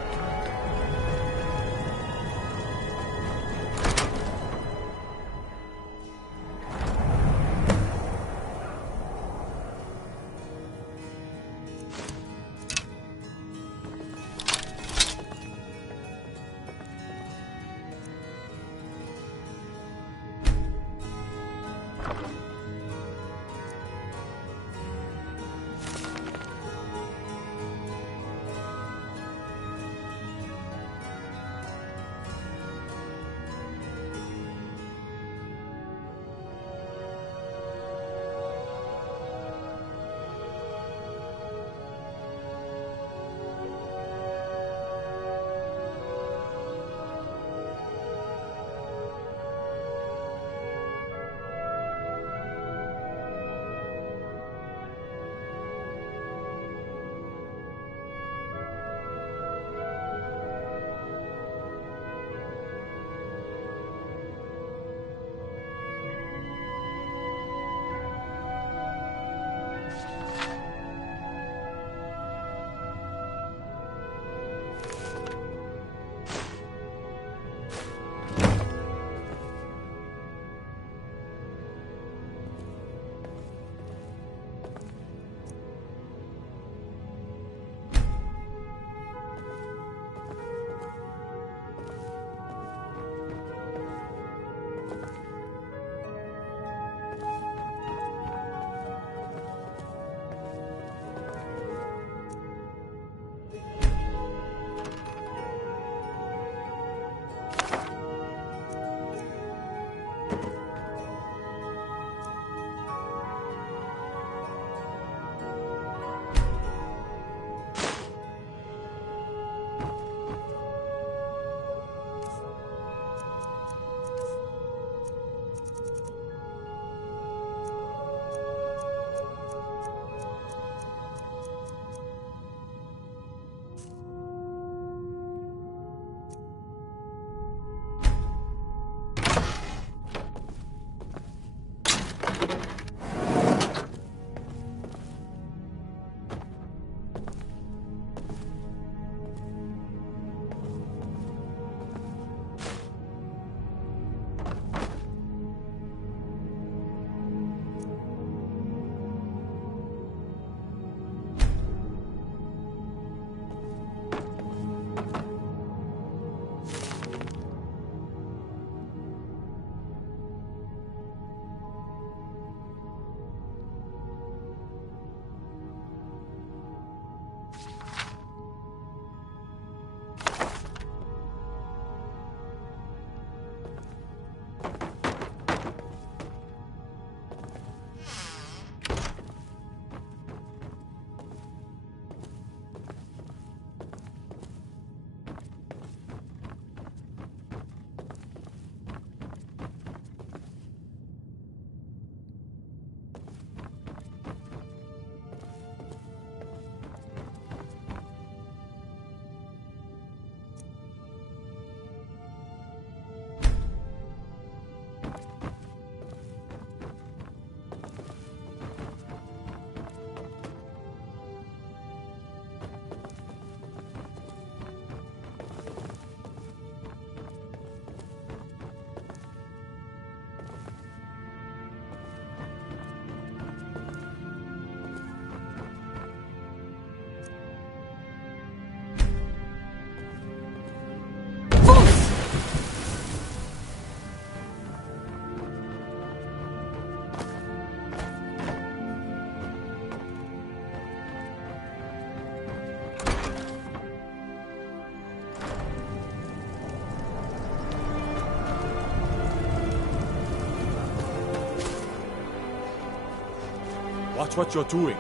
Watch what you're doing.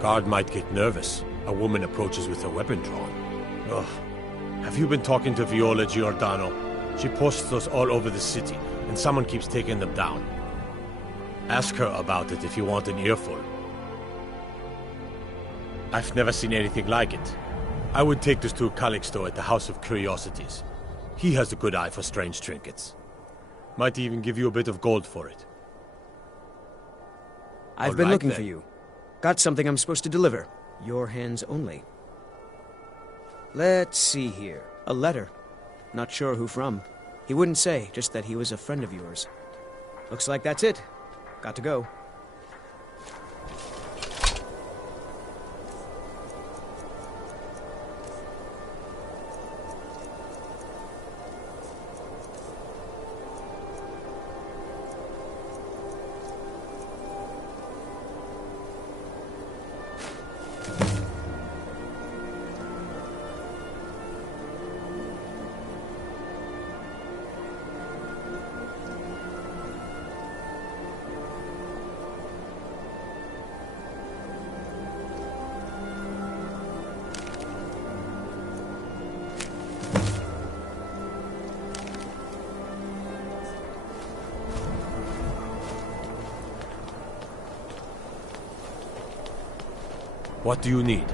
Guard might get nervous. A woman approaches with a weapon drawn. Ugh. Have you been talking to Viola Giordano? She posts those all over the city, and someone keeps taking them down. Ask her about it if you want an earful. I've never seen anything like it. I would take this to Calixto at the House of Curiosities. He has a good eye for strange trinkets. Might even give you a bit of gold for it. I've been Alright, looking then. for you. Got something I'm supposed to deliver. Your hands only. Let's see here. A letter. Not sure who from. He wouldn't say, just that he was a friend of yours. Looks like that's it. Got to go. What do you need?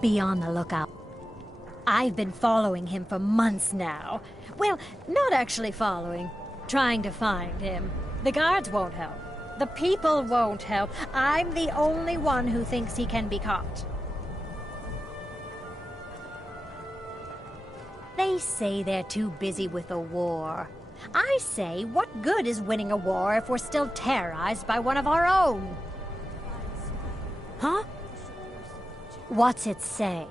Be on the lookout. I've been following him for months now. Well, not actually following. Trying to find him. The guards won't help. The people won't help. I'm the only one who thinks he can be caught. They say they're too busy with the war. I say, what good is winning a war if we're still terrorized by one of our own? Huh? What's it say?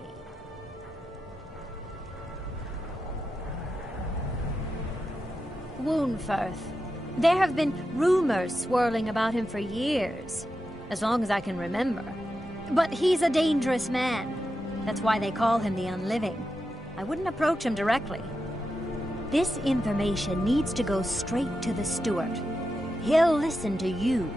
Woundfirth. There have been rumors swirling about him for years, as long as I can remember. But he's a dangerous man. That's why they call him the Unliving. I wouldn't approach him directly. This information needs to go straight to the steward. He'll listen to you.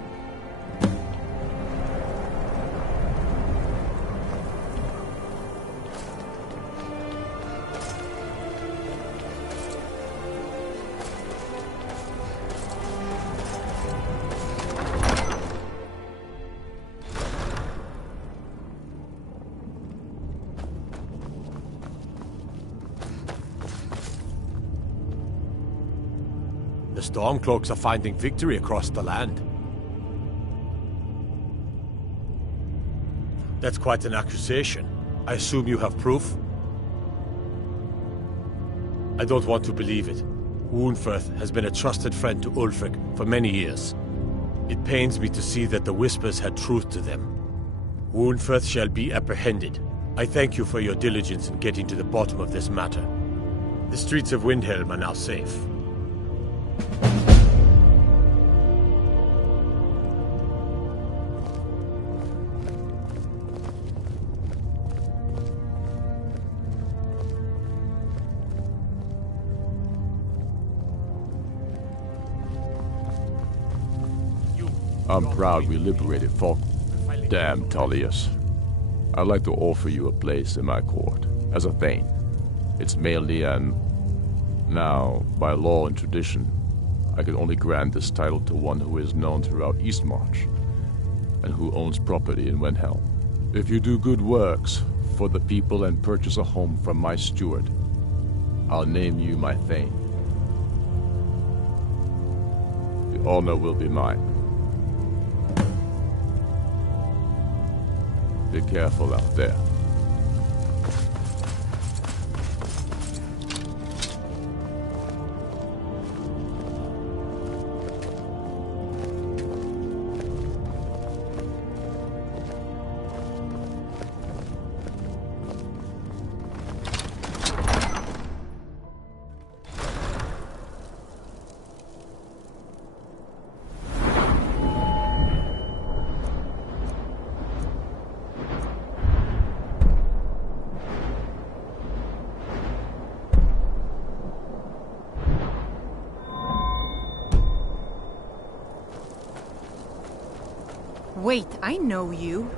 The Stormcloaks are finding victory across the land. That's quite an accusation. I assume you have proof? I don't want to believe it. Woundfirth has been a trusted friend to Ulfric for many years. It pains me to see that the Whispers had truth to them. Woundfirth shall be apprehended. I thank you for your diligence in getting to the bottom of this matter. The streets of Windhelm are now safe. I'm proud we liberated Falk. Damn, Tullius. I'd like to offer you a place in my court, as a thane. It's mainly an... Now, by law and tradition, I can only grant this title to one who is known throughout Eastmarch, and who owns property in Windhelm. If you do good works for the people and purchase a home from my steward, I'll name you my thane. The honor will be mine. Be careful out there. Wait, I know you.